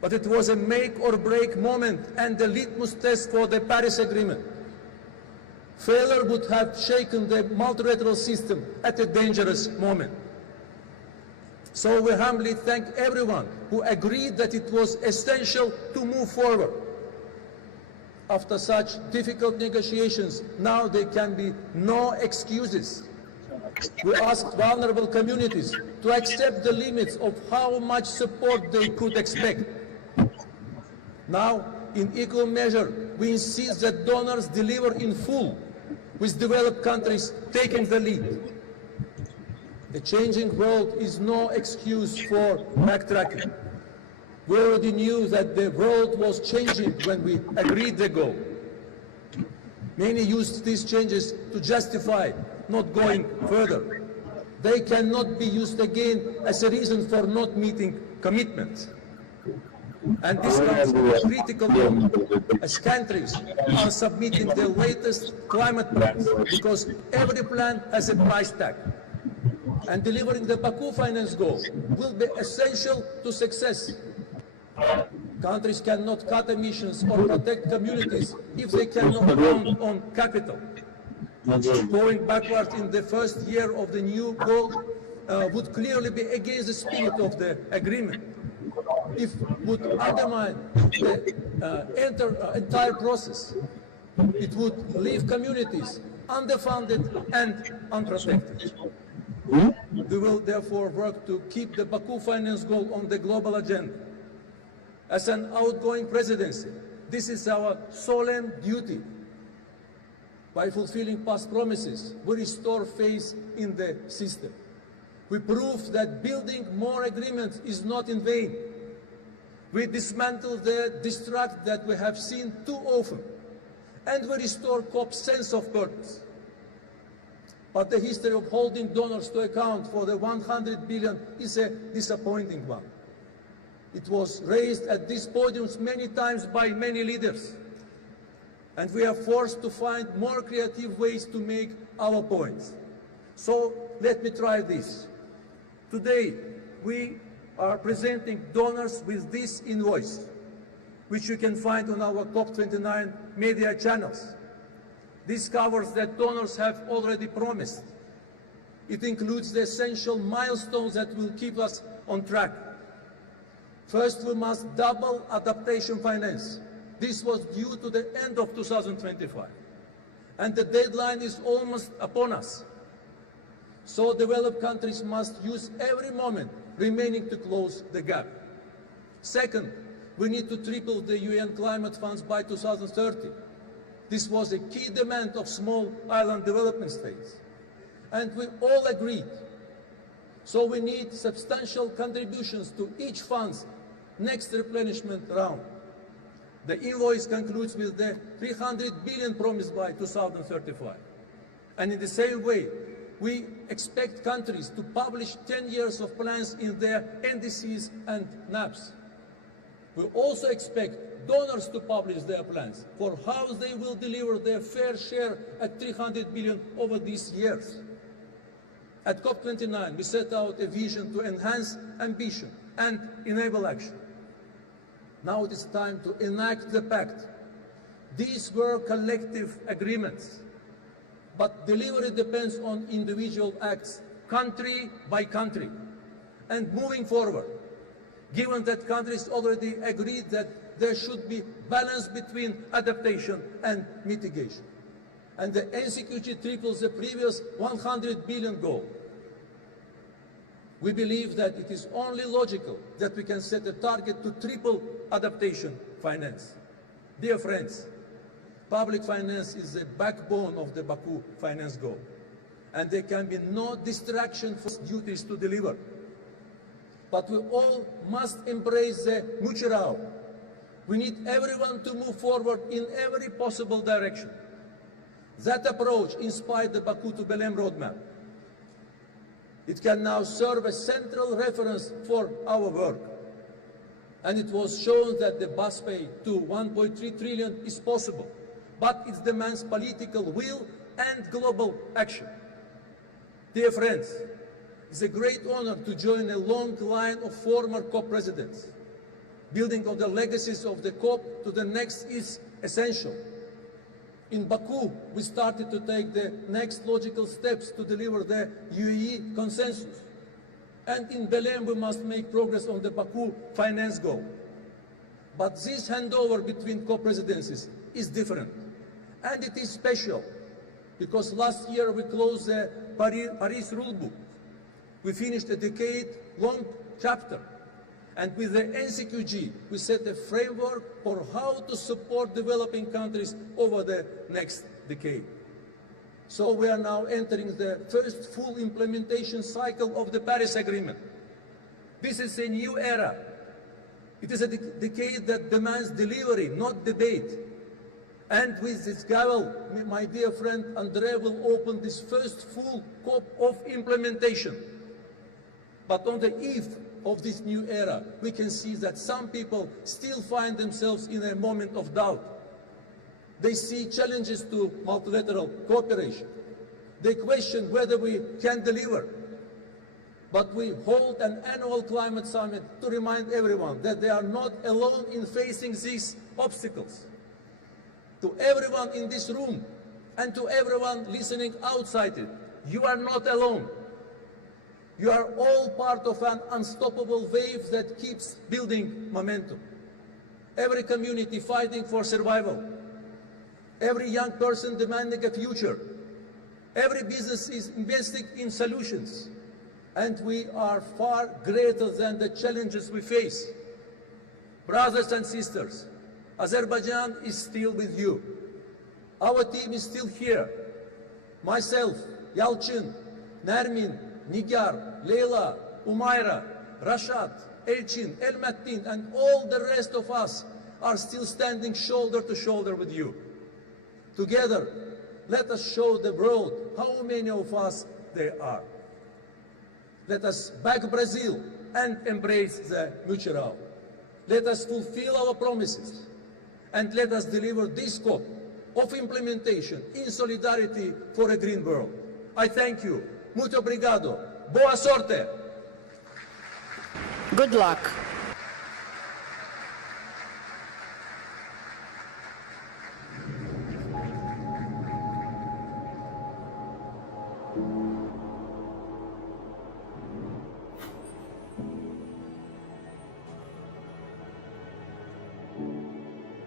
But it was a make or break moment and the litmus test for the Paris Agreement. Failure would have shaken the multilateral system at a dangerous moment. So we humbly thank everyone who agreed that it was essential to move forward. After such difficult negotiations, now there can be no excuses. We asked vulnerable communities to accept the limits of how much support they could expect. Now, in equal measure, we insist that donors deliver in full, with developed countries taking the lead. A changing world is no excuse for backtracking. We already knew that the world was changing when we agreed the goal. Many used these changes to justify not going further. They cannot be used again as a reason for not meeting commitments. And this comes at a critical moment as countries are submitting their latest climate plans, because every plan has a price tag. And delivering the Baku finance goal will be essential to success. Countries cannot cut emissions or protect communities if they cannot count on capital. Going backwards in the first year of the new goal would clearly be against the spirit of the agreement. It would undermine the entire process. It would leave communities underfunded and unprotected. We will therefore work to keep the Baku finance goal on the global agenda. As an outgoing presidency, this is our solemn duty. By fulfilling past promises, we restore faith in the system. We prove that building more agreements is not in vain. We dismantle the distract that we have seen too often, and we restore COP's sense of purpose. But the history of holding donors to account for the 100 billion is a disappointing one. It was raised at these podiums many times by many leaders, and we are forced to find more creative ways to make our points. So let me try this. Today, we are presenting donors with this invoice, which you can find on our COP29 media channels. This covers that donors have already promised. It includes the essential milestones that will keep us on track. First, we must double adaptation finance. This was due to the end of 2025, and the deadline is almost upon us. So developed countries must use every moment remaining to close the gap. Second, we need to triple the UN climate funds by 2030. This was a key demand of small island development states, and we all agreed. So we need substantial contributions to each fund's next replenishment round. The invoice concludes with the 300 billion promised by 2035. And in the same way, we expect countries to publish 10 years of plans in their NDCs and NAPs. We also expect donors to publish their plans for how they will deliver their fair share at 300 billion over these years. At COP29, we set out a vision to enhance ambition and enable action. Now it is time to enact the pact. These were collective agreements, but delivery depends on individual acts, country by country. And moving forward, given that countries already agreed that there should be balance between adaptation and mitigation, and the NCQG triples the previous 100 billion goal, we believe that it is only logical that we can set a target to triple adaptation finance. Dear friends, public finance is the backbone of the Baku finance goal, and there can be no distraction for duties to deliver. But we all must embrace the multilateral. We need everyone to move forward in every possible direction. That approach inspired the Baku to Belém roadmap. It can now serve as central reference for our work. And it was shown that the bus pay to 1.3 trillion is possible, but it demands political will and global action. Dear friends, it's a great honor to join a long line of former COP presidents. Building on the legacies of the COP to the next is essential. In Baku, we started to take the next logical steps to deliver the UAE consensus. And in Belém, we must make progress on the Baku finance goal. But this handover between co-presidencies is different. And it is special, because last year we closed the Paris rulebook. We finished a decade-long chapter. And with the NCQG, we set a framework for how to support developing countries over the next decade. So we are now entering the first full implementation cycle of the Paris Agreement. This is a new era. It is a decade that demands delivery, not debate. And with this gavel, my dear friend André will open this first full COP of implementation. But on the eve of this new era, we can see that some people still find themselves in a moment of doubt. They see challenges to multilateral cooperation. They question whether we can deliver. But we hold an annual climate summit to remind everyone that they are not alone in facing these obstacles. To everyone in this room and to everyone listening outside it, you are not alone. You are all part of an unstoppable wave that keeps building momentum. Every community fighting for survival. Every young person demanding a future. Every business is investing in solutions. And we are far greater than the challenges we face. Brothers and sisters, Azerbaijan is still with you. Our team is still here. Myself, Yalchin, Nermin, Nigar, Leila, Umaira, Rashad, Elchin, Elmattin, and all the rest of us are still standing shoulder to shoulder with you. Together, let us show the world how many of us there are. Let us back Brazil and embrace the mutual. Let us fulfill our promises and let us deliver this COP of implementation in solidarity for a green world. I thank you. Muito obrigado. Boa sorte. Good luck.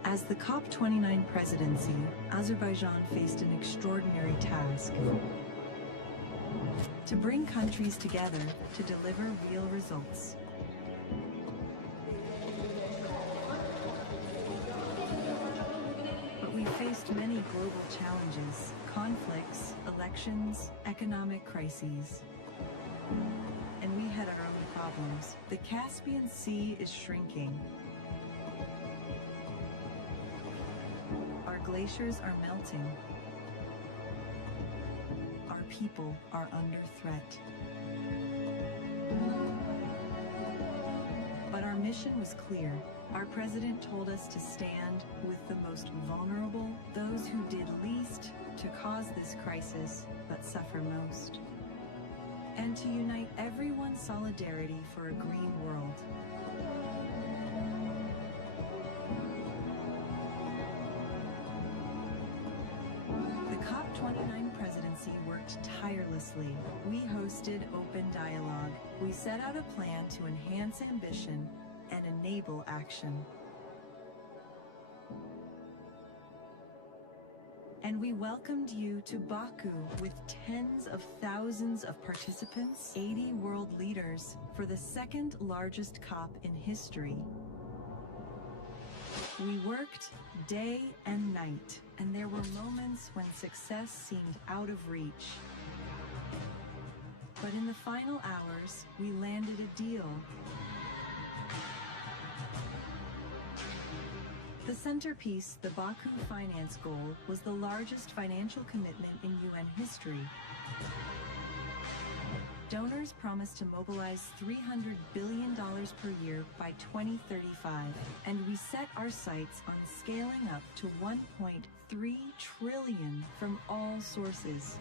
As the COP29 presidency, Azerbaijan faced an extraordinary task: to bring countries together to deliver real results. But we faced many global challenges: conflicts, elections, economic crises. And we had our own problems. The Caspian Sea is shrinking. Our glaciers are melting. Our people are under threat. But our mission was clear. Our president told us to stand with the most vulnerable, those who did least to cause this crisis, but suffer most. And to unite everyone's solidarity for a green world. COP29 presidency worked tirelessly. We hosted open dialogue. We set out a plan to enhance ambition and enable action. And we welcomed you to Baku with tens of thousands of participants, 80 world leaders, for the second largest COP in history. We worked day and night, and there were moments when success seemed out of reach. But in the final hours, we landed a deal. The centerpiece, the Baku finance goal, was the largest financial commitment in UN history. Donors promised to mobilize $300 billion per year by 2035, and we set our sights on scaling up to 1.3 trillion from all sources.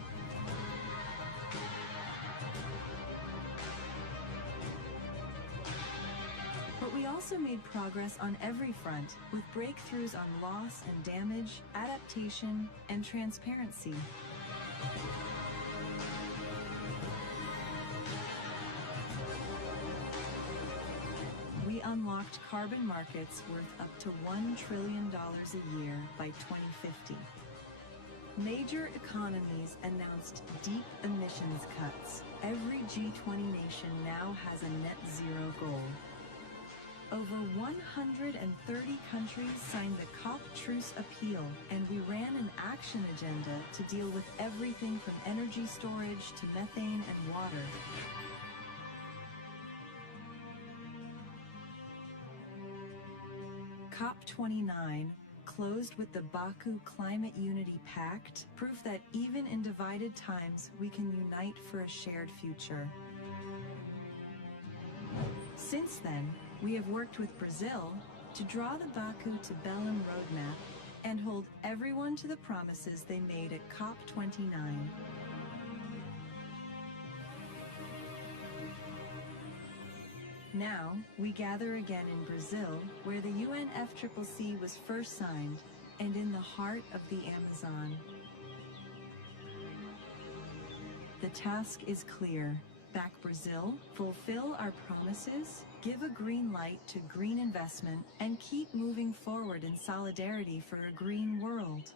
But But we also made progress on every front, with breakthroughs on loss and damage, adaptation, and transparency. We unlocked carbon markets worth up to $1 trillion a year by 2050. Major economies announced deep emissions cuts. Every G20 nation now has a net zero goal. Over 130 countries signed the COP Truce Appeal, and we ran an action agenda to deal with everything from energy storage to methane and water. COP29, closed with the Baku Climate Unity Pact, proof that even in divided times we can unite for a shared future. Since then, we have worked with Brazil to draw the Baku to Belen roadmap and hold everyone to the promises they made at COP29. Now, we gather again in Brazil, where the UNFCCC was first signed, and in the heart of the Amazon. The task is clear. Back Brazil, fulfill our promises, give a green light to green investment, and keep moving forward in solidarity for a green world.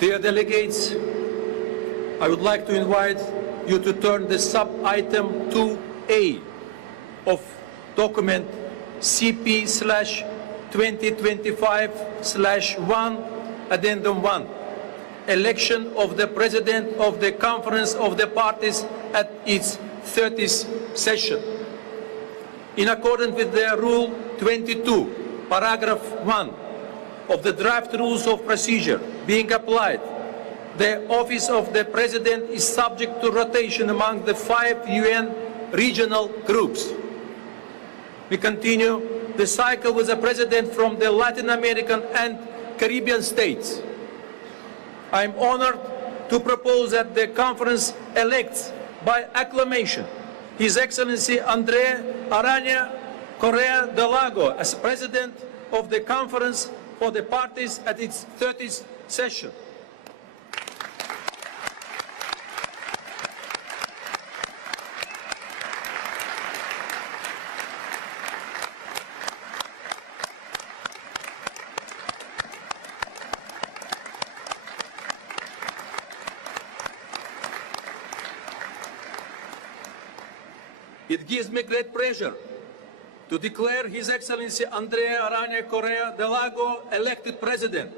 Dear delegates, I would like to invite you to turn the sub-item 2A of document CP/2025/1, Addendum 1, election of the President of the Conference of the Parties at its 30th session. In accordance with the Rule 22, Paragraph 1 of the draft Rules of Procedure being applied, the office of the President is subject to rotation among the 5 UN regional groups. We continue the cycle with the President from the Latin American and Caribbean states. I am honored to propose that the Conference elects by acclamation His Excellency André Aranha Correa de Lago as President of the Conference for the Parties at its 30th session. It gives me great pleasure to declare His Excellency André Aranha Correa de Lago elected President.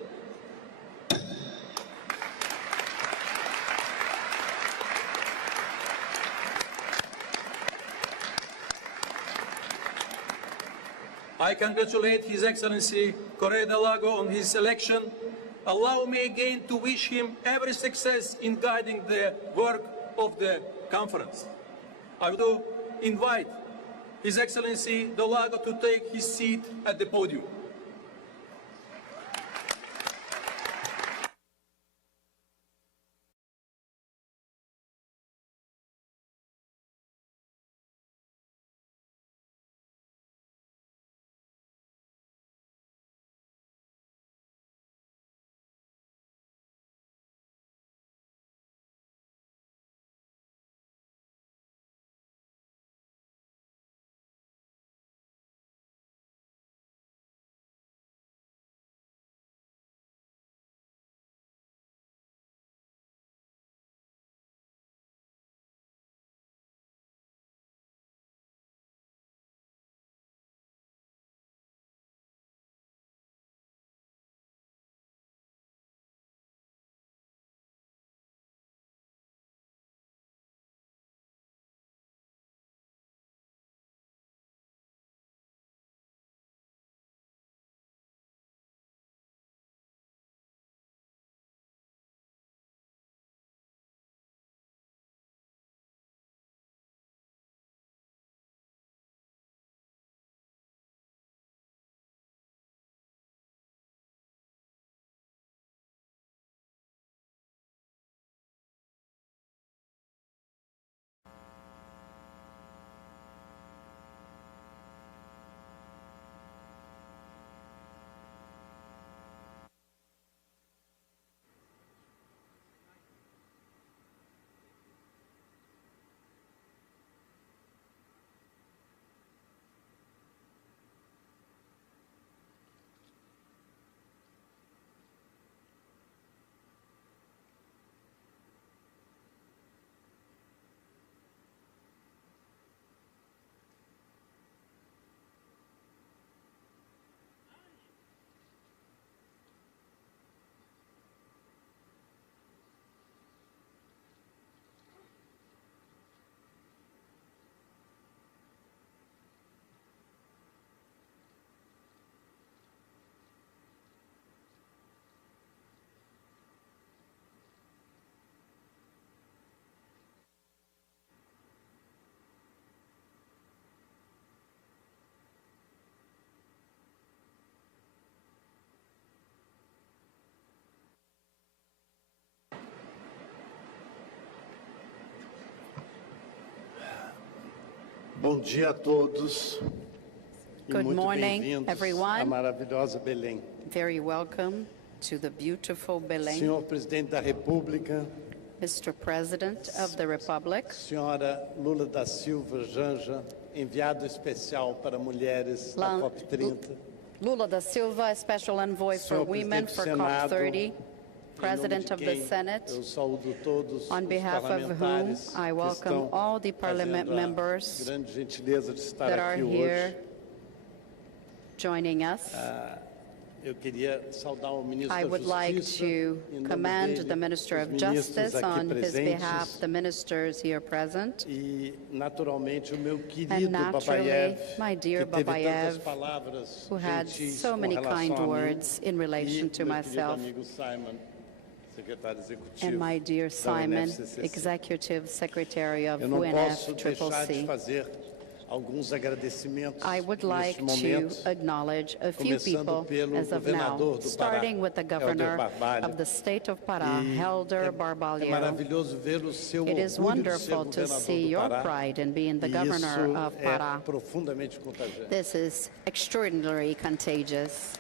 I congratulate His Excellency Correa de Lago on his election. Allow me again to wish him every success in guiding the work of the conference. I would invite His Excellency de Lago to take his seat at the podium. Bom dia a todos e Good muito morning, bem-vindos à everyone. maravilhosa Belém. Very welcome to the beautiful Belen. Senhor Presidente da República, Mr. President of the Republic, Senhora Lula da Silva Janja, enviado especial para mulheres da COP30, Lula da Silva, Special Envoy for Senhor Women Presidente for do Senado, COP30, em President nome of de the quem Senate, eu saúdo todos on os behalf of whom parlamentares I que welcome estão all the parliament fazendo a members grande gentileza de estar that are aqui here hoje. joining us. Eu queria saudar o ministro I da would like Justiça, to em nome commend dele, the Minister os of ministros Justice aqui on his presentes, behalf, the ministers here present, e naturalmente o meu and querido naturally Babayev, my dear que teve Babayev, tantas palavras who had gentis so com many relação kind a mim, words in relation e to meu myself, querido amigo Simon, secretário executivo and my dear da Simon, UNFCCC. Executive Secretary of Eu não posso deixar de UNFCCC. fazer alguns agradecimentos I would like neste to momento, acknowledge a few começando people pelo as of now, governador do Pará, starting with the governor Helder Barbalho. of the state of Pará, Helder É Barbalho. maravilhoso ver o seu It is orgulho de ser wonderful to governador see do your Pará, pride in being the e governor isso of é Pará. profundamente contagiante. This is extraordinarily contagious.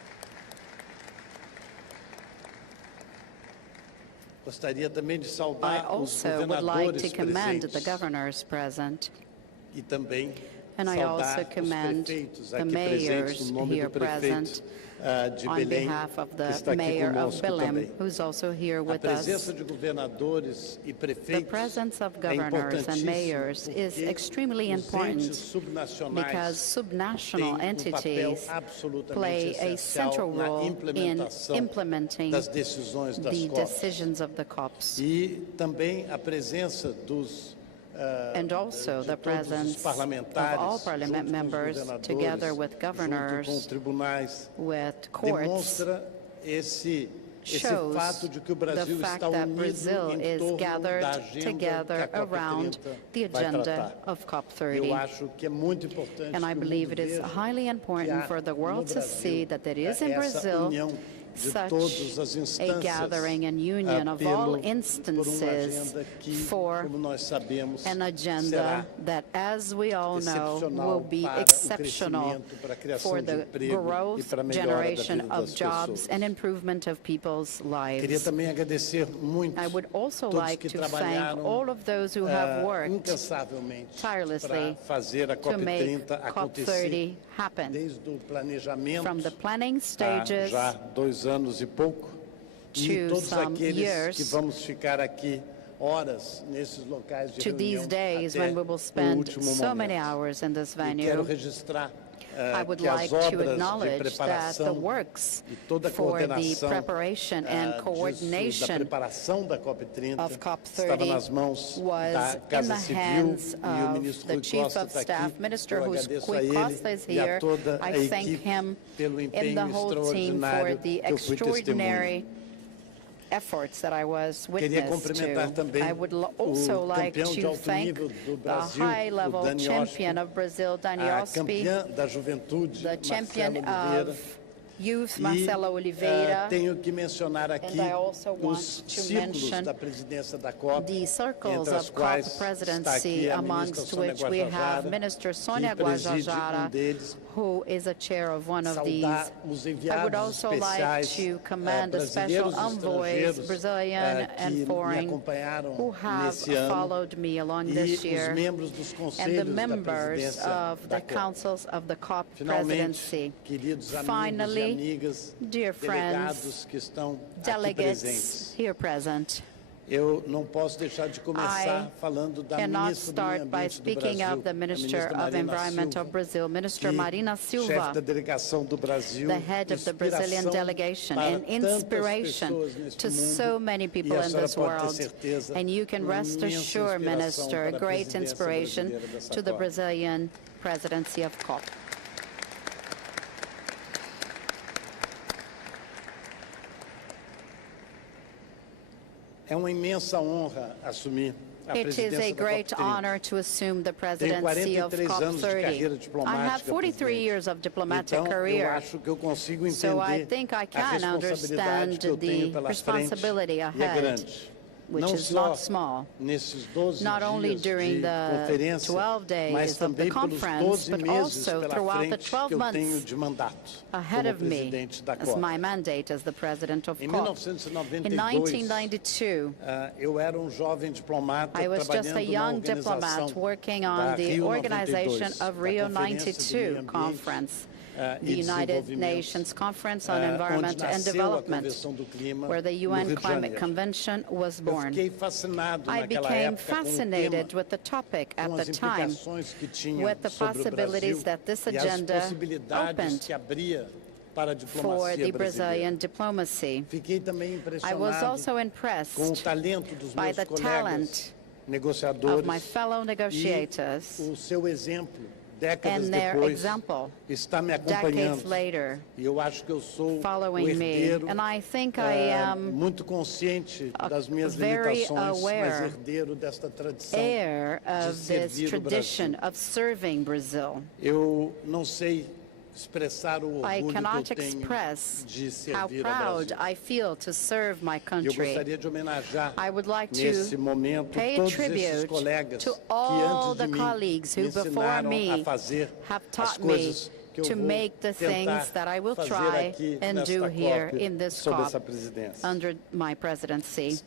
Gostaria também de I saudar os also would like governadores to commend the presentes governors present, e também and I also saudar os commend prefeitos the aqui mayors presentes, no nome here do prefeito present de on Belém, behalf of que the está aqui mayor of conosco Belém, também. who's also here A with us. presença de governadores e The prefeitos presence of é governors and importantíssima mayors is porque extremely os important entes subnacionais because subnational têm papel entities absolutamente play a essencial central na role in implementação implementing das decisões das the COPs. decisions of the COPs. E também a presença dos And also de the todos os presence of parlamentares, all parliament junto com os members, governadores, together with junto com governors, tribunais, with courts, demonstra esse shows fato de que o the Brasil fact está that unido Brazil em is torno gathered da agenda together que a around the COP30 vai agenda tratar. of Eu COP30. acho que é muito importante And I que o believe mundo it is veja highly que important há for the no world to Brasil see that there is in essa Brazil união de such todas as a instâncias gathering and union of all por uma instances agenda que, for como nós sabemos, an será agenda that, as we all know, will be para o exceptional crescimento, para a criação for de the emprego e growth, para a melhora da generation vida of das jobs, pessoas. and improvement of people's Queria lives. também agradecer muito I would also todos like que to thank trabalharam all of those who have worked incansavelmente tirelessly para fazer a to make COP30 COP30 acontecer happen. desde o planejamento From the planning há stages já 2 anos e pouco e to todos some aqueles years, que vamos ficar aqui horas nesses locais de to reunião these days até when we will o spend último so many momento. hours in this E quero venue. registrar I would que as like to obras de acknowledge that the preparação works e toda a for the coordenação preparation and da coordination preparação da COP30 of COP30 estava nas mãos da was in Casa the Civil hands e o of ministro the Rui Chief Costa of está Staff, aqui. Minister Eu Rui agradeço a ele Costa is e a here. toda a I thank equipe him pelo and the empenho whole team for extraordinário the que eu fui testemunha. extraordinary efforts that I was Queria witness cumprimentar to. também I would also o like campeão de to alto thank nível do the Brasil, o high-level Dani champion Ospi, of Brazil, Dani a Ospi, campeã da juventude, the champion Marcela Oliveira. of youth, E Marcela Oliveira, tenho que mencionar aqui and I also want os to círculos mention da presidência da COP, the circles entre as of quais COP está presidency, aqui a ministra amongst Sônia which we have Guajajara, Minister Sônia que preside Guajajara, deles. who is a chair of one of these. Saudar os I would enviados also like especiais to commend the special brasileiros e envoys, estrangeiros Brazilian que and me foreign, acompanharam who have nesse ano followed me along e this os year, membros dos and the conselhos da members presidência of da the COP. councils of the COP Finalmente, presidency. queridos amigos Finally, e amigas, dear friends, delegados que estão aqui delegates presentes, here present, eu não posso deixar de começar falando da cannot ministra do Meio start by Ambiente do speaking Brasil, of the a Minister ministra of Marina Environment Silva, of Brazil, Minister que, Marina chefe Silva, da delegação do Brasil, the head of the Brazilian inspiração delegation, para and tantas inspiration pessoas neste to mundo, so many people e a in senhora this pode ter world. certeza, And you can uma rest imensa assured, inspiração Minister, para a a great presidência inspiration brasileira dessa to the COP. Brazilian presidency of COP. É uma imensa honra assumir a It is presidência a da great COP30. honor to assume the presidency of 43 anos de carreira COP30. diplomática, I have 43 presidente. years of diplomatic Então, eu career, acho que eu consigo so I entender think I a can responsabilidade understand que eu tenho the pela frente responsibility e é ahead. grande. which is not small, not only during the 12 days of the conference, but also throughout the 12 months ahead of me as my mandate as the president of COP. In 1992, I was just a young diplomat working on the organization of Rio 92 conference, the United Nations Conference on Environment and Development, where the UN Climate Convention was born. I became fascinated with the topic at the time, with the possibilities that this agenda opened for the Brazilian diplomacy. I was also impressed by the talent of my fellow negotiators and their example decades later following me. And I think I am very aware heir of this tradition of serving Brazil. I cannot express how proud I feel to serve my country. I would like to pay tribute to all the colleagues who before me have taught me to make the things that I will try and do here in this COP under my presidency.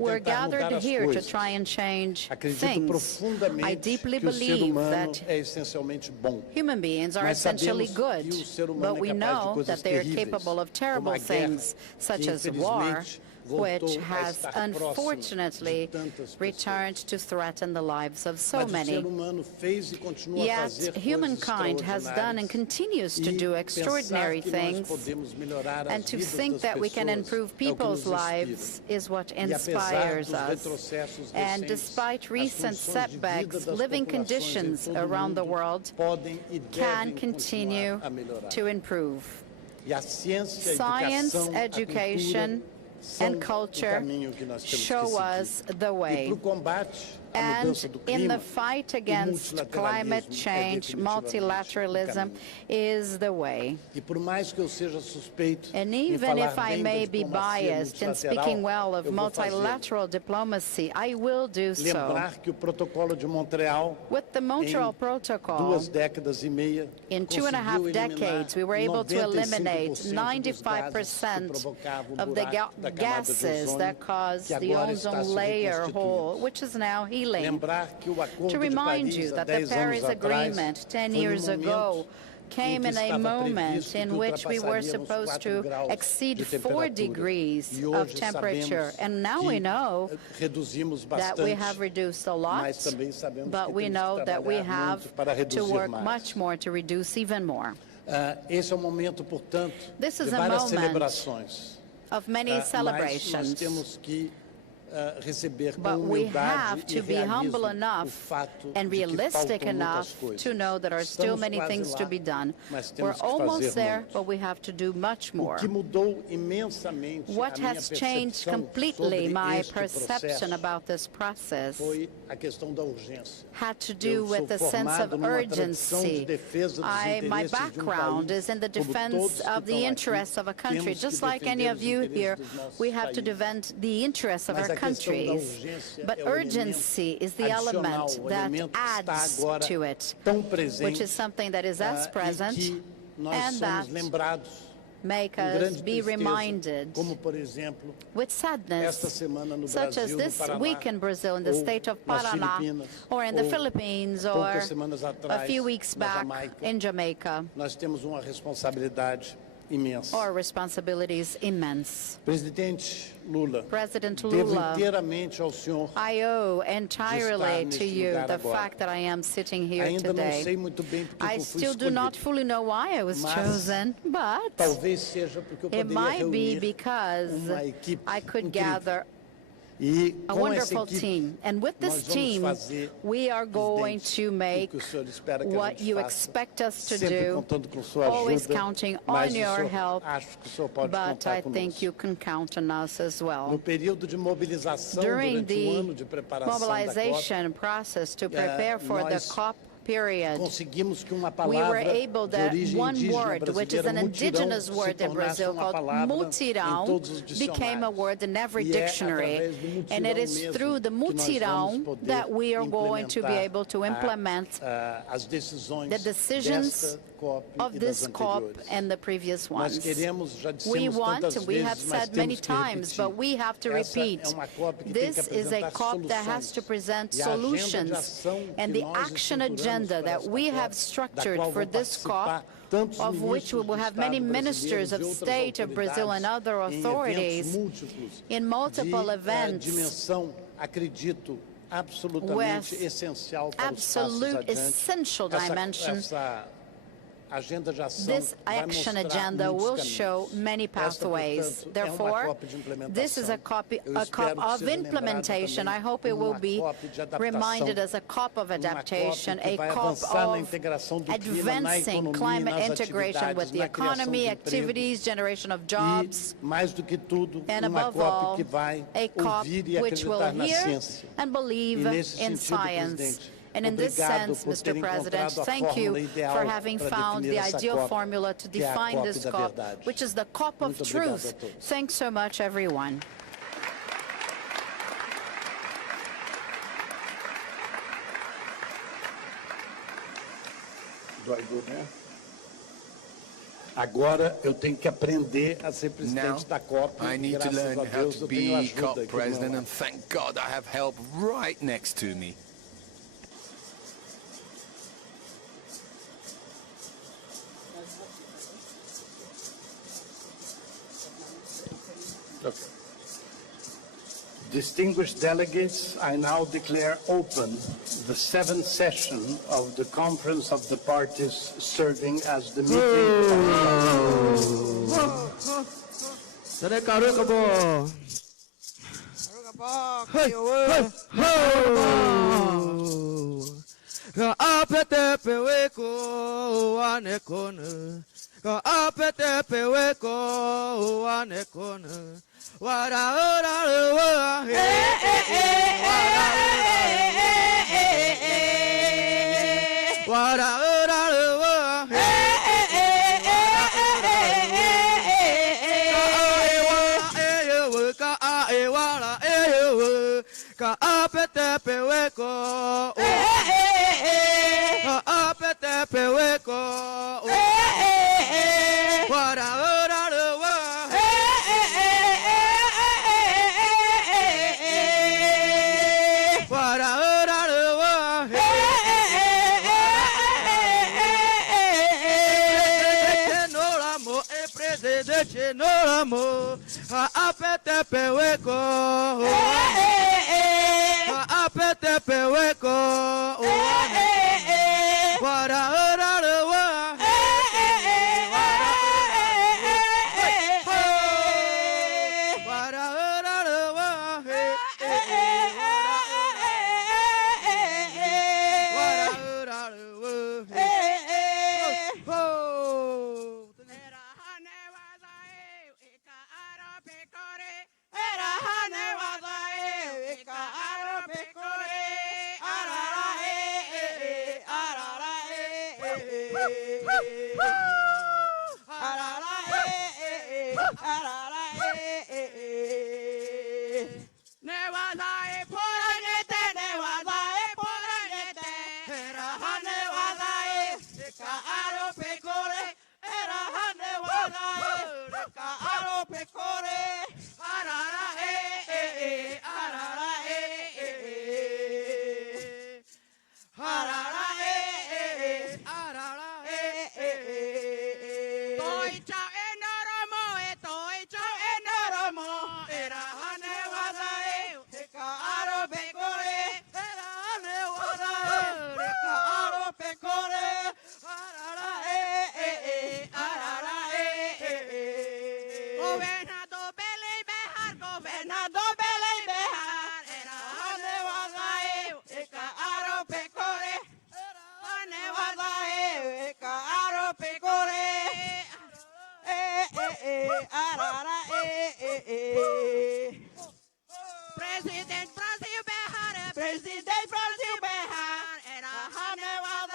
We're gathered here to try and change things. I deeply believe that human beings are essentially good, but we know that they are capable of terrible things, such as war, which has unfortunately returned to threaten the lives of so many. Yet humankind has done and continues to do extraordinary things, and to think that we can improve people's lives is what inspires us. And despite recent setbacks, living conditions around the world can continue to improve. Science, education, and culture show us the way. And in the fight against climate change, multilateralism is the way. And even if I may be biased in speaking well of multilateral diplomacy, I will do so. With the Montreal Protocol, in 2.5 decades, we were able to eliminate 95% of the gases that cause the ozone layer hole, which is now healing. To remind you that the Paris Agreement 10 years ago came in a moment in which we were supposed to exceed 4 degrees of temperature, and now we know that we have reduced a lot, but we know that we have to work much more to reduce even more. This is a moment of many celebrations. But we have to be humble enough and realistic enough to know there are still many things to be done. We're almost there, but we have to do much more. What has changed completely my perception about this process had to do with the sense of urgency. My background is in the defense of the interests of a country. Just like any of you here, we have to defend the interests of our countries. But urgency is the element that adds to it, which is something that is as present and that make us be reminded with sadness, such as this week in Brazil, in the state of Paraná, or in the Philippines, or a few weeks back in Jamaica. Our responsibility is immense. President Lula, I owe entirely to you the fact that I am sitting here today. I still do not fully know why I was chosen, but it might be because I could gather a wonderful team. And with this team, we are going to make what you expect us to do, always counting on your help, but I think you can count on us as well. During the mobilization process to prepare for the COP period, conseguimos que uma we were palavra able de that origem one indígena word, which is brasileira, an mutirão, indigenous se word in tornasse Brazil uma called palavra em multirão, todos os became a dicionários. word in every E é dictionary. através do mutirão And it is mesmo through the que nós vamos multirão poder that we are going to be implementar able to implement as decisões the decisions desta COP of e this das COP anteriores. and the previous Nós ones. queremos, já We dissemos want, tantas we have vezes, mas said many temos que times, repetir. but we have to Essa repeat. é uma COP que tem que This is a apresentar COP that has to soluções. present E a agenda de solutions, ação and que the nós action estruturamos agenda para that esta we COP, have da structured qual for vão this COP, participar tantos of which we ministros will de have many Estado ministers brasileiros e of outras state of Brazil and autoridades other em eventos authorities múltiplos in multiple de events dimensão, acredito, absolutamente with essencial para os passos absolute adiante. essential dimension. Essa agenda de ação This vai action mostrar agenda muitos will caminhos. show many Esta, pathways. portanto, é uma Therefore, COP de implementação. this is a COP Eu espero que of seja lembrada implementation. também I hope it como will uma be COP de adaptação, reminded as a COP of adaptation, uma COP que vai a COP avançar na of integração do clima na advancing economia, climate nas integration with atividades, the na criação economy, de activities, generation of jobs, e, mais do que tudo, and uma above COP all, que vai a COP ouvir e which will acreditar na hear ciência. and believe E nesse in sentido, science. presidente, And in this obrigado sense, por Mr. ter President, encontrado a thank fórmula you ideal for having para found definir the essa ideal COP, formula to que é a define COP this da COP, verdade. which is the COP of Muito obrigado truth. a todos. Thanks so much, everyone. Do I go there? Agora eu tenho que aprender a ser Now, presidente da COP. I need to Graças learn a how Deus to eu tenho be ajuda COP aqui do meu president, lado. and thank God I have help right next to me. Okay. Distinguished delegates, I now declare open the 7th session of the Conference of the Parties serving as the Presidente Brasil berrar, era a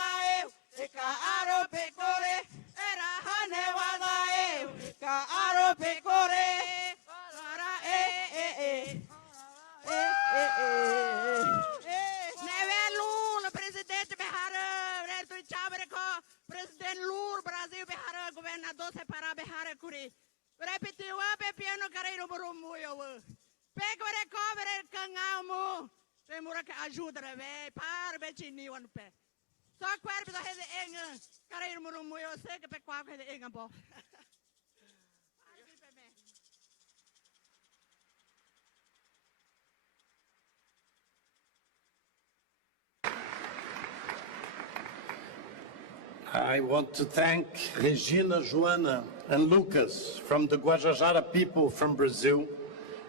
I want to thank Regina, Joana, and Lucas from the Guajajara people from Brazil,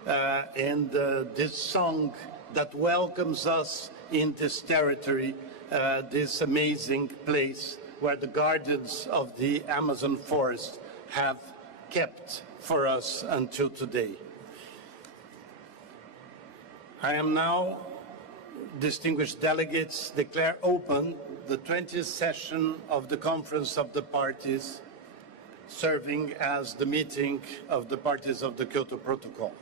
and this song that welcomes us in this territory, this amazing place where the guardians of the Amazon forest have kept for us until today. I am now, distinguished delegates, declare open the 20th session of the Conference of the Parties, serving as the meeting of the parties of the Kyoto Protocol.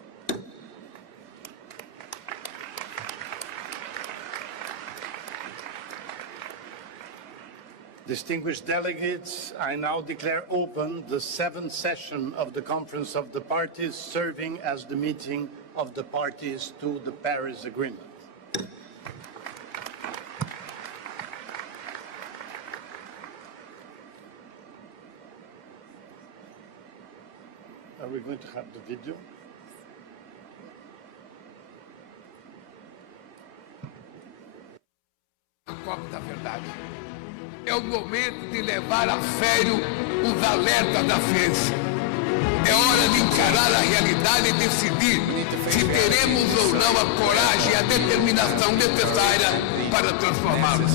Distinguished delegates, I now declare open the 7th session of the Conference of the Parties, serving as the meeting of the parties to the Paris Agreement. Are we going to have the video? A COP da verdade. É o momento de levar a sério os alertas da ciência. É hora de encarar a realidade e decidir se teremos ou não a coragem e a determinação necessária para transformá-los.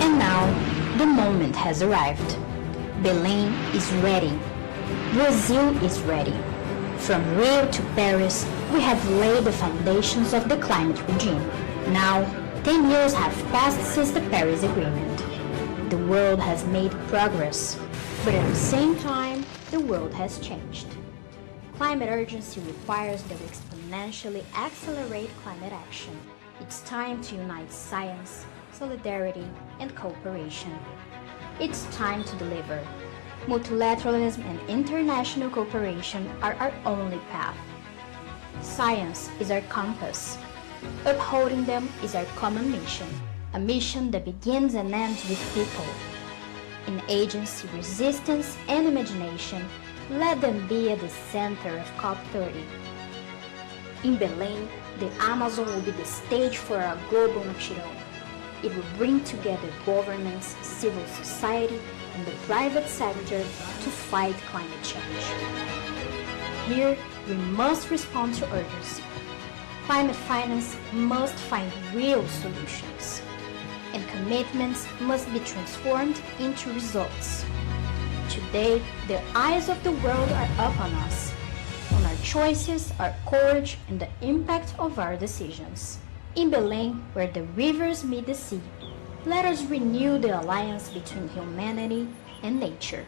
And now, the moment has arrived. Belém is ready. Brazil is ready. From Rio to Paris, we have laid the foundations of the climate regime. Now, 10 years have passed since the Paris Agreement. The world has made progress, but at the same time, the world has changed. Climate urgency requires that we exponentially accelerate climate action. It's time to unite science, solidarity, and cooperation. It's time to deliver. Multilateralism and international cooperation are our only path. Science is our compass. Upholding them is our common mission, a mission that begins and ends with people. In agency, resistance, and imagination, let them be at the center of COP30. In Belém, the Amazon will be the stage for our global mutirão. It will bring together governments, civil society, and the private sector to fight climate change. Here, we must respond to urgency. Climate finance must find real solutions, and commitments must be transformed into results. Today, the eyes of the world are upon us, on our choices, our courage, and the impact of our decisions. In Belém, where the rivers meet the sea, let us renew the alliance between humanity and nature.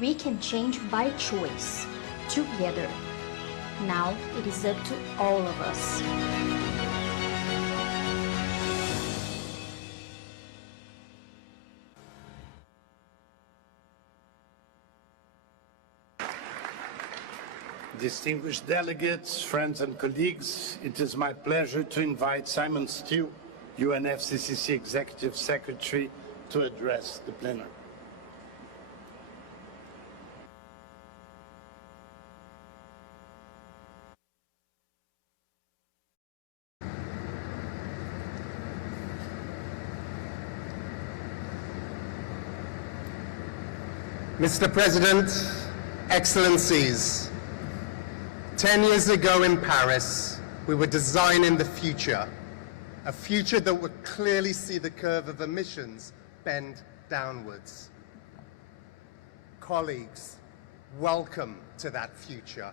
We can change by choice, together. Now it is up to all of us. Distinguished delegates, friends and colleagues, it is my pleasure to invite Simon Steele, UNFCCC Executive Secretary, to address the plenary. Mr. President, Excellencies, 10 years ago in Paris, we were designing the future, a future that would clearly see the curve of emissions bend downwards. Colleagues, welcome to that future.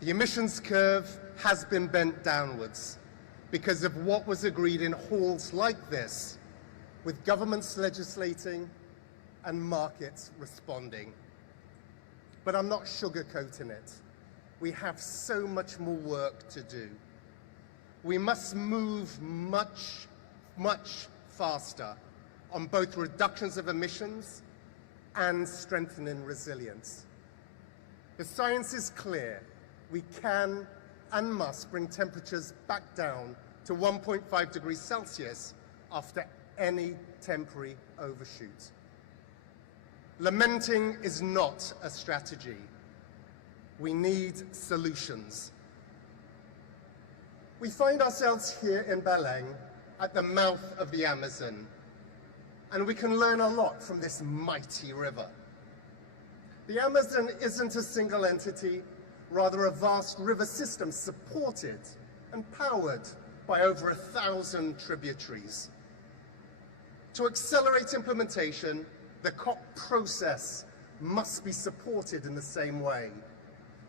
The emissions curve has been bent downwards because of what was agreed in halls like this, with governments legislating and markets responding. But I'm not sugarcoating it. We have so much more work to do. We must move much, much faster on both reductions of emissions and strengthening resilience. The science is clear. We can and must bring temperatures back down to 1.5 degrees Celsius after any temporary overshoot. Lamenting is not a strategy. We need solutions. We find ourselves here in Belém at the mouth of the Amazon, and we can learn a lot from this mighty river. The Amazon isn't a single entity, rather a vast river system supported and powered by over 1,000 tributaries. To accelerate implementation, the COP process must be supported in the same way,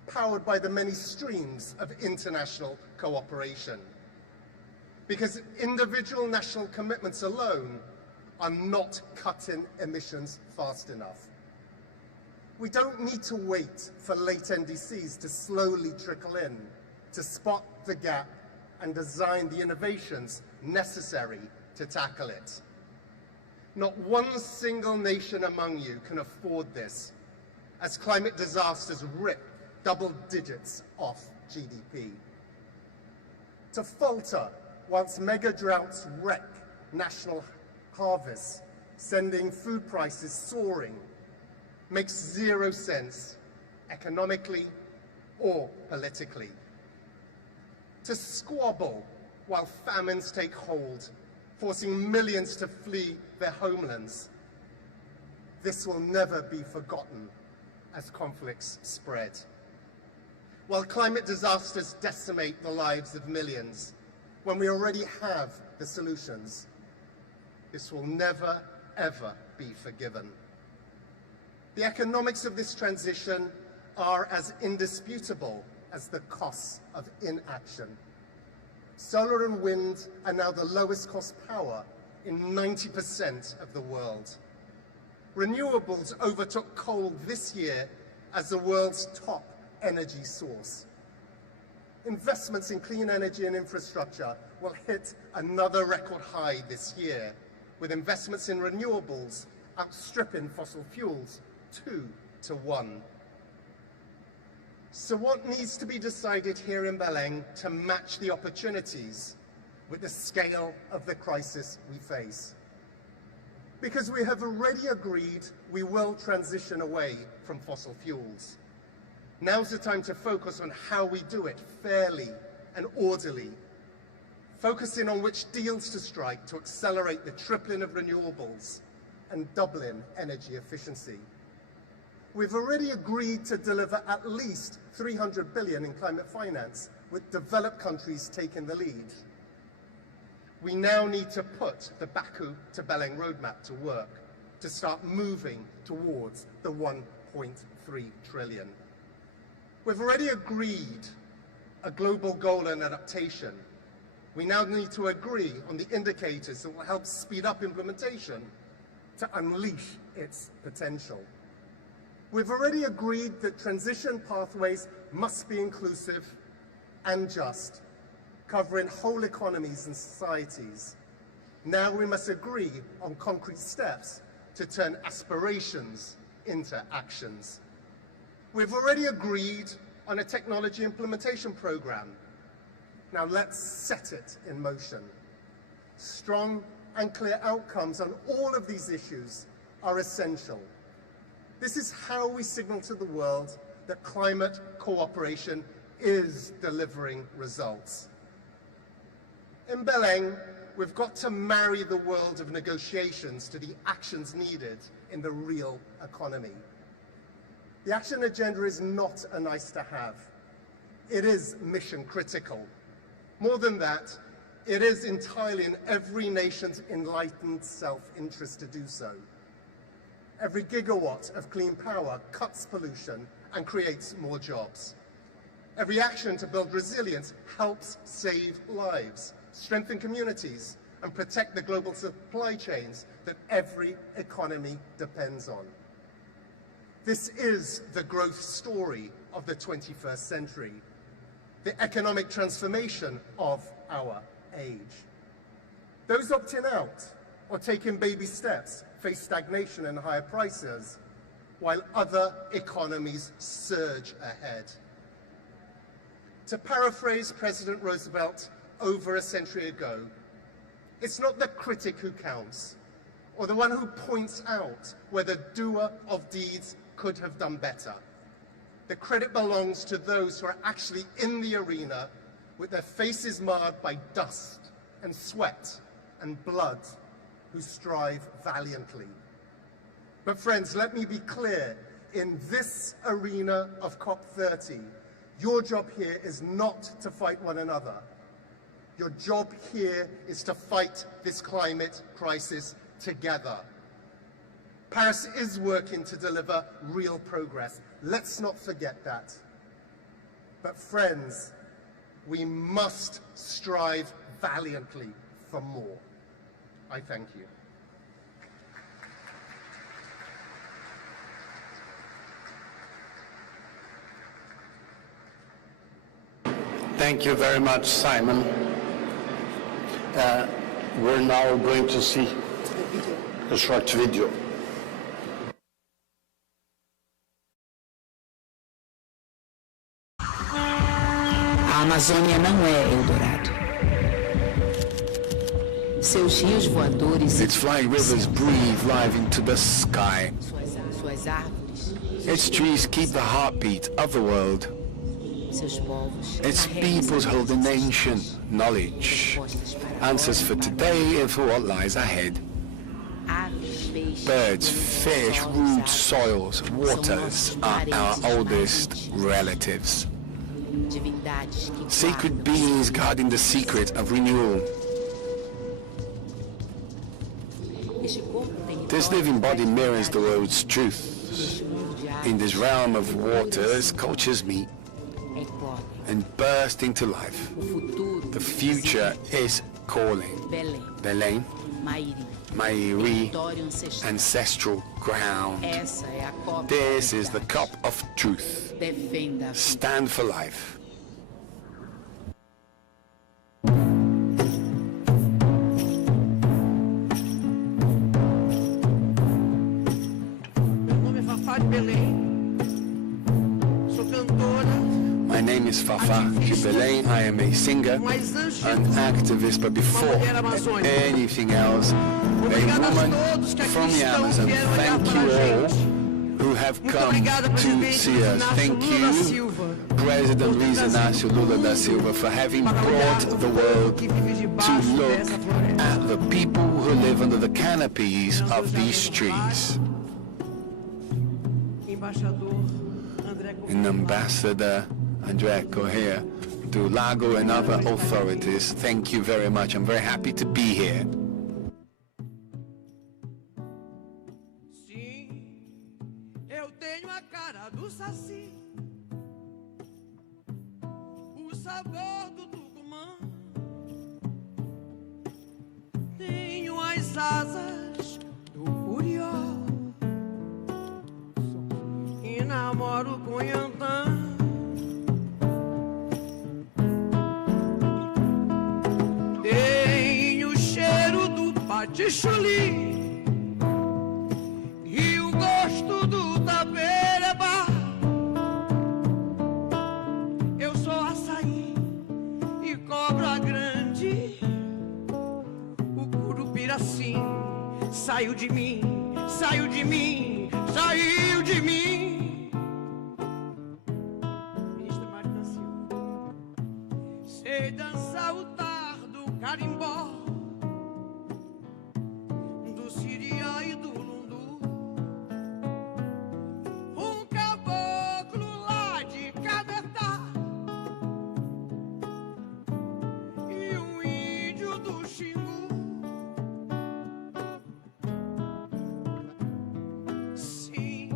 powered by the many streams of international cooperation. Because individual national commitments alone are not cutting emissions fast enough. We don't need to wait for late NDCs to slowly trickle in, to spot the gap and design the innovations necessary to tackle it. Not one single nation among you can afford this, as climate disasters rip double digits off GDP. To falter whilst mega droughts wreck national harvests, sending food prices soaring, makes zero sense economically or politically. To squabble while famines take hold, forcing millions to flee their homelands, this will never be forgotten as conflicts spread. While climate disasters decimate the lives of millions, when we already have the solutions, this will never, ever be forgiven. The economics of this transition are as indisputable as the costs of inaction. Solar and wind are now the lowest cost power in 90% of the world. Renewables overtook coal this year as the world's top energy source. Investments in clean energy and infrastructure will hit another record high this year, with investments in renewables outstripping fossil fuels 2 to 1. So what needs to be decided here in Belém to match the opportunities with the scale of the crisis we face? Because we have already agreed we will transition away from fossil fuels. Now's the time to focus on how we do it fairly and orderly, focusing on which deals to strike to accelerate the tripling of renewables and doubling energy efficiency. We've already agreed to deliver at least 300 billion in climate finance, with developed countries taking the lead. We now need to put the Baku to Belen roadmap to work, to start moving towards the 1.3 trillion. We've already agreed a global goal on adaptation. We now need to agree on the indicators that will help speed up implementation to unleash its potential. We've already agreed that transition pathways must be inclusive and just, covering whole economies and societies. Now we must agree on concrete steps to turn aspirations into actions. We've already agreed on a technology implementation program. Now let's set it in motion. Strong and clear outcomes on all of these issues are essential. This is how we signal to the world that climate cooperation is delivering results. In Belém, we've got to marry the world of negotiations to the actions needed in the real economy. The action agenda is not a nice to have. It is mission critical. More than that, it is entirely in every nation's enlightened self-interest to do so. Every gigawatt of clean power cuts pollution and creates more jobs. Every action to build resilience helps save lives, strengthen communities, and protect the global supply chains that every economy depends on. This is the growth story of the 21st century, the economic transformation of our age. Those opting out or taking baby steps face stagnation and higher prices, while other economies surge ahead. To paraphrase President Roosevelt over a century ago, it's not the critic who counts, or the one who points out where the doer of deeds could have done better. The credit belongs to those who are actually in the arena with their faces marred by dust and sweat and blood, who strive valiantly. But friends, let me be clear, in this arena of COP30, your job here is not to fight one another. Your job here is to fight this climate crisis together. Paris is working to deliver real progress. Let's not forget that. But friends, we must strive valiantly for more. I thank you. Thank you very much, Simon. We're now going to see a short video. A Amazônia não é Eldorado. Seus rios voadores. Its flying rivers breathe life into the sky. Suas árvores. Its trees keep the heartbeat of the world. Seus povos. Its peoples hold an ancient knowledge, answers for today and for what lies ahead. Birds, fish, roots, soils, waters are our oldest relatives. Sacred beings guarding the secret of renewal. This living body mirrors the world's truth. In this realm of waters, cultures meet and burst into life. The future is calling. Belém, Mairi, ancestral ground. This is the cup of truth. Stand for life. My name is Fafa de Belém. I am a singer, an activist, but before anything else, a woman from the Amazon. Thank you all who have come to see us. Thank you, President Luiz Inácio Lula da Silva, for having brought the world to look at the people who live under the canopies of these trees. And Ambassador André Correa, to Lago and other authorities, thank you very much. I'm very happy to be here. Sim, eu tenho a cara do saci, o sabor do tucumã, tenho as asas do curió e namoro com Yantã. Patichuli e o gosto do tabereba. Eu sou açaí e cobra grande. O curupiraci saiu de mim, saiu de mim, saiu de mim. Ministra Marina Silva, sei dançar o tar do carimbó, e do lundu, caboclo lá de Cabetá e índio do Xingu. Sim,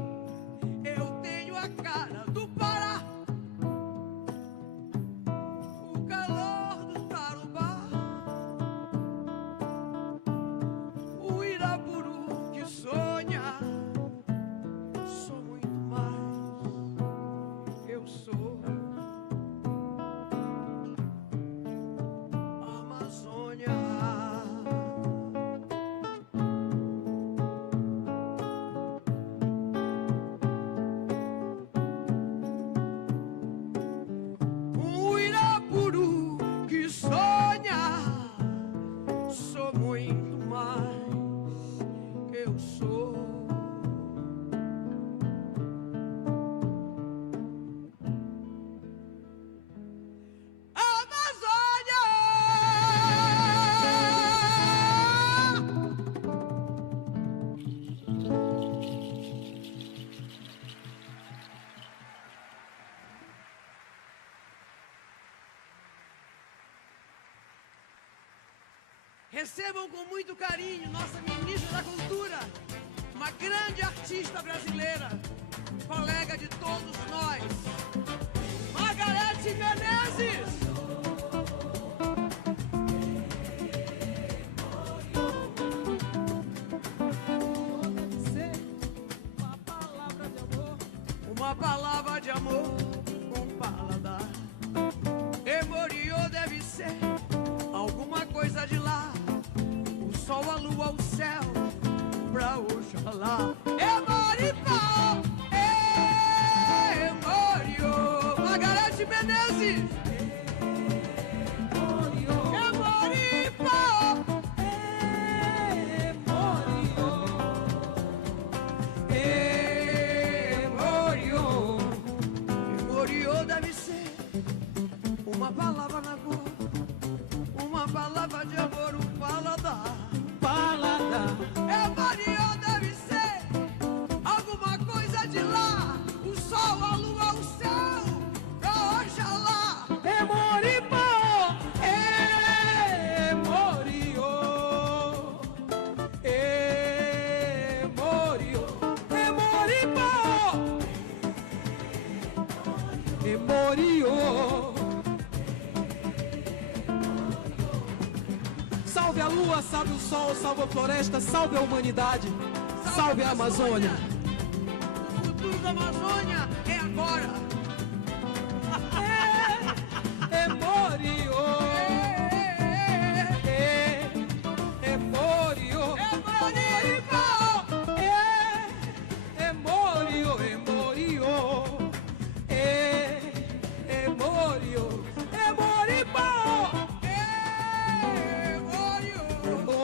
sou. Recebam com muito carinho nossa ministra da Cultura, uma grande artista brasileira, colega de todos nós, Margarete Menezes. Uma palavra de amor, um paladar. Emoriô deve ser alguma coisa de lá. O sol, a lua, o céu, pra Oxalá. Emoripó, Emoriô. Margarete Menezes. Emoripó, Emoriô. Emoriô deve ser uma palavra na cor, uma palavra de amor, um paladar. Paladar. Emoriô deve ser alguma coisa de lá. O sol, a lua, o céu, pra Oxalá. Emoripó, Emoriô. Emoriô. Emoripó, Emoriô. Salve a lua, salve o sol, salve a floresta, salve a humanidade, salve a Amazônia. O futuro da Amazônia é agora. Emoriô. Emoriô. Emoripó. Emoriô. Emoriô.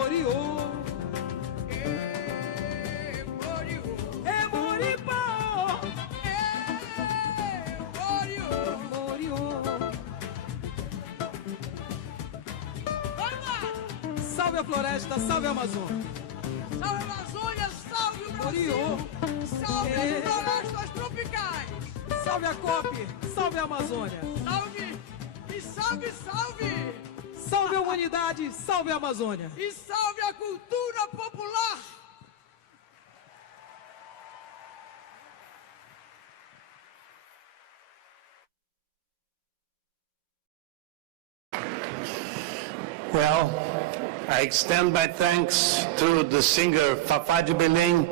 Emoriô. Emoripó. Salve a floresta, salve a Amazônia. Salve a Amazônia, salve o Brasil. Salve as florestas tropicais. Salve a COP, salve a Amazônia. Salve e salve, salve. Salve a humanidade, salve a Amazônia. E salve a cultura popular. Well, I extend my thanks to the singer Fafá de Belém,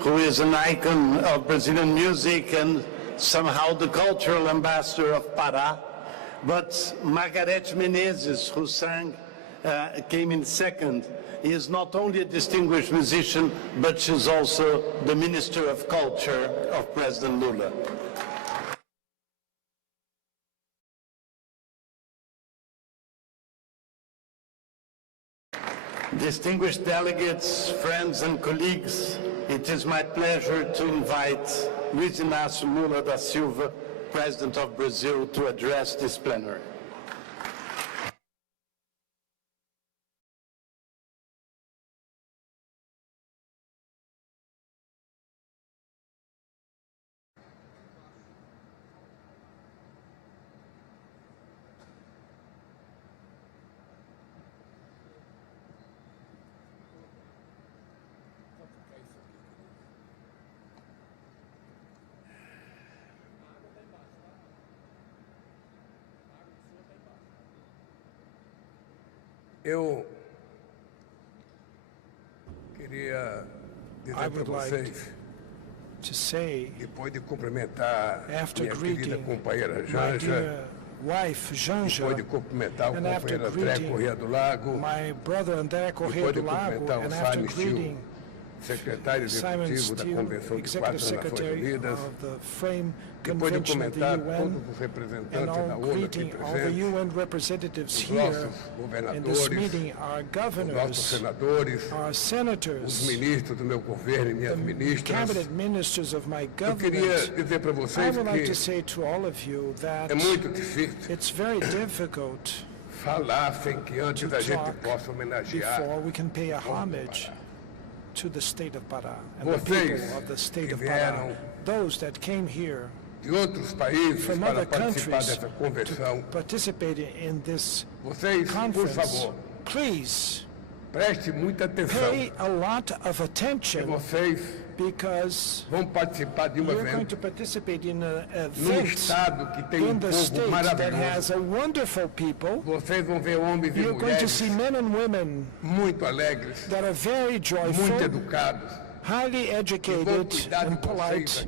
who is an icon of Brazilian music and somehow the cultural ambassador of Pará. But Margarete Menezes, who came in second, is not only a distinguished musician, but she's also the Minister of Culture of President Lula. Distinguished delegates, friends and colleagues, it is my pleasure to invite Luiz Inácio Lula da Silva, President of Brazil, to address this plenary. Eu queria dizer para vocês, depois de cumprimentar minha querida companheira Janja, depois de cumprimentar o companheiro André Corrêa do Lago, depois de cumprimentar o Simon Steele secretário Simon executivo da Steele, Convenção de Executive Quatro Nações Secretary Unidas, of the Frame depois de Convention of the comentar UN, todos os and representantes da all ONU aqui greeting all the presentes, UN representatives os here nossos in this governadores, meeting, our os nossos governors, senadores, our os senators, ministros do meu governo e minhas ministras. cabinet ministers of my Eu queria government. dizer para I vocês would like to que say to all of you that é muito difícil it's very difficult falar sem que antes to a gente talk possa homenagear before we can pay a homage to the state of Pará and the vocês people of the state que of Pará, vieram those that came here de outros países from para other participar countries dessa convenção. participating in this Vocês, por conference. favor, Please preste muita atenção, pay a lot of que attention vocês because vão participar de um you're going evento to participate in an num event estado que tem in the povo state that has maravilhoso. a wonderful people. Vocês vão ver homens e You're going to mulheres see men and women muito alegres, that are very muito joyful, educados, highly educated and polite,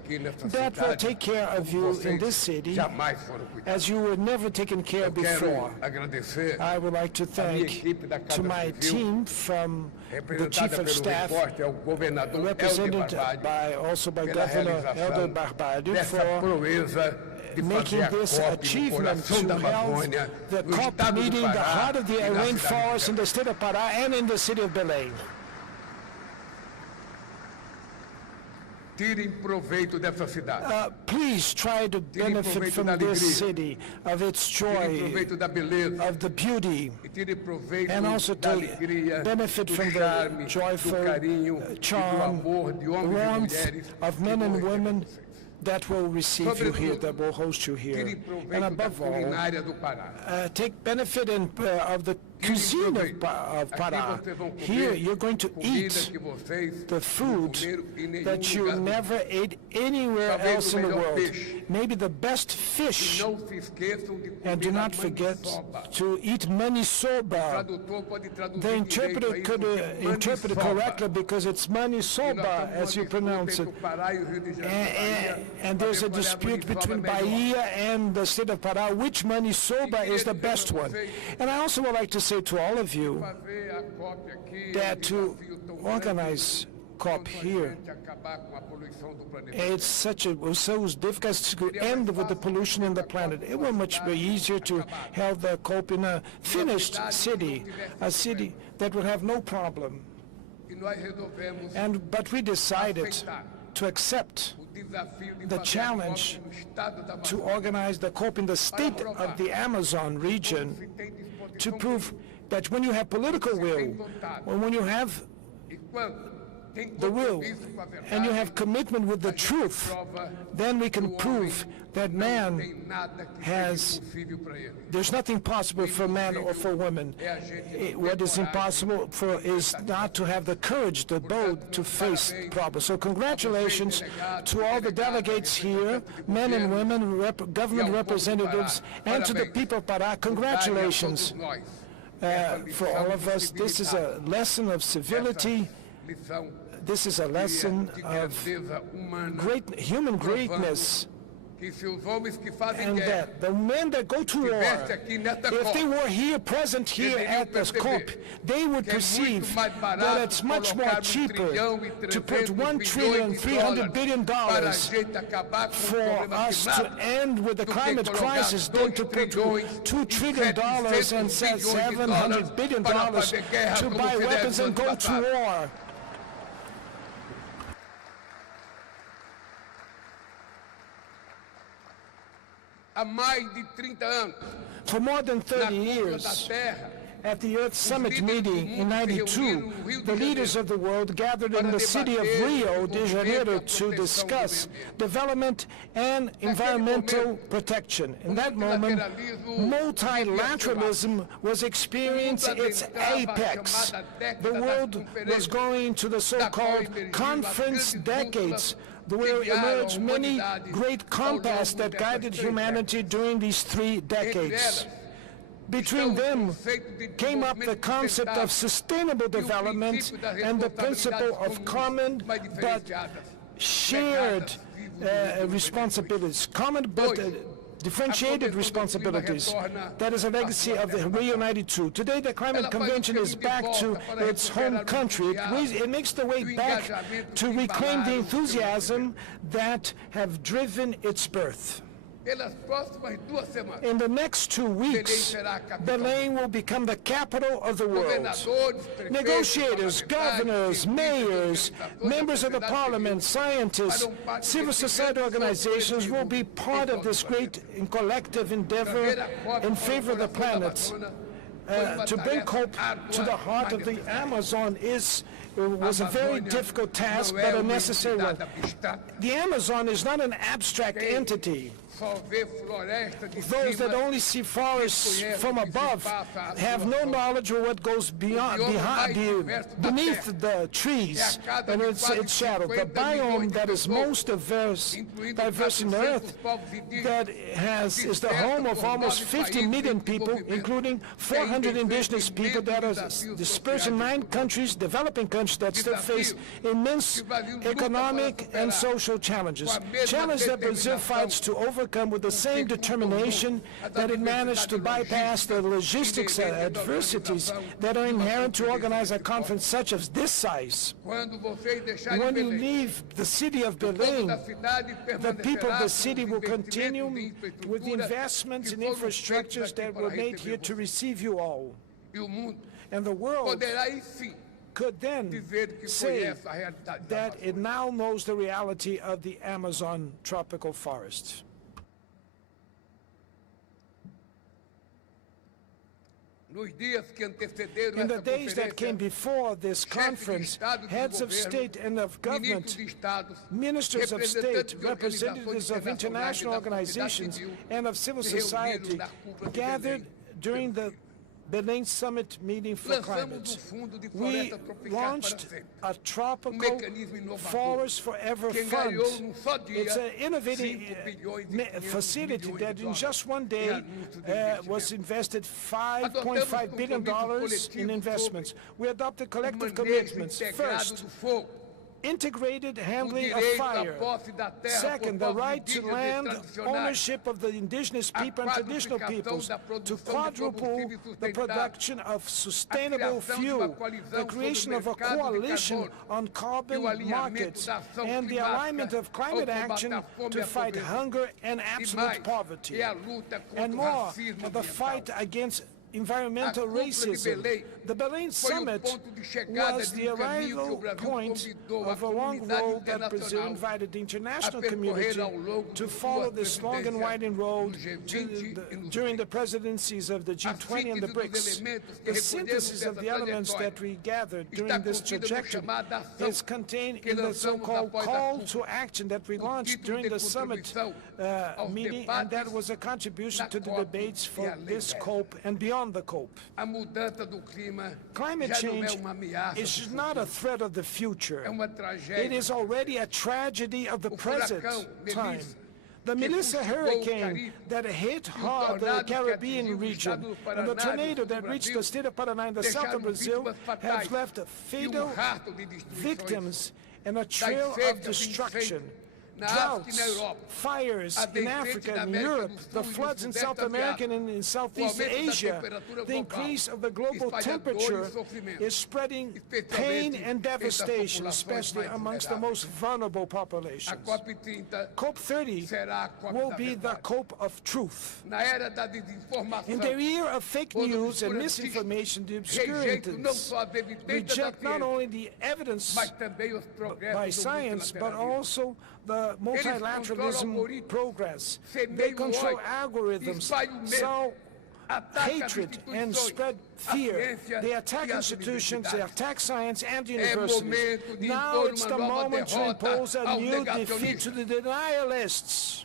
that will take care of you in this city jamais foram cuidados. as you were never taken care Eu of quero before. agradecer I would like to a minha thank equipe da to Casa my Civil, team from the Chief representada of pelo Staff, repórter, o governador Helder represented Barbalho, also by pela Governor realização Helder Barbalho, dessa for proeza de making fazer a this COP no achievement coração to da help Amazônia, the no COP estado do meeting, the Pará heart of the e na rainforest in cidade the state of Pará and in the city of Belém. Tirem proveito dessa cidade. Please try to benefit from this city, of its Tirem joy, proveito da beleza. of the beauty, E tirem proveito and also da to alegria, benefit do from the charme, joyful do carinho e do charm, amor de homens e warmth mulheres of que men vão and receber women vocês. that will receive you here, that will host you here. Tirem And proveito da above all, culinária do Pará. take benefit of the cuisine of Pará. Here, you're going to eat que vocês the food comeram em nenhum that you lugar do never ate anywhere Talvez else o in the melhor world. peixe. Maybe the best fish. Não se esqueçam de And do comer a not forget maniçoba. to eat O maniçoba. tradutor pode traduzir The interpreter direito could aí, porque interpret it maniçoba. correctly because it's E nós maniçoba, estamos as you numa pronounce disputa it. entre o Pará e o Rio de Janeiro, Bahia, And para there's ver a qual é dispute maniçoba between melhor. Bahia and the state of Pará, which maniçoba is the best one. And I also would like to say to all of you Fazer a COP aqui, that um to desafio tão organize COP grande here, quanto a gente acabar com a poluição do planeta. it's so difficult to end with the pollution in the planet. It will much be easier to have the COP in a finished city, a city that will have no problem. E nós resolvemos But we decided to accept o desafio de the fazer a challenge COP no estado da to Amazônia. organize the COP in the state of the Amazon region Se tem disposição to prove that when you have political will, or when you have e quando tem the will, compromisso com a verdade, and you have commitment with the truth, prova then we que can o prove homem that não man tem nada que has- seja impossível para ele. there's nothing possible for man or for women. What is impossible is not to have the courage, the bold to face problems. So congratulations to all the delegates here, men and women, government representatives, and to the people of Pará. Congratulations for all of us. This is a lesson of civility. Lição This is a lesson de of grandeza humana, great human greatness, que se os homens que fazem and guerra that the men that go to war, estivessem aqui nesta if they COP, were here, present here at this COP, they would que é muito perceive mais that barato it's much more colocar cheaper trilhão e to put 1 300 trillion, bilhões de 300 billion para a dollars gente acabar com o for problema us to climático end with the do que climate colocar crisis than 2 to put trilhões $2 e trillion and 700 bilhões de $700 billion para fazer guerra to como buy fizemos weapons and ano go to passado. war. Há mais de 30 anos, For more than na 30 cúpula da years, Terra, at the Earth Summit meeting in '92, the leaders of the world gathered in the city of Rio de Janeiro to discuss development and environmental protection. In that moment, multilateralism was experiencing its apex. The world was going to the so-called conference decades. There will emerge many great compasses that guided humanity during these 3 decades. Between them came up the concept of sustainable development and the principle of common but shared responsibilities. Common but differentiated responsibilities. That is a legacy of the Rio 92. Today, the Climate Convention is back to its home country. It makes the way back to reclaim the enthusiasm that have driven its birth. In the next 2 weeks, Belém will become the capital of the world. Negotiators, governors, mayors, members of the parliament, scientists, civil society organizations will be part of this great and collective endeavor in favor of the planet. To bring COP to the heart of the Amazon was a very difficult task, but a necessary one. The Amazon is not an abstract entity. Those that only see forests from above have no knowledge of what goes beneath the trees and its shadow. The biome that is most diverse in the earth, that is the home of almost 50 million people, including 400 indigenous people that are dispersed in 9 countries, developing countries that still face immense economic and social challenges. Challenges that Brazil fights to overcome with the same determination that it managed to bypass the logistics adversities that are inherent to organize a conference such as this size. When you leave the city of Belém, the people of the city will continue with the investments in infrastructures that were made here to receive you all. And the world could then say that it now knows the reality of the Amazon tropical forests. In the days that came before this conference, heads of state and of government, ministers of state, representatives of international organizations, and of civil society gathered during the Belém Summit meeting for climate. We launched a tropical forest forever fund. It's an innovative facility that in just one day was invested $5.5 billion in investments. We adopted collective commitments. First, integrated handling of fire. Second, the right to land ownership of the indigenous people and traditional peoples, to quadruple the production of sustainable fuel, the creation of a coalition on carbon markets, and the alignment of climate action to fight hunger and absolute poverty. And more, the fight against environmental racism. The Belém Summit was the arrival point of a long road that Brazil invited the international community to follow this long and winding road during the presidencies of the G20 and the BRICS. The synthesis of the elements that we gathered during this trajectory is contained in the so-called call to action that we launched during the summit meeting, and that was a contribution to the debates for this COP and beyond the COP. Climate change is not a threat of the future. It is already a tragedy of the present time. The Melissa hurricane that hit hard the Caribbean region and the tornado that reached the state of Paraná in the south of Brazil have left fatal victims and a trail of destruction. Droughts, fires in Africa and Europe, the floods in South America and in Southeast Asia, the increase of the global temperature is spreading pain and devastation, especially amongst the most vulnerable populations. COP30 will be the COP of truth. In the era of fake news and misinformation, the obscurantists reject not only the evidence by science, but also the multilateralism progress. They control algorithms, sow hatred, and spread fear. They attack institutions, they attack science and universities. Now it's the moment to impose a new defeat to the denialists.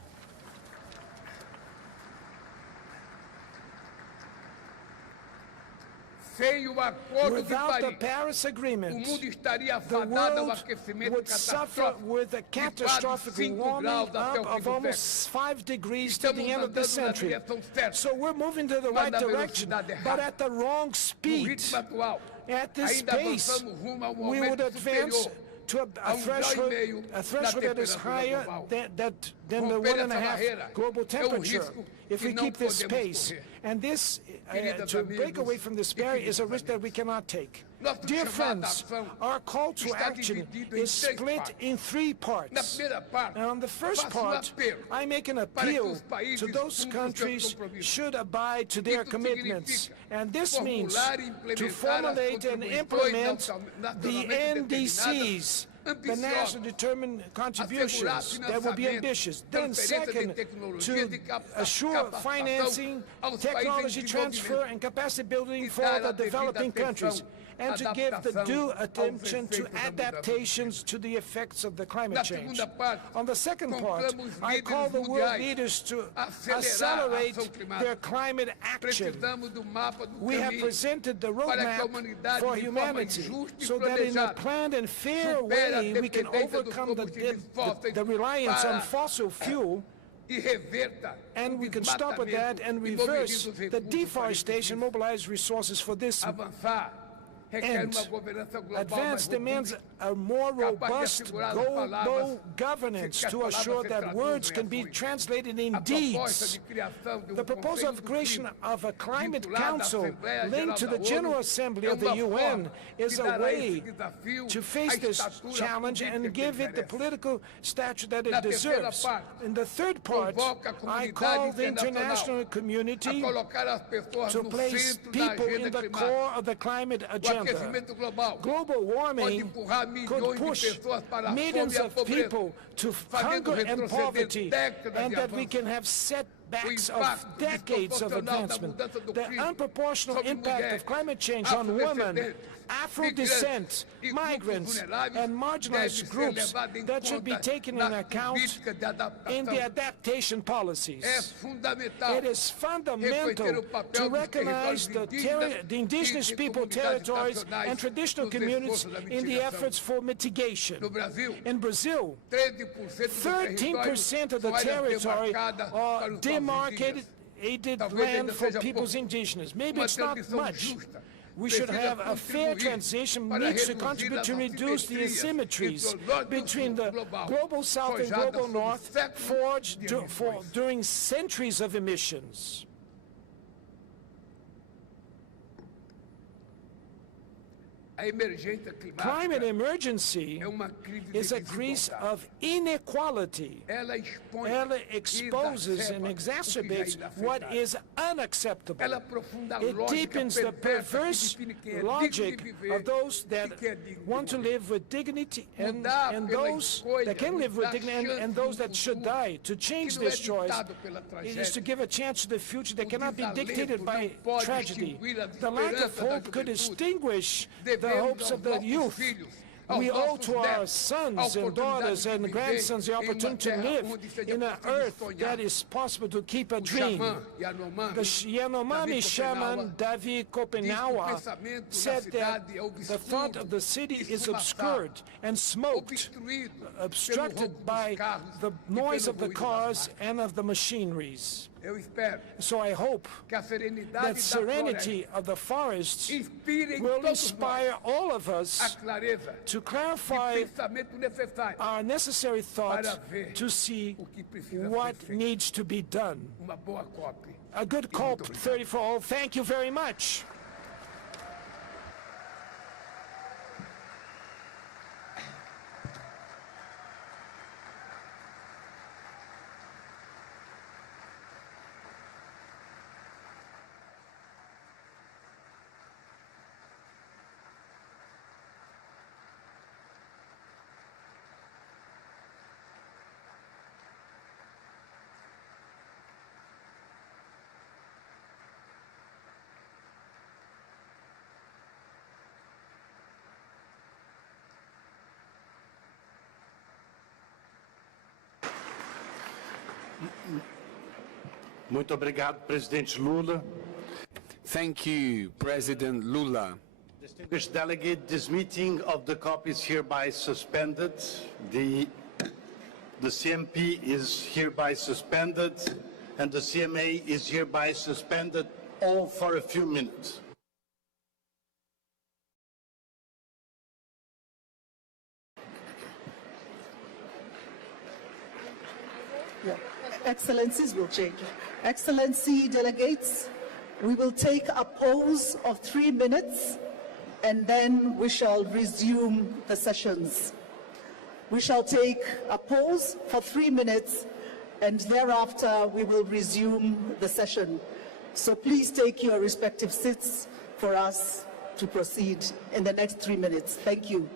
Without the Paris Agreement, the world would suffer with a catastrophic warming up of almost 5 degrees to the end of the century. So we're moving to the right direction, but at the wrong speed. At this pace, we would advance to a threshold that is higher than the 1.5 global temperature if we keep this pace. And this, to break away from this barrier, is a risk that we cannot take. Dear friends, our call to action is split in 3 parts. And on the first part, I make an appeal to those countries should abide to their commitments. And this means to formulate and implement the NDCs, the national determined contributions that will be ambitious. Then second, to assure financing, technology transfer, and capacity building for the developing countries, and to give the due attention to adaptations to the effects of the climate change. On the second part, I call the world leaders to accelerate their climate action. We have presented the roadmap for humanity so that in a planned and fair way we can overcome the reliance on fossil fuel, and we can stop at that and reverse the deforestation, mobilize resources for this end. Advance demands a more robust global governance to assure that words can be translated in deeds. The proposal of creation of a climate council linked to the General Assembly of the UN is a way to face this challenge and give it the political stature that it deserves. In the third part, I call the international community to place people in the core of the climate agenda. Global warming could push millions of people to hunger and poverty, and that we can have setbacks of decades of advancement. The unproportional impact of climate change on women, Afro descent, migrants, and marginalized groups that should be taken in account in the adaptation policies. It is fundamental to recognize the indigenous people, territories, and traditional communities in the efforts for mitigation. In Brazil, 13% of the territory are demarcated land for peoples indigenous. Maybe it's not much. We should have a fair transition needs to contribute to reduce the asymmetries between the global south and global north forged during centuries of emissions. Climate emergency is a crisis of inequality. It exposes and exacerbates what is unacceptable. It deepens the perverse logic of those that want to live with dignity and those that can live with dignity and those that should die. To change this choice, it is to give a chance to the future that cannot be dictated by tragedy. The lack of hope could extinguish the hopes of the youth. We owe to our sons and daughters and grandsons the opportunity to live in an earth that is possible to keep a dream. The Yanomami shaman Davi Kopenawa said that the front of the city is obscured and smoked, obstructed by the noise of the cars and of the machineries. So I hope that serenity of the forests will inspire all of us to clarify our necessary thought to see what needs to be done. A good COP30 for all. Thank you very much. Muito obrigado, Presidente Lula. Thank you, President Lula. Distinguished delegate, this meeting of the COP is hereby suspended. The CMP is hereby suspended, and the CMA is hereby suspended, all for a few minutes. Yeah. Excellencies will change. Excellency delegates, we will take a pause of 3 minutes and then we shall resume the sessions. We shall take a pause for 3 minutes and thereafter we will resume the session. So please take your respective seats for us to proceed in the next 3 minutes. Thank you.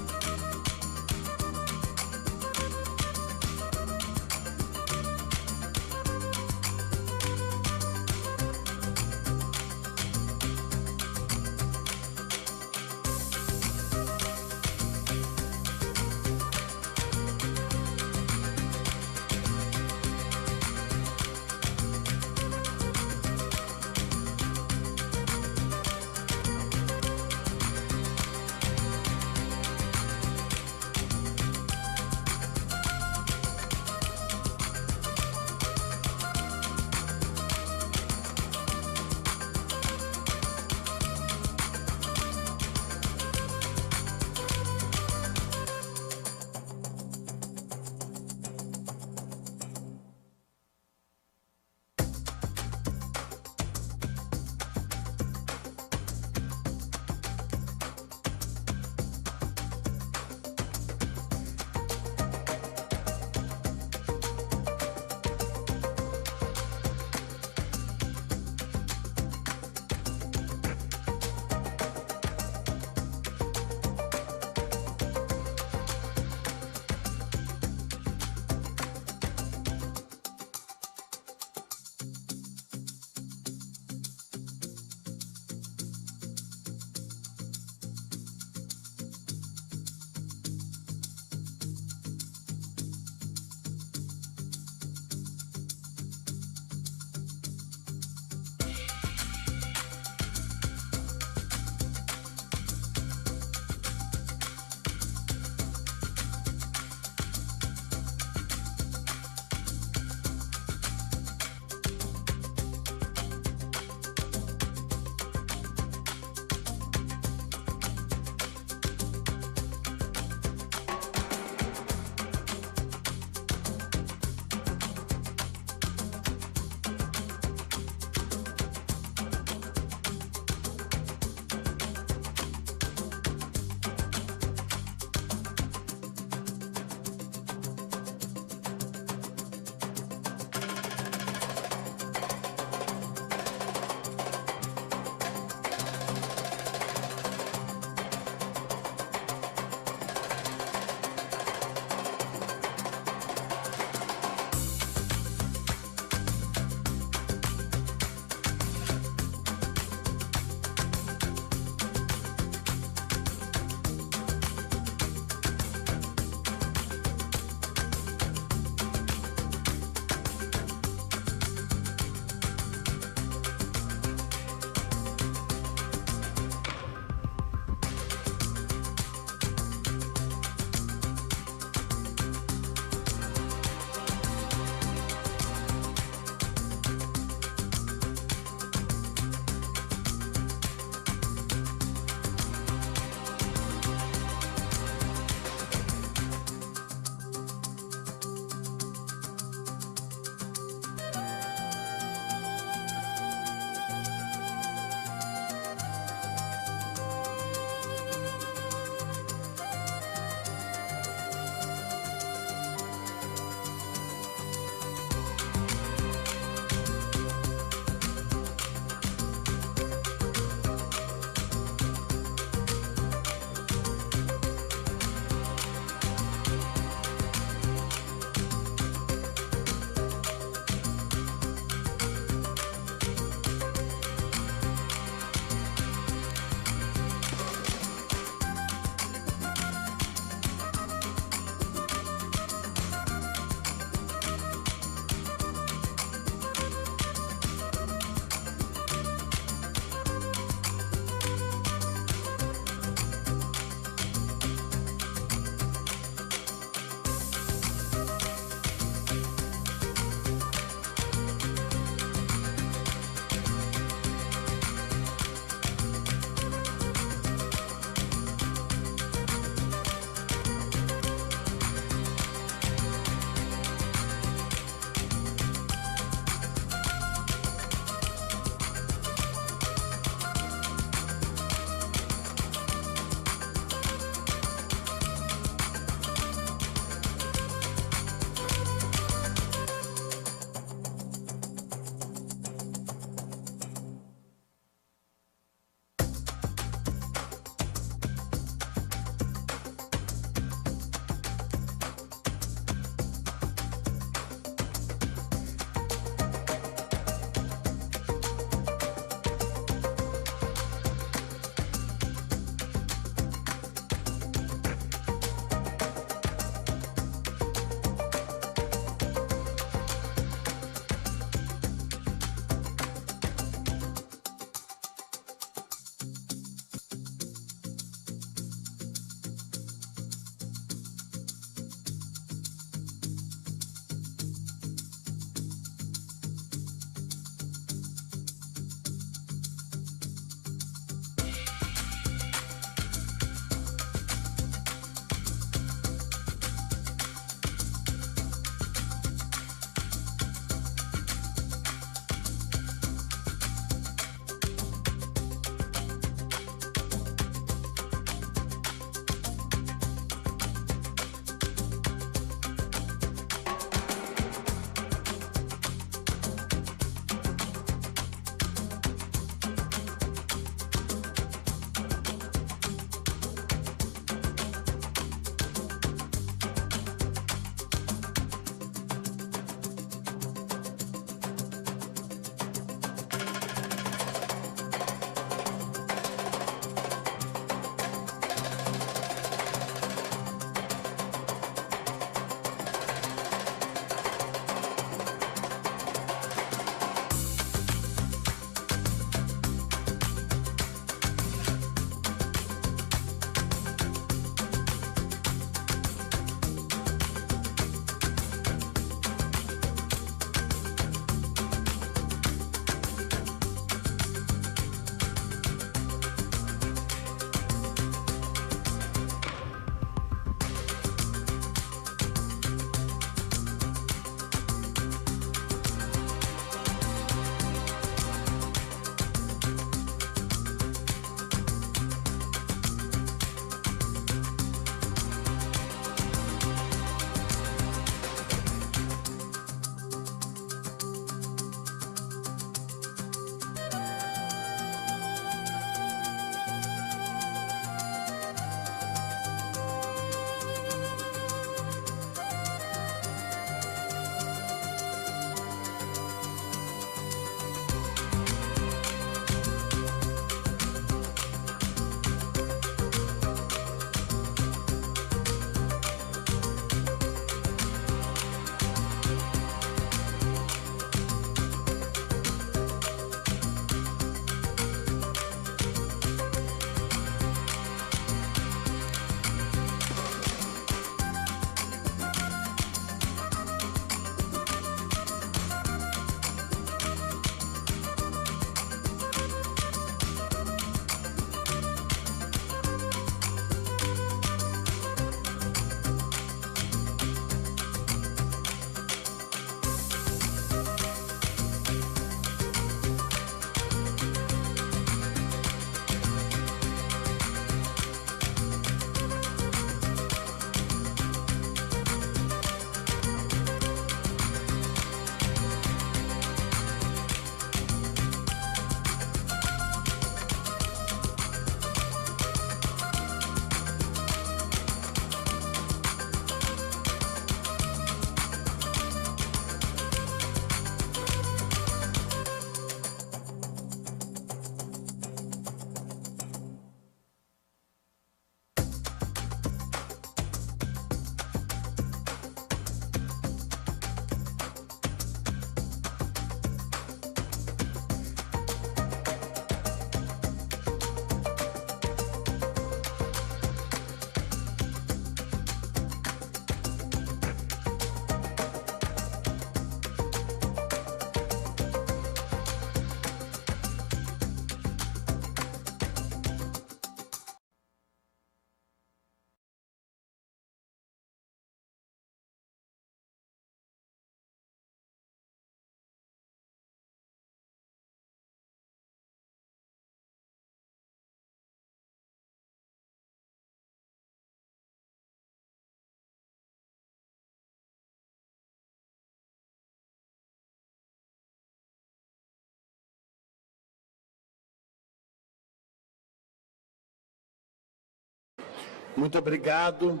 Muito obrigado.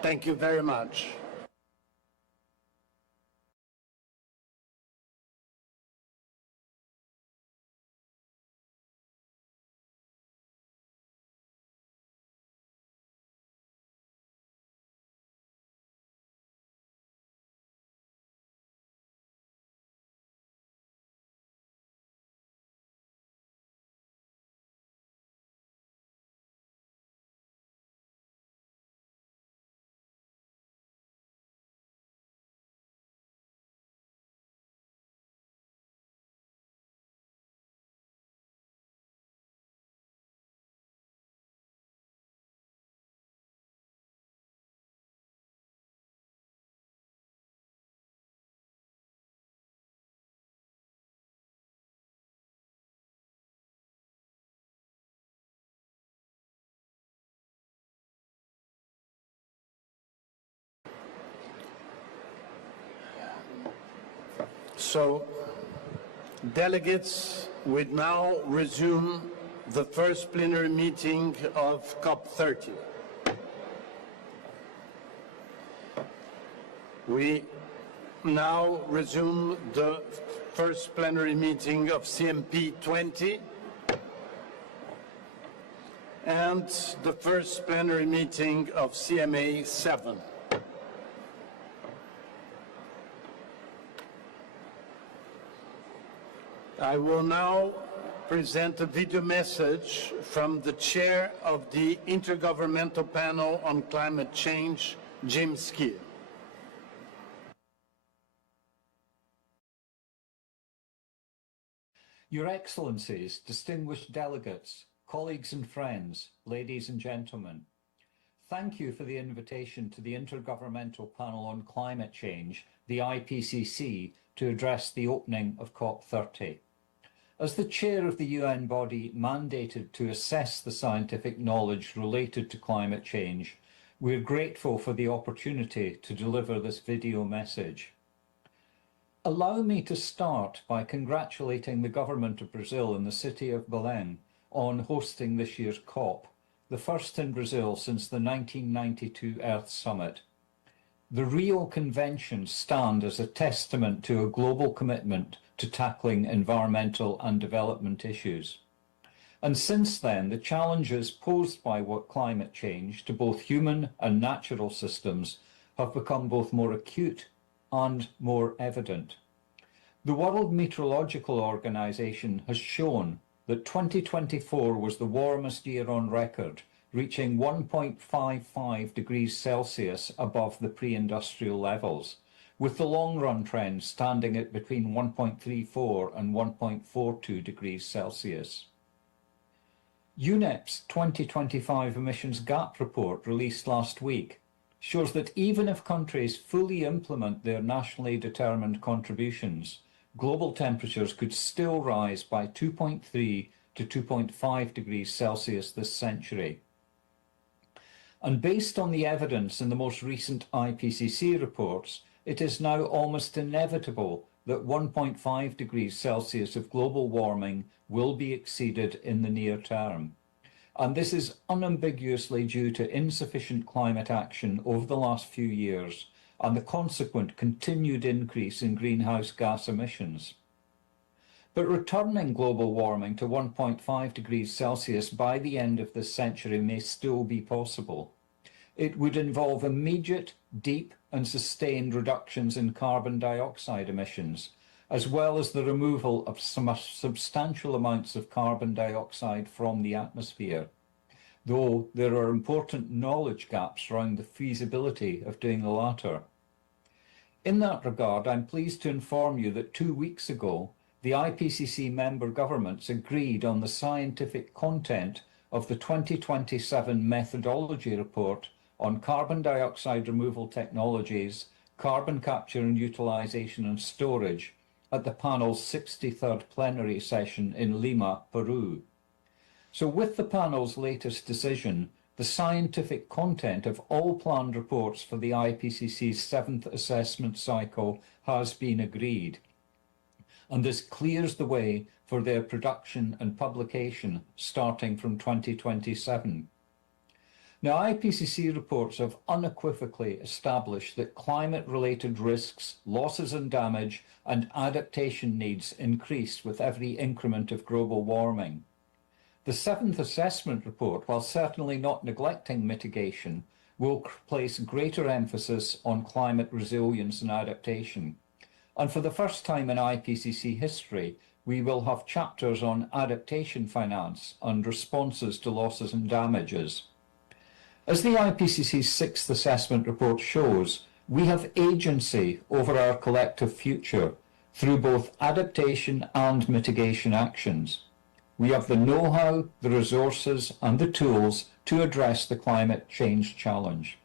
Thank you very much. So, delegates, we now resume the first plenary meeting of COP30. We now resume the first plenary meeting of CMP20 and the first plenary meeting of CMA7. I will now present a video message from the chair of the Intergovernmental Panel on Climate Change, Jim Skier. Your Excellencies, distinguished delegates, colleagues and friends, ladies and gentlemen, thank you for the invitation to the Intergovernmental Panel on Climate Change, the IPCC, to address the opening of COP30. As the chair of the UN body mandated to assess the scientific knowledge related to climate change, we're grateful for the opportunity to deliver this video message. Allow me to start by congratulating the government of Brazil and the city of Belém on hosting this year's COP, the first in Brazil since the 1992 Earth Summit. The Rio Convention stand as a testament to a global commitment to tackling environmental and development issues. And since then, the challenges posed by climate change to both human and natural systems have become both more acute and more evident. The World Meteorological Organization has shown that 2024 was the warmest year on record, reaching 1.55 degrees Celsius above the pre-industrial levels, with the long-run trend standing at between 1.34 and 1.42 degrees Celsius. UNEP's 2025 emissions gap report released last week shows that even if countries fully implement their nationally determined contributions, global temperatures could still rise by 2.3 to 2.5 degrees Celsius this century. And based on the evidence in the most recent IPCC reports, it is now almost inevitable that 1.5 degrees Celsius of global warming will be exceeded in the near term. And this is unambiguously due to insufficient climate action over the last few years and the consequent continued increase in greenhouse gas emissions. But returning global warming to 1.5 degrees Celsius by the end of this century may still be possible. It would involve immediate, deep and sustained reductions in carbon dioxide emissions, as well as the removal of some substantial amounts of carbon dioxide from the atmosphere, though there are important knowledge gaps around the feasibility of doing the latter. In that regard, I'm pleased to inform you that 2 weeks ago, the IPCC member governments agreed on the scientific content of the 2027 methodology report on carbon dioxide removal technologies, carbon capture and utilisation and storage at the panel's 63rd plenary session in Lima, Peru. So with the panel's latest decision, the scientific content of all planned reports for the IPCC's 7th assessment cycle has been agreed. And this clears the way for their production and publication starting from 2027. Now, IPCC reports have unequivocally established that climate-related risks, losses and damage, and adaptation needs increase with every increment of global warming. The 7th Assessment Report, while certainly not neglecting mitigation, will place greater emphasis on climate resilience and adaptation. And for the first time in IPCC history, we will have chapters on adaptation finance and responses to losses and damages. As the IPCC's 6th Assessment Report shows, we have agency over our collective future through both adaptation and mitigation actions. We have the know-how, the resources and the tools to address the climate change challenge.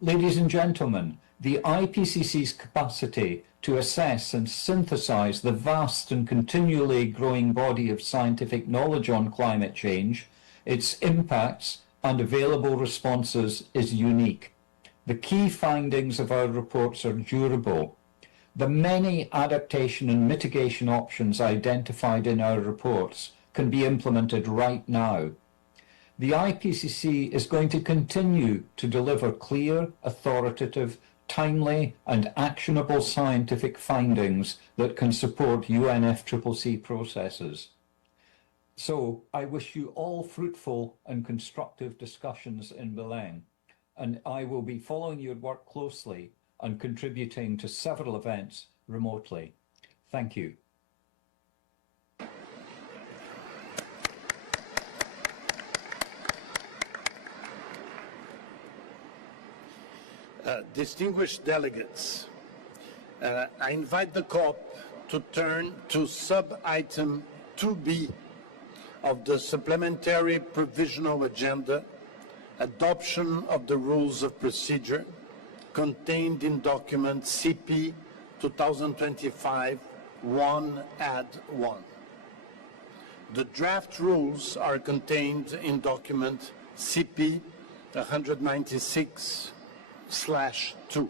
Ladies and gentlemen, the IPCC's capacity to assess and synthesize the vast and continually growing body of scientific knowledge on climate change, its impacts and available responses is unique. The key findings of our reports are durable. The many adaptation and mitigation options identified in our reports can be implemented right now. The IPCC is going to continue to deliver clear, authoritative, timely and actionable scientific findings that can support UNFCCC processes. So I wish you all fruitful and constructive discussions in Belém, and I will be following your work closely and contributing to several events remotely. Thank you. Distinguished delegates, I invite the COP to turn to sub-item 2B of the Supplementary Provisional Agenda, adoption of the rules of procedure contained in document CP 2025-1 Add 1. The draft rules are contained in document CP 196/2.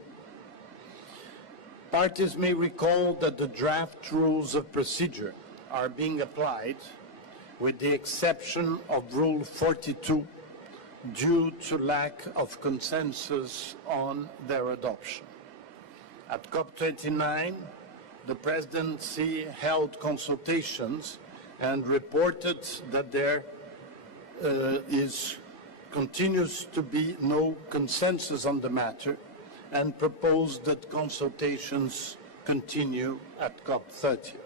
Parties may recall that the draft rules of procedure are being applied with the exception of Rule 42 due to lack of consensus on their adoption. At COP29, the Presidency held consultations and reported that there continues to be no consensus on the matter and proposed that consultations continue at COP30.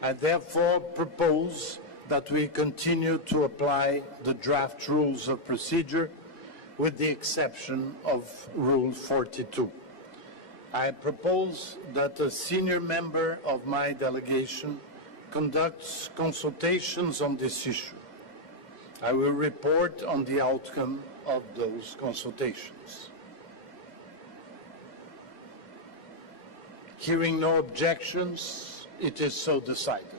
I therefore propose that we continue to apply the draft rules of procedure with the exception of Rule 42. I propose that a senior member of my delegation conducts consultations on this issue. I will report on the outcome of those consultations. Hearing no objections, it is so decided.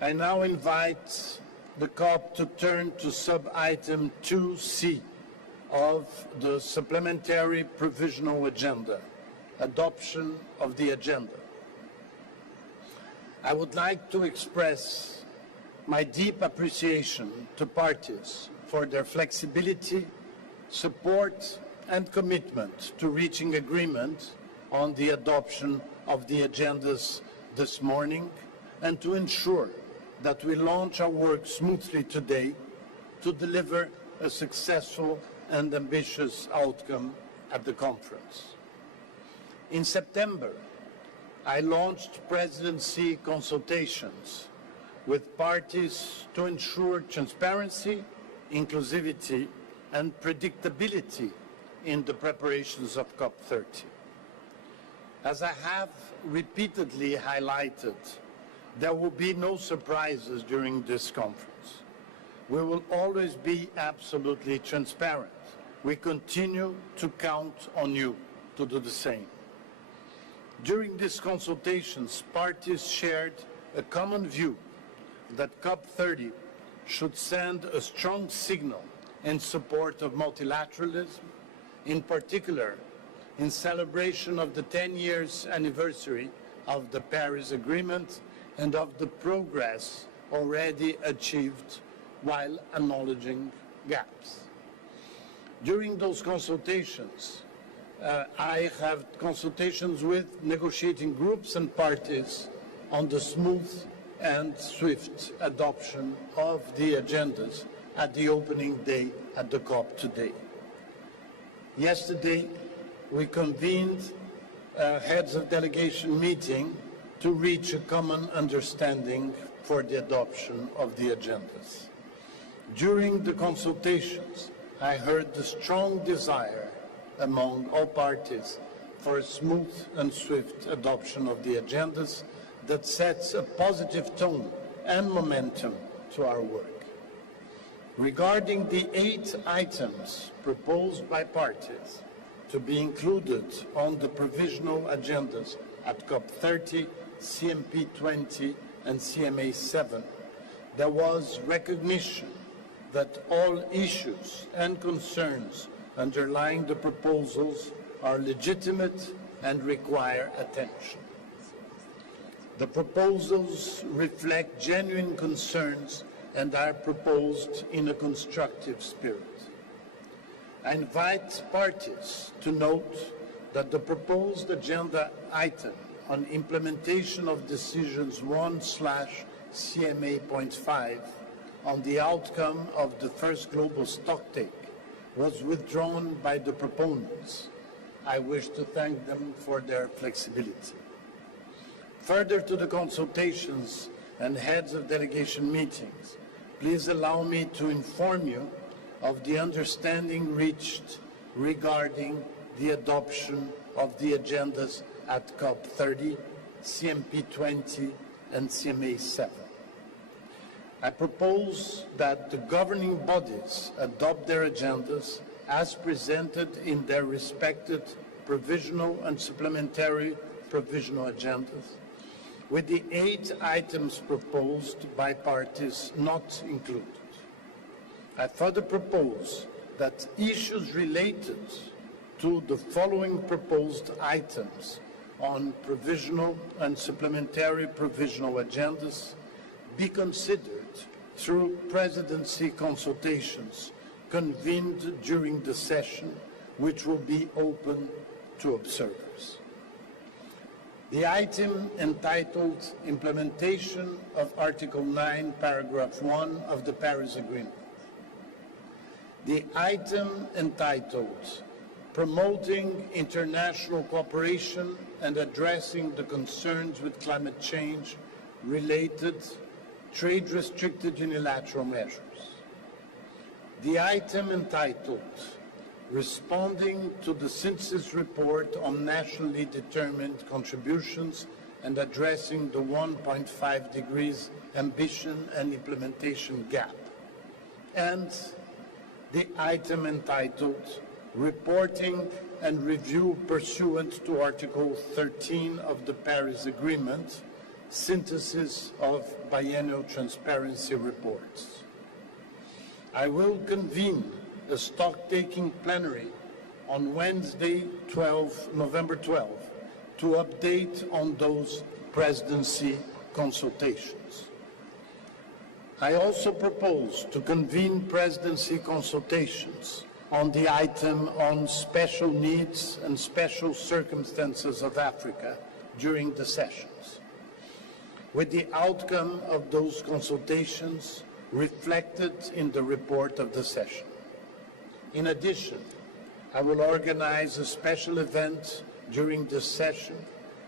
I now invite the COP to turn to sub-item 2C of the Supplementary Provisional Agenda, adoption of the agenda. I would like to express my deep appreciation to parties for their flexibility, support and commitment to reaching agreement on the adoption of the agendas this morning and to ensure that we launch our work smoothly today to deliver a successful and ambitious outcome at the conference. In September, I launched presidency consultations with parties to ensure transparency, inclusivity, and predictability in the preparations of COP30. As I have repeatedly highlighted, there will be no surprises during this conference. We will always be absolutely transparent. We continue to count on you to do the same. During these consultations, parties shared a common view that COP30 should send a strong signal in support of multilateralism, in particular in celebration of the 10 years anniversary of the Paris Agreement and of the progress already achieved while acknowledging gaps. During those consultations, I have consultations with negotiating groups and parties on the smooth and swift adoption of the agendas at the opening day at the COP today. Yesterday, we convened a heads of delegation meeting to reach a common understanding for the adoption of the agendas. During the consultations, I heard the strong desire among all parties for a smooth and swift adoption of the agendas that sets a positive tone and momentum to our work. Regarding the 8 items proposed by parties to be included on the provisional agendas at COP30, CMP20 and CMA7, there was recognition that all issues and concerns underlying the proposals are legitimate and require attention. The proposals reflect genuine concerns and are proposed in a constructive spirit. I invite parties to note that the proposed agenda item on implementation of decisions 1/CMA.5 on the outcome of the first global stocktake was withdrawn by the proponents. I wish to thank them for their flexibility. Further to the consultations and heads of delegation meetings, please allow me to inform you of the understanding reached regarding the adoption of the agendas at COP30, CMP20 and CMA7. I propose that the governing bodies adopt their agendas as presented in their respective provisional and supplementary provisional agendas, with the 8 items proposed by parties not included. I further propose that issues related to the following proposed items on provisional and supplementary provisional agendas be considered through presidency consultations convened during the session, which will be open to observers. The item entitled Implementation of Article 9, Paragraph 1 of the Paris Agreement. The item entitled Promoting International Cooperation and Addressing the Concerns with Climate Change Related Trade-Restricted Unilateral Measures. The item entitled Responding to the Synthesis Report on Nationally Determined Contributions and Addressing the 1.5 degrees Ambition and Implementation Gap. And the item entitled Reporting and Review Pursuant to Article 13 of the Paris Agreement, Synthesis of Biennial Transparency Reports. I will convene a stock-taking plenary on Wednesday, November 12, to update on those presidency consultations. I also propose to convene presidency consultations on the item on special needs and special circumstances of Africa during the sessions, with the outcome of those consultations reflected in the report of the session. In addition, I will organize a special event during this session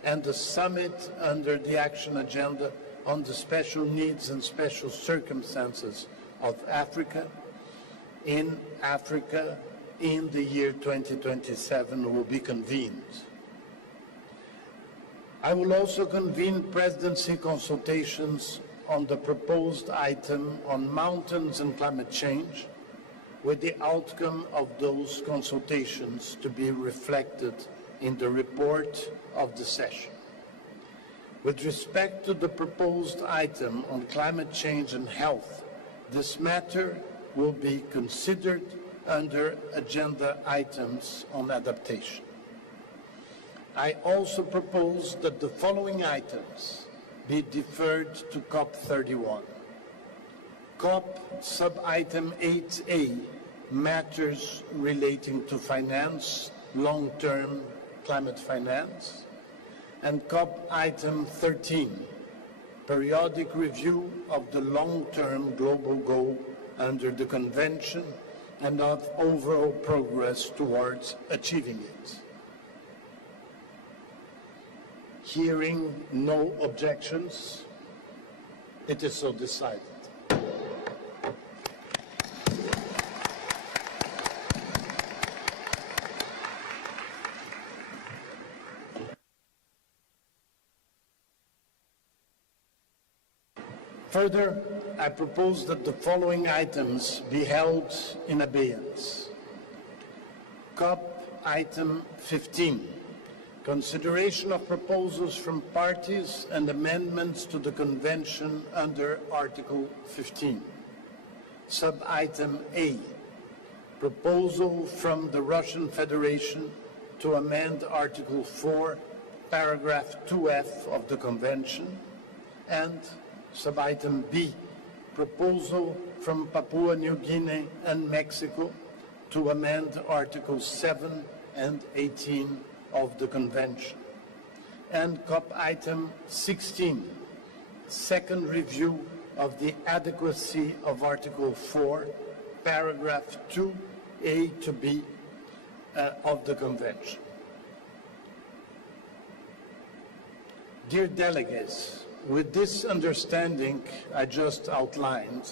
and a summit under the action agenda on the special needs and special circumstances of Africa in the year 2027 will be convened. I will also convene presidency consultations on the proposed item on mountains and climate change, with the outcome of those consultations to be reflected in the report of the session. With respect to the proposed item on climate change and health, this matter will be considered under agenda items on adaptation. I also propose that the following items be deferred to COP31. COP sub-item 8A, matters relating to finance, long-term climate finance, and COP item 13, periodic review of the long-term global goal under the Convention and of overall progress towards achieving it. Hearing no objections, it is so decided. Further, I propose that the following items be held in abeyance. COP item 15, consideration of proposals from parties and amendments to the Convention under Article 15. Sub-item A, proposal from the Russian Federation to amend Article 4, paragraph 2F of the Convention, and sub-item B, proposal from Papua New Guinea and Mexico to amend Articles 7 and 18 of the Convention. And COP item 16, second review of the adequacy of Article 4, paragraph 2A to B of the Convention. Dear delegates, with this understanding I just outlined,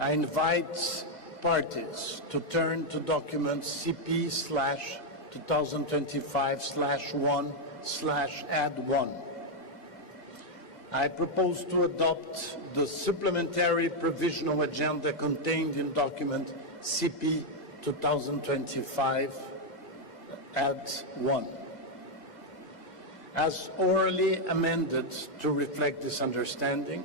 I invite parties to turn to document CP/2025/1/add1. I propose to adopt the supplementary provisional agenda contained in document CP 2025/add1. As orally amended to reflect this understanding,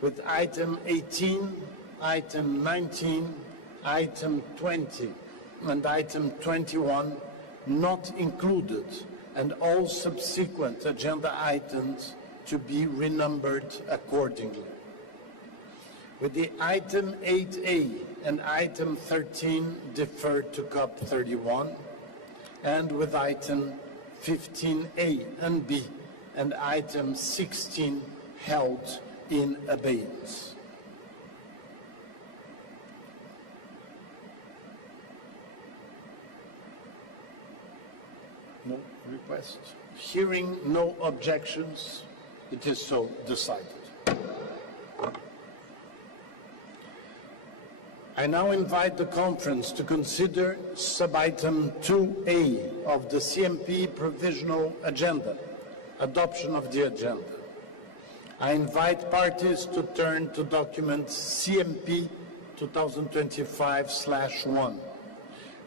with item 18, item 19, item 20, and item 21 not included, and all subsequent agenda items to be renumbered accordingly. With the item 8A and item 13 deferred to COP31, and with item 15A and B and item 16 held in abeyance. No request. Hearing no objections, it is so decided. I now invite the conference to consider sub-item 2A of the CMP provisional agenda, adoption of the agenda. I invite parties to turn to document CMP 2025/1,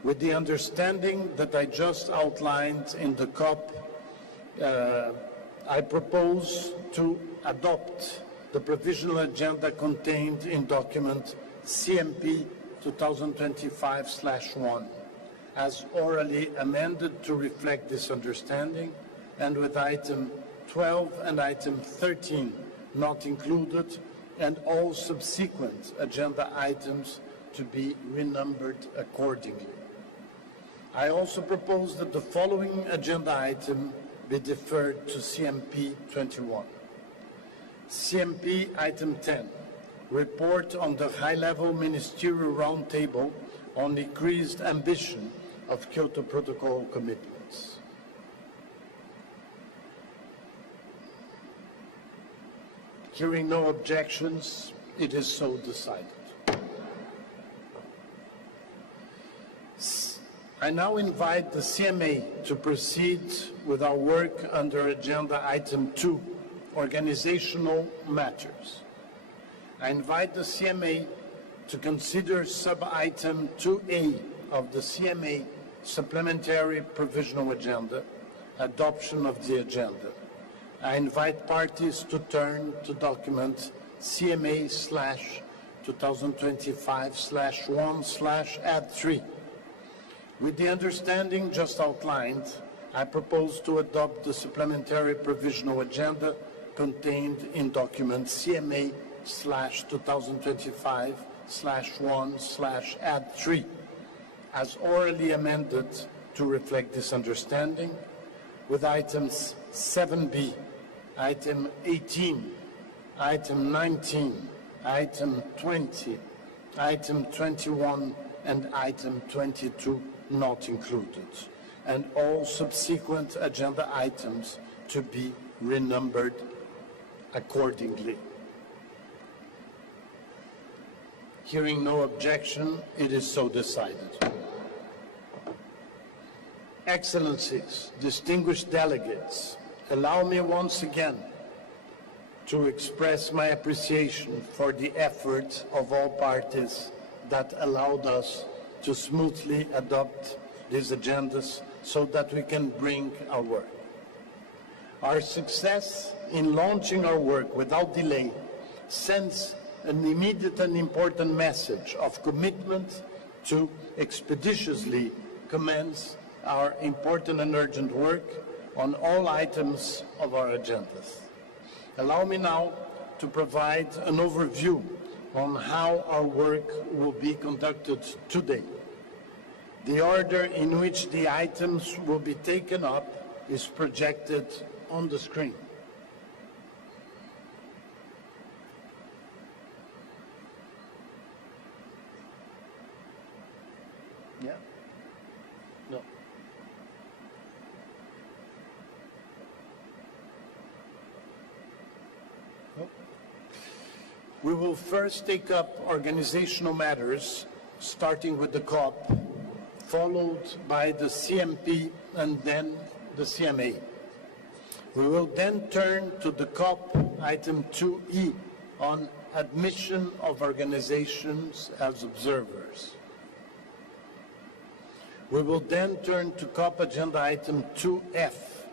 with the understanding that I just outlined in the COP. I propose to adopt the provisional agenda contained in document CMP 2025/1 as orally amended to reflect this understanding, and with item 12 and item 13 not included, and all subsequent agenda items to be renumbered accordingly. I also propose that the following agenda item be deferred to CMP 21. CMP item 10, report on the high-level ministerial roundtable on increased ambition of Kyoto Protocol commitments. Hearing no objections, it is so decided. I now invite the CMA to proceed with our work under agenda item 2, organizational matters. I invite the CMA to consider sub-item 2A of the CMA supplementary provisional agenda, adoption of the agenda. I invite parties to turn to document CMA/2025/1/add3. With the understanding just outlined, I propose to adopt the supplementary provisional agenda contained in document CMA/2025/1/add3, as orally amended to reflect this understanding, with items 7B, item 18, item 19, item 20, item 21, and item 22 not included, and all subsequent agenda items to be renumbered accordingly. Hearing no objection, it is so decided. Excellencies, distinguished delegates, allow me once again to express my appreciation for the effort of all parties that allowed us to smoothly adopt these agendas so that we can bring our work. Our success in launching our work without delay sends an immediate and important message of commitment to expeditiously commence our important and urgent work on all items of our agendas. Allow me now to provide an overview on how our work will be conducted today. The order in which the items will be taken up is projected on the screen. Yeah? No. Nope. We will first take up organizational matters, starting with the COP, followed by the CMP and then the CMA. We will then turn to the COP item 2E on admission of organizations as observers. We will then turn to COP agenda item 2F,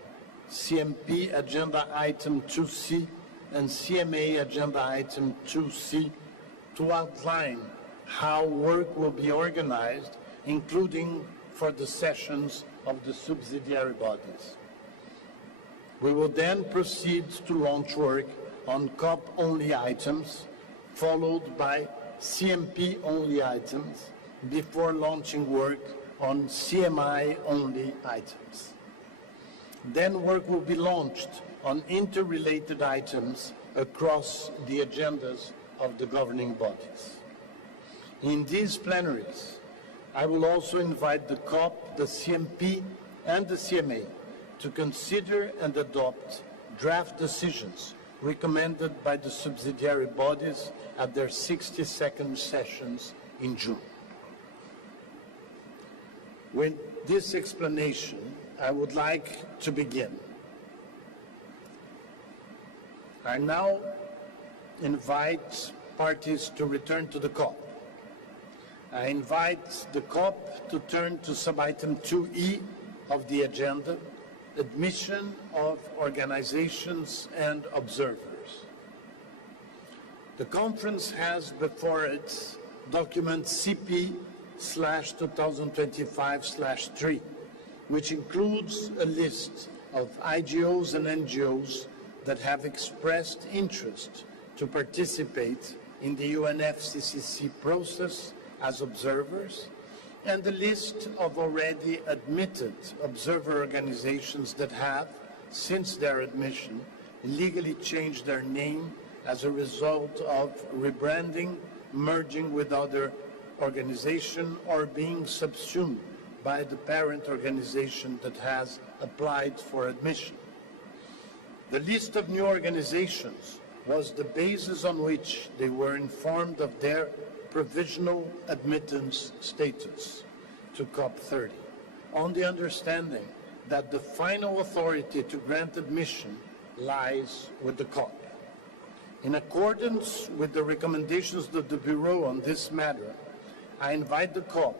CMP agenda item 2C, and CMA agenda item 2C to outline how work will be organized, including for the sessions of the subsidiary bodies. We will then proceed to launch work on COP-only items, followed by CMP-only items, before launching work on CMI-only items. Then work will be launched on interrelated items across the agendas of the governing bodies. In these plenaries, I will also invite the COP, the CMP, and the CMA to consider and adopt draft decisions recommended by the subsidiary bodies at their 62nd sessions in June. With this explanation, I would like to begin. I now invite parties to return to the COP. I invite the COP to turn to sub-item 2E of the agenda, admission of organizations and observers. The conference has before it document CP/2025/3, which includes a list of IGOs and NGOs that have expressed interest to participate in the UNFCCC process as observers, and the list of already admitted observer organizations that have, since their admission, legally changed their name as a result of rebranding, merging with other organization, or being subsumed by the parent organization that has applied for admission. The list of new organizations was the basis on which they were informed of their provisional admittance status to COP30, on the understanding that the final authority to grant admission lies with the COP. In accordance with the recommendations of the Bureau on this matter, I invite the COP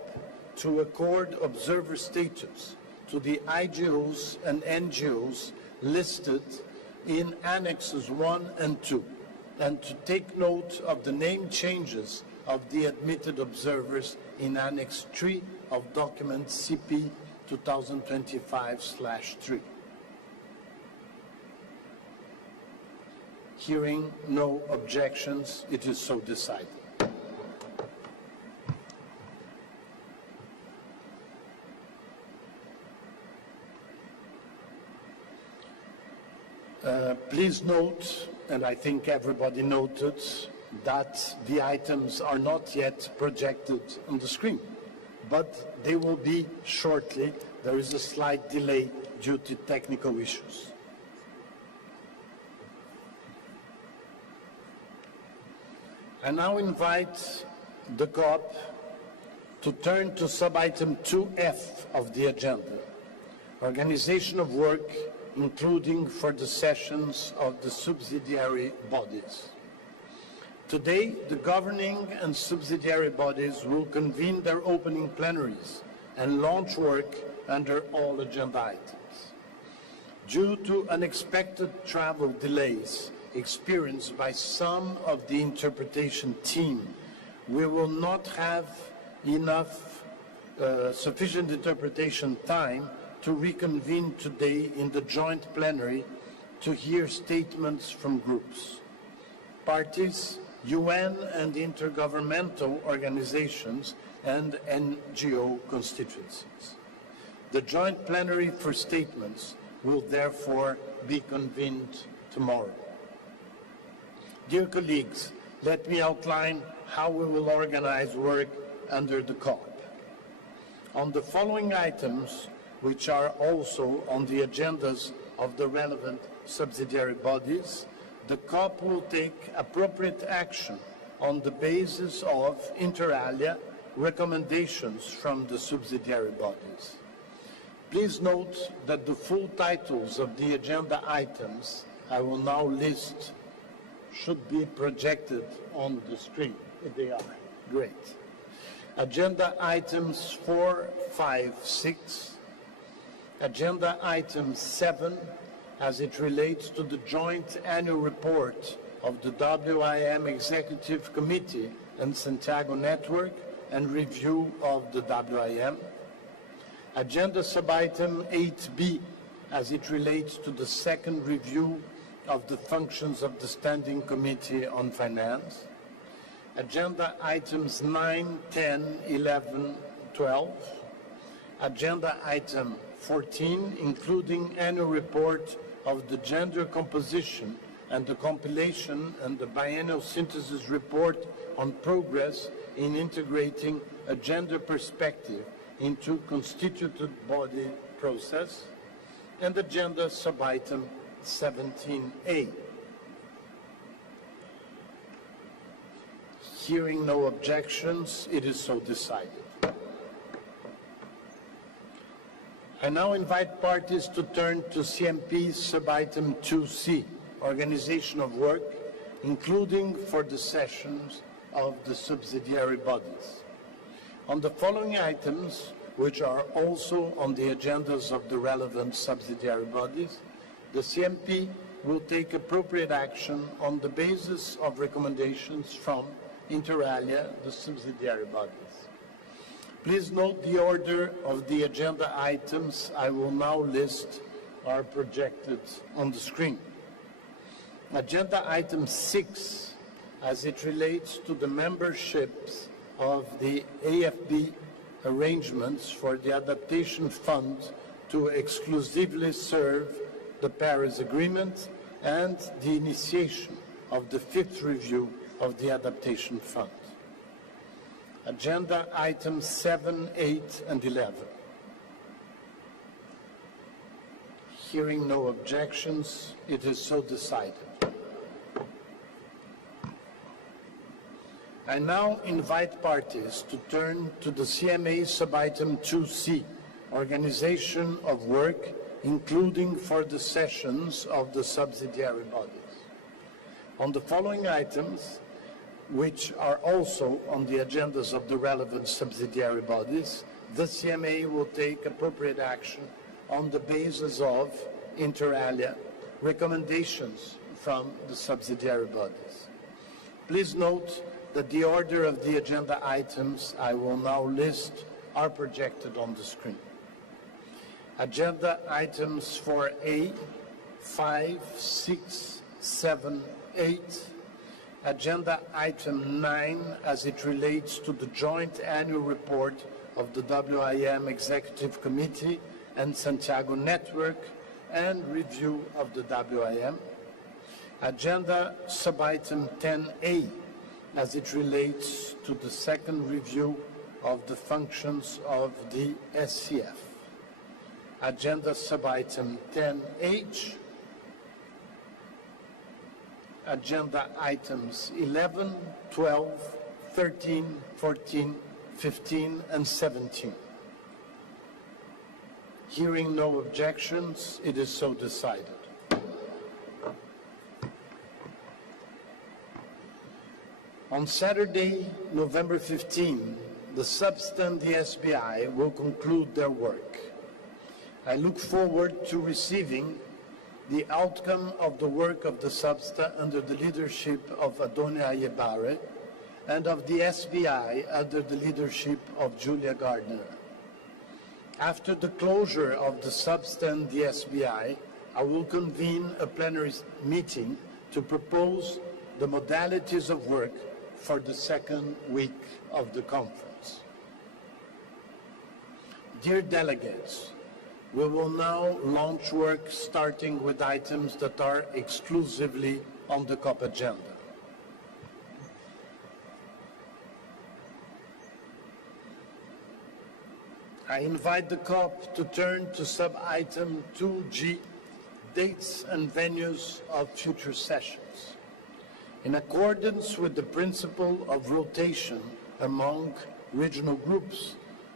to accord observer status to the IGOs and NGOs listed in Annexes 1 and 2, and to take note of the name changes of the admitted observers in Annex 3 of document CP 2025/3. Hearing no objections, it is so decided. Please note, and I think everybody noted, that the items are not yet projected on the screen, but they will be shortly. There is a slight delay due to technical issues. I now invite the COP to turn to sub-item 2F of the agenda, organization of work, including for the sessions of the subsidiary bodies. Today, the governing and subsidiary bodies will convene their opening plenaries and launch work under all agenda items. Due to unexpected travel delays experienced by some of the interpretation team, we will not have enough sufficient interpretation time to reconvene today in the joint plenary to hear statements from groups, parties, UN and intergovernmental organizations, and NGO constituencies. The joint plenary for statements will therefore be convened tomorrow. Dear colleagues, let me outline how we will organize work under the COP. On the following items, which are also on the agendas of the relevant subsidiary bodies, the COP will take appropriate action on the basis of, inter alia, recommendations from the subsidiary bodies. Please note that the full titles of the agenda items I will now list should be projected on the screen. They are. Great. Agenda items 4, 5, 6. Agenda item 7, as it relates to the joint annual report of the WIM Executive Committee and Santiago Network and review of the WIM. Agenda sub-item 8B, as it relates to the second review of the functions of the Standing Committee on Finance. Agenda items 9, 10, 11, 12. Agenda item 14, including annual report of the gender composition and the compilation and the biennial synthesis report on progress in integrating a gender perspective into constituted body process, and agenda sub-item 17A. Hearing no objections, it is so decided. I now invite parties to turn to CMP sub-item 2C, organization of work, including for the sessions of the subsidiary bodies. On the following items, which are also on the agendas of the relevant subsidiary bodies, the CMP will take appropriate action on the basis of recommendations from, inter alia, the subsidiary bodies. Please note the order of the agenda items I will now list are projected on the screen. Agenda item 6, as it relates to the memberships of the AFB arrangements for the Adaptation Fund to exclusively serve the Paris Agreement and the initiation of the 5th review of the Adaptation Fund. Agenda items 7, 8, and 11. Hearing no objections, it is so decided. I now invite parties to turn to the CMA sub-item 2C, organization of work, including for the sessions of the subsidiary bodies. On the following items, which are also on the agendas of the relevant subsidiary bodies, the CMA will take appropriate action on the basis of, inter alia, recommendations from the subsidiary bodies. Please note that the order of the agenda items I will now list are projected on the screen. Agenda items 4A, 5, 6, 7.8, agenda item 9 as it relates to the joint annual report of the WIM Executive Committee and Santiago Network and review of the WIM. Agenda subitem 10A as it relates to the second review of the functions of the SCF. Agenda subitem 10H, agenda items 11, 12, 13, 14, 15, and 17. Hearing no objections, it is so decided. On Saturday, November 15, the Substa and the SBI will conclude their work. I look forward to receiving the outcome of the work of the Substa under the leadership of Adonia Yebare and of the SBI under the leadership of Julia Gardner. After the closure of the Substa and the SBI, I will convene a plenary meeting to propose the modalities of work for the second week of the conference. Dear delegates, we will now launch work starting with items that are exclusively on the COP agenda. I invite the COP to turn to sub-item 2G, dates and venues of future sessions. In accordance with the principle of rotation among regional groups,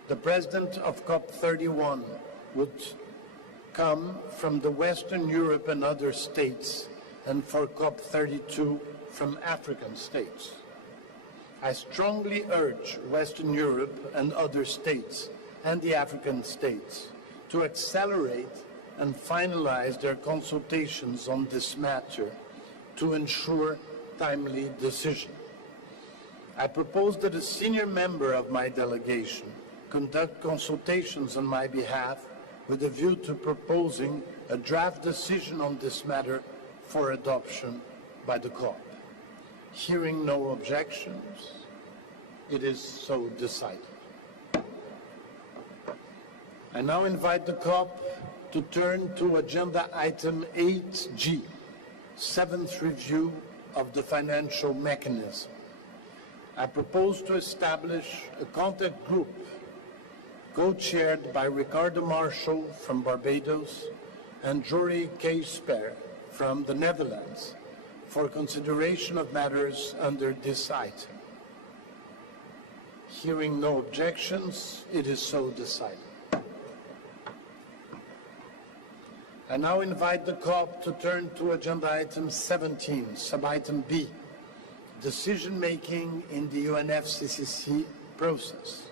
the president of COP31 would come from the Western Europe and other states, and for COP32 from African states. I strongly urge Western Europe and other states and the African states to accelerate and finalize their consultations on this matter to ensure timely decision. I propose that a senior member of my delegation conduct consultations on my behalf with a view to proposing a draft decision on this matter for adoption by the COP. Hearing no objections, it is so decided. I now invite the COP to turn to agenda item 8G, seventh review of the financial mechanism. I propose to establish a contact group co-chaired by Ricardo Marshall from Barbados and Jory Keesper from the Netherlands for consideration of matters under this item. Hearing no objections, it is so decided. I now invite the COP to turn to agenda item 17, sub-item B, decision-making in the UNFCCC process.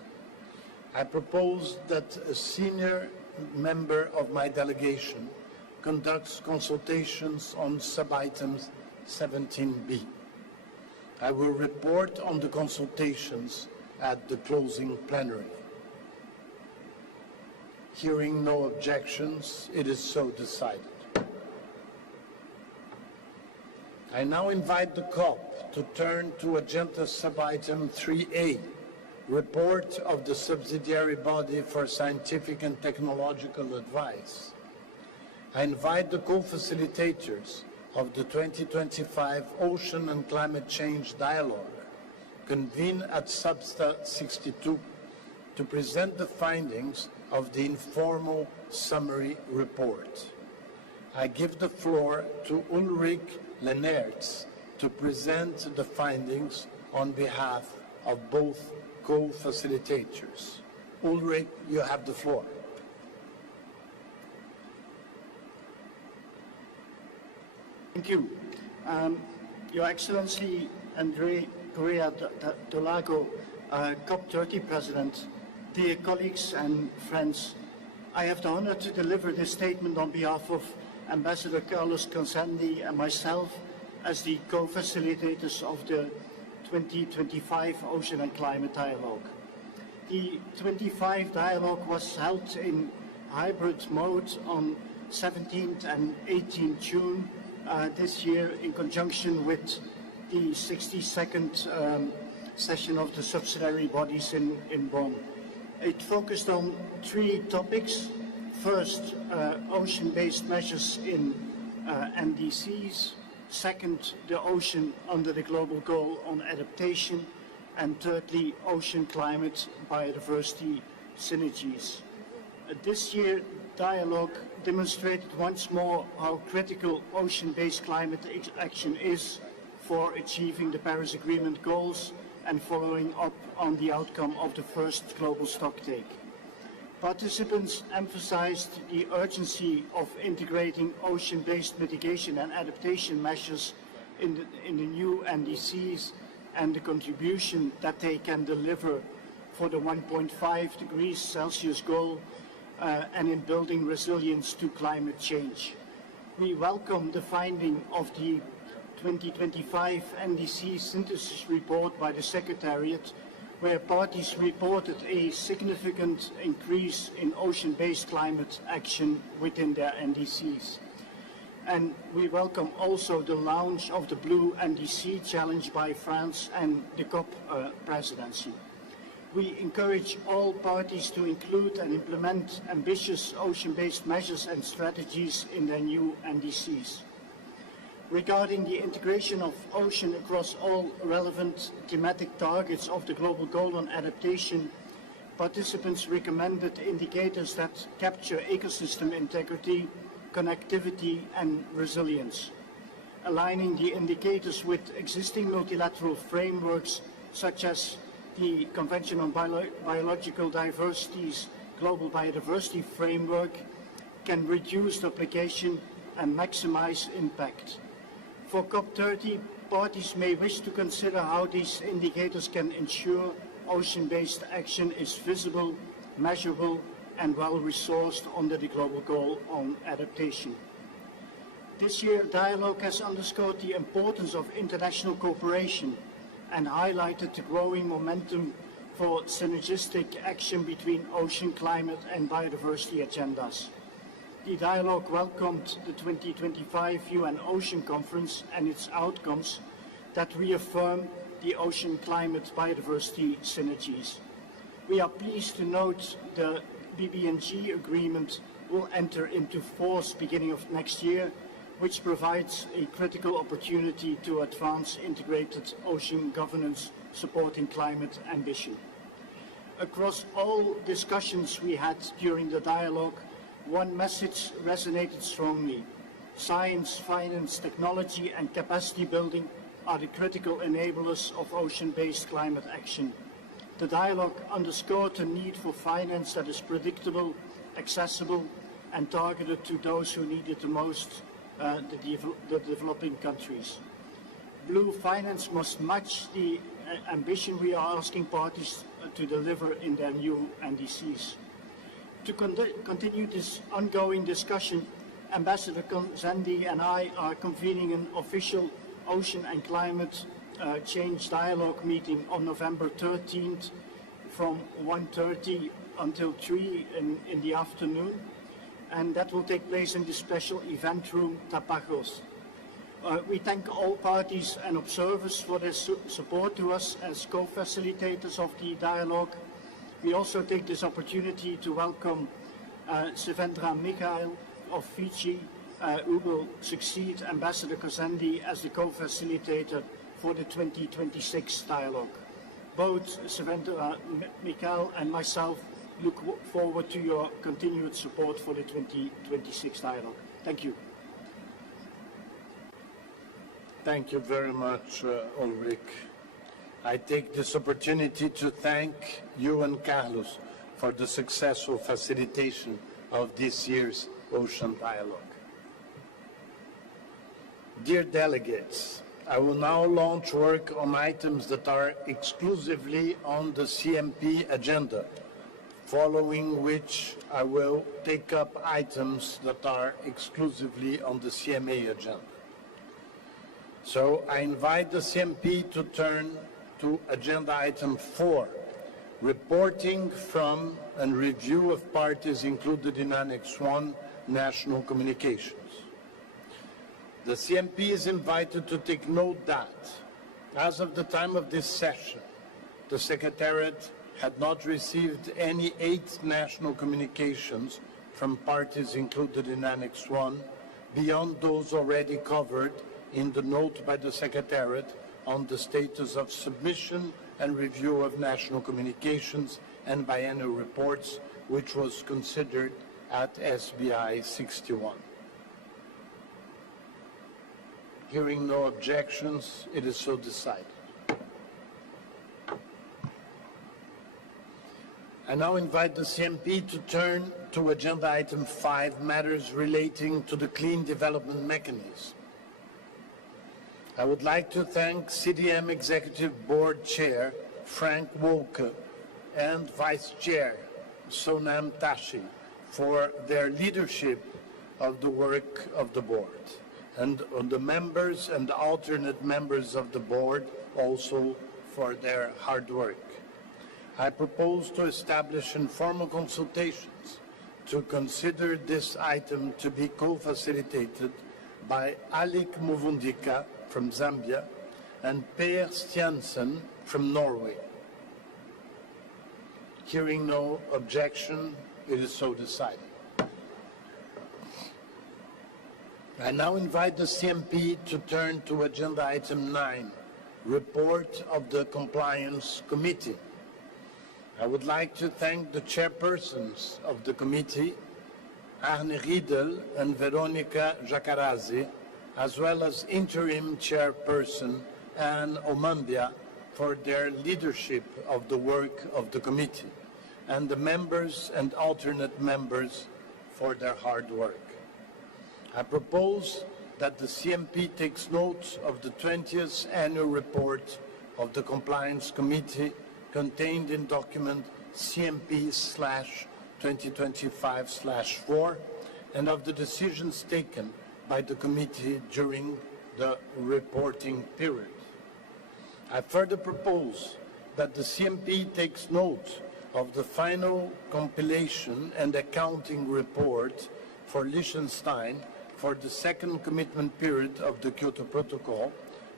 I propose that a senior member of my delegation conducts consultations on sub-items 17B. I will report on the consultations at the closing plenary. Hearing no objections, it is so decided. I now invite the COP to turn to agenda sub-item 3A, report of the subsidiary body for scientific and technological advice. I invite the co-facilitators of the 2025 Ocean and Climate Change Dialogue, convened at Substa 62, to present the findings of the informal summary report. I give the floor to Ulrich Lennertz to present the findings on behalf of both co-facilitators. Ulrich, you have the floor. Thank you. Your Excellency, André Correa do Lago, COP30 President, dear colleagues and friends, I have the honor to deliver this statement on behalf of Ambassador Carlos Gonzandi and myself as the co-facilitators of the 2025 Ocean and Climate Dialogue. The 25 dialogue was held in hybrid mode on 17th and 18th June this year in conjunction with the 62nd session of the subsidiary bodies in Bonn. It focused on 3 topics. First, ocean-based measures in NDCs. Second, the ocean under the global goal on adaptation. And thirdly, ocean climate biodiversity synergies. This year, dialogue demonstrated once more how critical ocean-based climate action is for achieving the Paris Agreement goals and following up on the outcome of the first global stocktake. Participants emphasized the urgency of integrating ocean-based mitigation and adaptation measures in the new NDCs and the contribution that they can deliver for the 1.5 degrees Celsius goal and in building resilience to climate change. We welcome the finding of the 2025 NDC synthesis report by the Secretariat, where parties reported a significant increase in ocean-based climate action within their NDCs. And we welcome also the launch of the Blue NDC Challenge by France and the COP presidency. We encourage all parties to include and implement ambitious ocean-based measures and strategies in their new NDCs. Regarding the integration of ocean across all relevant thematic targets of the global goal on adaptation, participants recommended indicators that capture ecosystem integrity, connectivity and resilience, aligning the indicators with existing multilateral frameworks such as the Convention on Biological Diversity's Global Biodiversity Framework can reduce duplication and maximize impact. For COP30, parties may wish to consider how these indicators can ensure ocean-based action is visible, measurable, and well-resourced under the global goal on adaptation. This year, dialogue has underscored the importance of international cooperation and highlighted the growing momentum for synergistic action between ocean, climate, and biodiversity agendas. The dialogue welcomed the 2025 UN Ocean Conference and its outcomes that reaffirm the ocean climate biodiversity synergies. We are pleased to note the BBNG agreement will enter into force beginning of next year, which provides a critical opportunity to advance integrated ocean governance supporting climate ambition. Across all discussions we had during the dialogue, one message resonated strongly. Science, finance, technology and capacity building are the critical enablers of ocean-based climate action. The dialogue underscored the need for finance that is predictable, accessible and targeted to those who need it the most, the developing countries. Blue finance must match the ambition we are asking parties to deliver in their new NDCs. To continue this ongoing discussion, Ambassador Konsandi and I are convening an official ocean and climate change dialogue meeting on November 13th from 1:30 until 3 in the afternoon, and that will take place in the special event room Tapajos. We thank all parties and observers for their support to us as co-facilitators of the dialogue. We also take this opportunity to welcome Sivendra Mikhail of Fiji, who will succeed Ambassador Konsandi as the co-facilitator for the 2026 dialogue. Both Sivendra Mikhail and myself look forward to your continued support for the 2026 dialogue. Thank you. Thank you very much, Ulrich. I take this opportunity to thank you and Carlos for the successful facilitation of this year's Ocean Dialogue. Dear delegates, I will now launch work on items that are exclusively on the CMP agenda, following which I will take up items that are exclusively on the CMA agenda. So I invite the CMP to turn to agenda item 4, reporting from and review of parties included in Annex 1 national communications. The CMP is invited to take note that, as of the time of this session, the Secretariat had not received any 8 national communications from parties included in Annex 1, beyond those already covered in the note by the Secretariat on the status of submission and review of national communications and biennial reports, which was considered at SBI 61. Hearing no objections, it is so decided. I now invite the CMP to turn to agenda item 5, matters relating to the Clean Development Mechanism. I would like to thank CDM Executive Board Chair Frank Wolke and Vice Chair Sonam Tashi for their leadership of the work of the board, and on the members and alternate members of the board also for their hard work. I propose to establish informal consultations to consider this item to be co-facilitated by Alik Muvundika from Zambia and Per Stiansen from Norway. Hearing no objection, it is so decided. I now invite the CMP to turn to agenda item 9, report of the Compliance Committee. I would like to thank the chairpersons of the committee, Arne Riedel and Veronica Jacarazzi, as well as interim chairperson Anne Omambia for their leadership of the work of the committee, and the members and alternate members for their hard work. I propose that the CMP takes note of the 20th annual report of the Compliance Committee contained in document CMP/2025/4 and of the decisions taken by the committee during the reporting period. I further propose that the CMP takes note of the final compilation and accounting report for Liechtenstein for the second commitment period of the Kyoto Protocol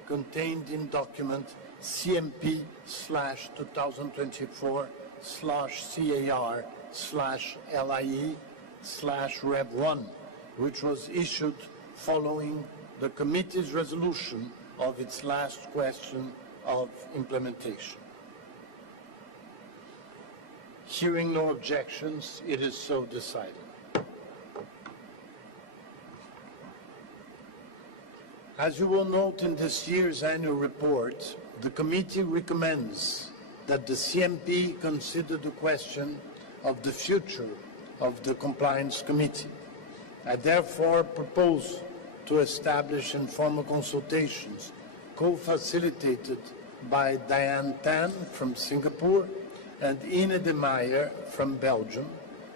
contained in document CMP/2024/CAR/LIE/Rev1, which was issued following the committee's resolution of its last question of implementation. Hearing no objections, it is so decided. As you will note in this year's annual report, the committee recommends that the CMP consider the question of the future of the Compliance Committee. I therefore propose to establish informal consultations co-facilitated by Diane Tan from Singapore and Ine de Meyer from Belgium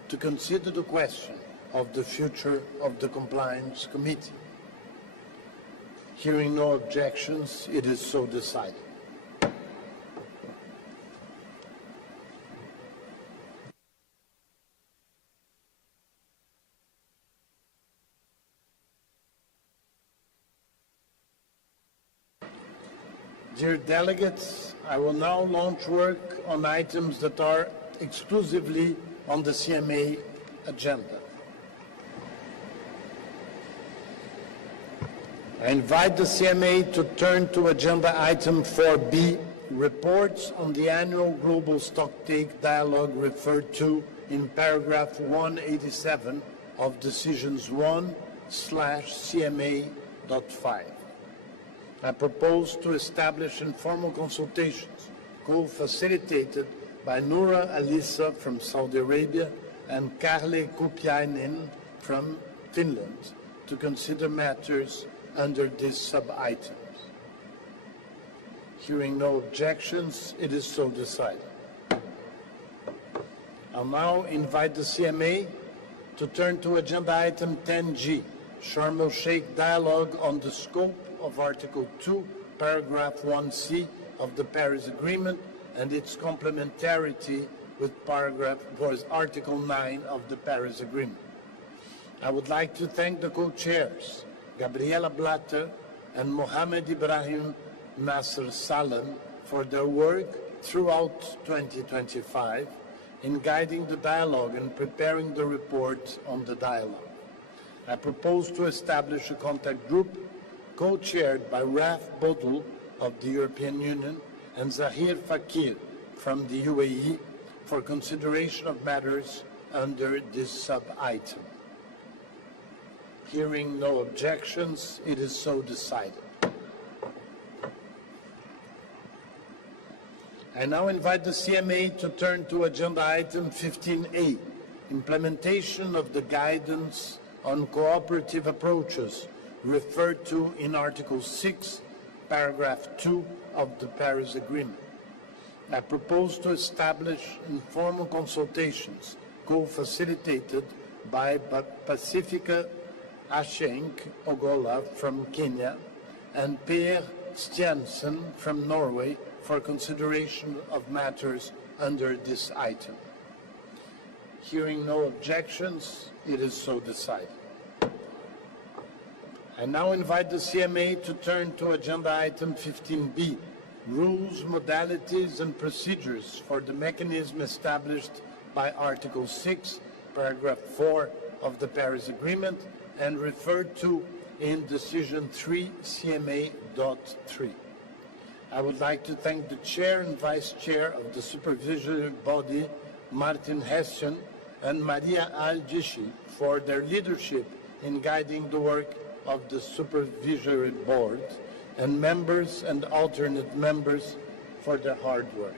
to consider the question of the future of the Compliance Committee. Hearing no objections, it is so decided. Dear delegates, I will now launch work on items that are exclusively on the CMA agenda. I invite the CMA to turn to agenda item 4B, reports on the annual global stocktake dialogue referred to in paragraph 187 of decisions 1/CMA.5. I propose to establish informal consultations co-facilitated by Noura Alissa from Saudi Arabia and Karle Kupiainen from Finland to consider matters under these sub-items. Hearing no objections, it is so decided. I'll now invite the CMA to turn to agenda item 10G, Sharm el-Sheikh dialogue on the scope of Article 2, paragraph 1C of the Paris Agreement and its complementarity with Article 9 of the Paris Agreement. I would like to thank the co-chairs, Gabriela Blatter, and Mohamed Ibrahim Nasser Salem for their work throughout 2025 in guiding the dialogue and preparing the report on the dialogue. I propose to establish a contact group co-chaired by Raf Bodul of the European Union and Zahir Fakir from the UAE for consideration of matters under this sub-item. Hearing no objections, it is so decided. I now invite the CMA to turn to agenda item 15A, implementation of the guidance on cooperative approaches referred to in Article 6, paragraph 2 of the Paris Agreement. I propose to establish informal consultations co-facilitated by Pacifica Asheng Ogola from Kenya and Per Stiansen from Norway for consideration of matters under this item. Hearing no objections, it is so decided. I now invite the CMA to turn to agenda item 15B, rules, modalities and procedures for the mechanism established by Article 6, paragraph 4 of the Paris Agreement and referred to in Decision 3 CMA.3. I would like to thank the Chair and Vice Chair of the Supervisory Body, Martin Hessian, and Maria Al-Jishi for their leadership in guiding the work of the Supervisory Board, and members and alternate members for their hard work.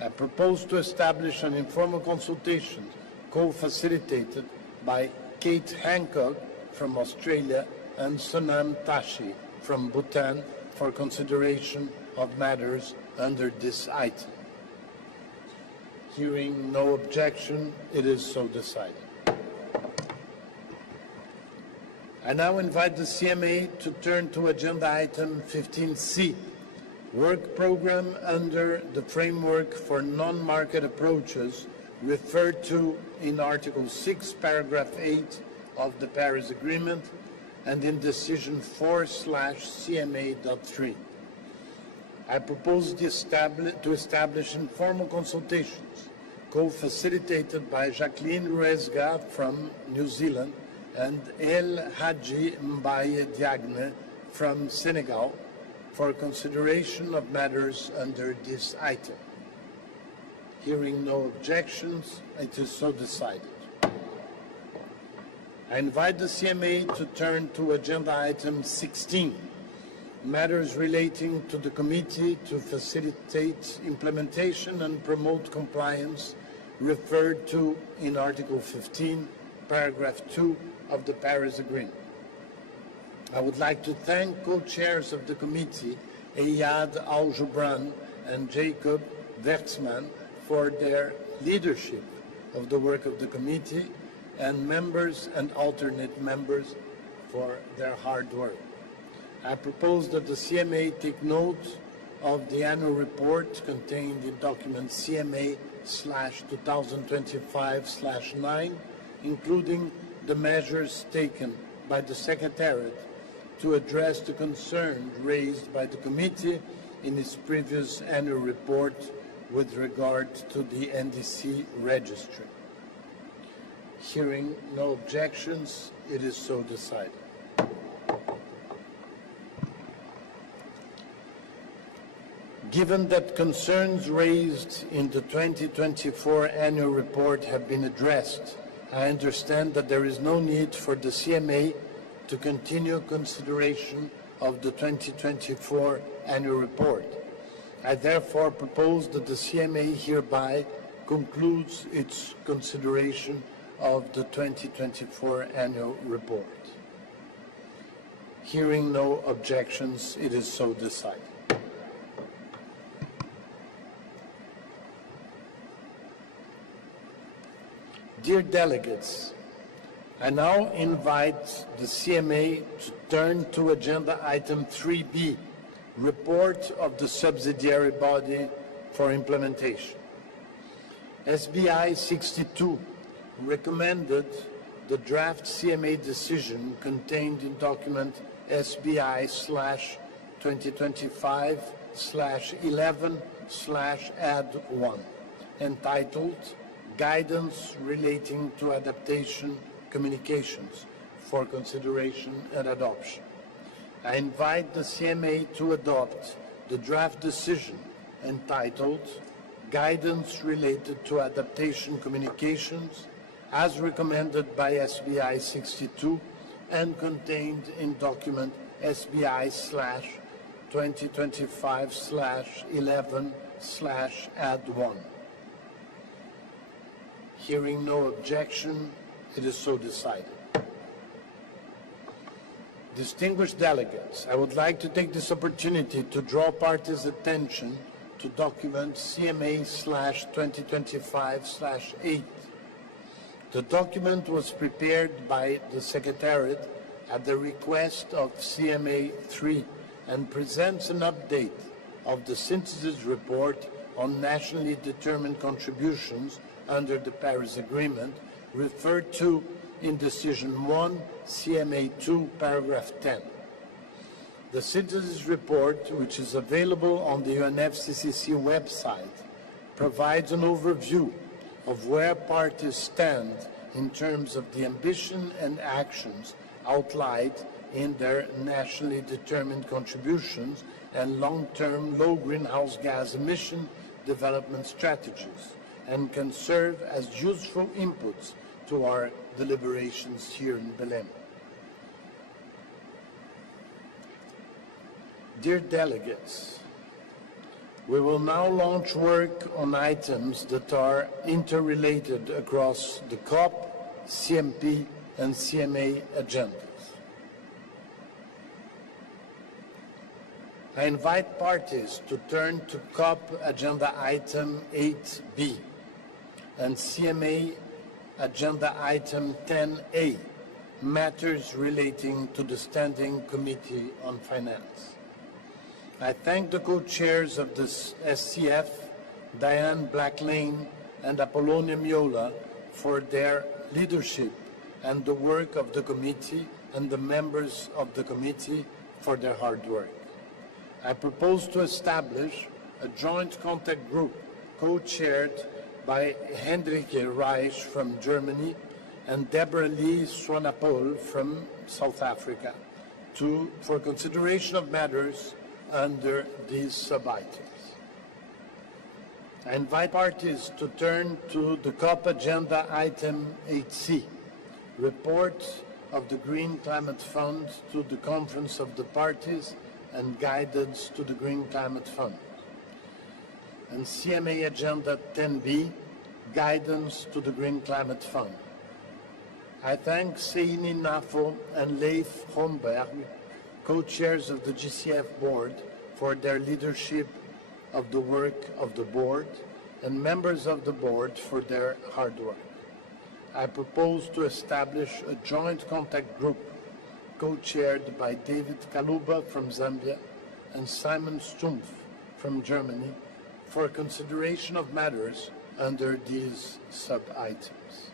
I propose to establish an informal consultation co-facilitated by Kate Hancock from Australia and Sonam Tashi from Bhutan for consideration of matters under this item. Hearing no objection, it is so decided. I now invite the CMA to turn to agenda item 15C, work program under the framework for non-market approaches referred to in Article 6, paragraph 8 of the Paris Agreement and in Decision 4/CMA.3. I propose to establish informal consultations co-facilitated by Jacqueline Ruesga from New Zealand and El Hadji Mbaye Diagne from Senegal for consideration of matters under this item. Hearing no objections, it is so decided. I invite the CMA to turn to agenda item 16, matters relating to the committee to facilitate implementation and promote compliance referred to in Article 15, paragraph 2 of the Paris Agreement. I would like to thank co-chairs of the committee, Eyad Al-Jubran and Jacob Wertzman, for their leadership of the work of the committee, and members and alternate members for their hard work. I propose that the CMA take note of the annual report contained in document CMA/2025/9, including the measures taken by the Secretariat to address the concerns raised by the committee in its previous annual report with regard to the NDC registry. Hearing no objections, it is so decided. Given that concerns raised in the 2024 annual report have been addressed, I understand that there is no need for the CMA to continue consideration of the 2024 annual report. I therefore propose that the CMA hereby concludes its consideration of the 2024 annual report. Hearing no objections, it is so decided. Dear delegates, I now invite the CMA to turn to agenda item 3B, report of the subsidiary body for implementation. SBI 62 recommended the draft CMA decision contained in document SBI/2025/11/add1, entitled Guidance Relating to Adaptation Communications for Consideration and Adoption. I invite the CMA to adopt the draft decision entitled Guidance Related to Adaptation Communications as recommended by SBI 62 and contained in document SBI/2025/11/add1. Hearing no objection, it is so decided. Distinguished delegates, I would like to take this opportunity to draw parties' attention to document CMA/2025/8. The document was prepared by the Secretariat at the request of CMA3 and presents an update of the synthesis report on nationally determined contributions under the Paris Agreement, referred to in Decision 1, CMA2, paragraph 10. The synthesis report, which is available on the UNFCCC website, provides an overview of where parties stand in terms of the ambition and actions outlined in their nationally determined contributions and long-term low greenhouse gas emission development strategies, and can serve as useful inputs to our deliberations here in Belém. Dear delegates, we will now launch work on items that are interrelated across the COP, CMP, and CMA agendas. I invite parties to turn to COP Agenda Item 8B and CMA Agenda Item 10A, matters relating to the Standing Committee on Finance. I thank the co-chairs of the SCF, Diane Blacklane and Apollonia Miola, for their leadership and the work of the committee, and the members of the committee for their hard work. I propose to establish a joint contact group co-chaired by Hendrike Reich from Germany and Deborah Lee Swanepoel from South Africa for consideration of matters under these sub-items. I invite parties to turn to the COP Agenda Item 8C, Report of the Green Climate Fund to the Conference of the Parties and Guidance to the Green Climate Fund, and CMA Agenda 10B, Guidance to the Green Climate Fund. I thank Seini Nafo and Leif Homberg, co-chairs of the GCF board, for their leadership of the work of the board, and members of the board for their hard work. I propose to establish a joint contact group co-chaired by David Kaluba from Zambia and Simon Stumpf from Germany for consideration of matters under these sub-items.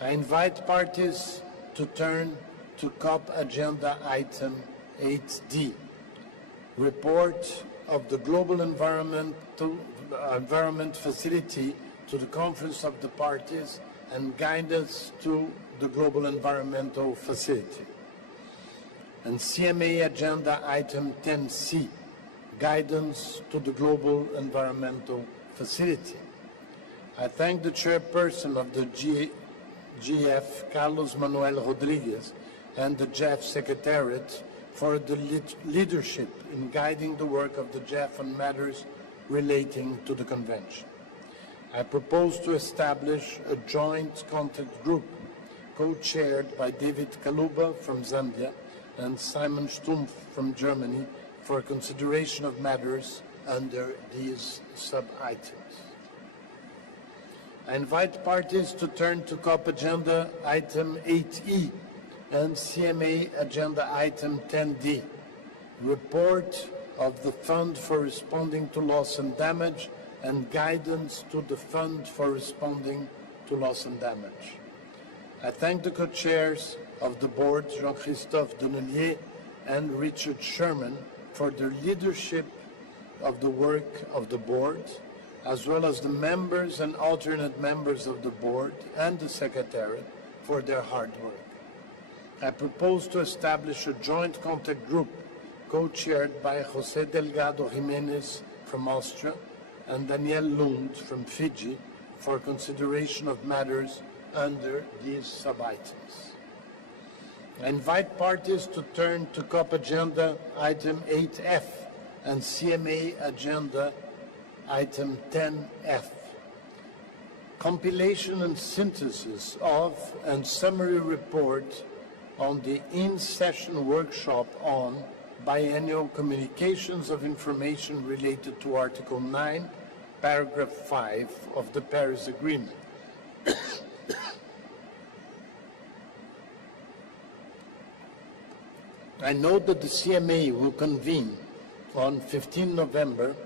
I invite parties to turn to COP Agenda Item 8D, Report of the Global Environment Facility to the Conference of the Parties and Guidance to the Global Environmental Facility, and CMA Agenda Item 10C, Guidance to the Global Environmental Facility. I thank the chairperson of the GF, Carlos Manuel Rodriguez, and the GEF Secretariat for the leadership in guiding the work of the GEF on matters relating to the Convention. I propose to establish a joint contact group co-chaired by David Kaluba from Zambia and Simon Stumpf from Germany for consideration of matters under these sub-items. I invite parties to turn to COP Agenda Item 8E and CMA Agenda Item 10D, Report of the Fund for Responding to Loss and Damage and Guidance to the Fund for Responding to Loss and Damage. I thank the co-chairs of the board, Jean-Christophe Donnellier and Richard Sherman, for their leadership of the work of the board, as well as the members and alternate members of the board and the secretariat for their hard work. I propose to establish a joint contact group co-chaired by José Delgado Jiménez from Austria and Daniel Lund from Fiji for consideration of matters under these sub-items. I invite parties to turn to COP Agenda Item 8F and CMA Agenda Item 10F. Compilation and synthesis of and summary report on the in-session workshop on biennial communications of information related to Article 9, Paragraph 5 of the Paris Agreement. I note that the CMA will convene on 15 November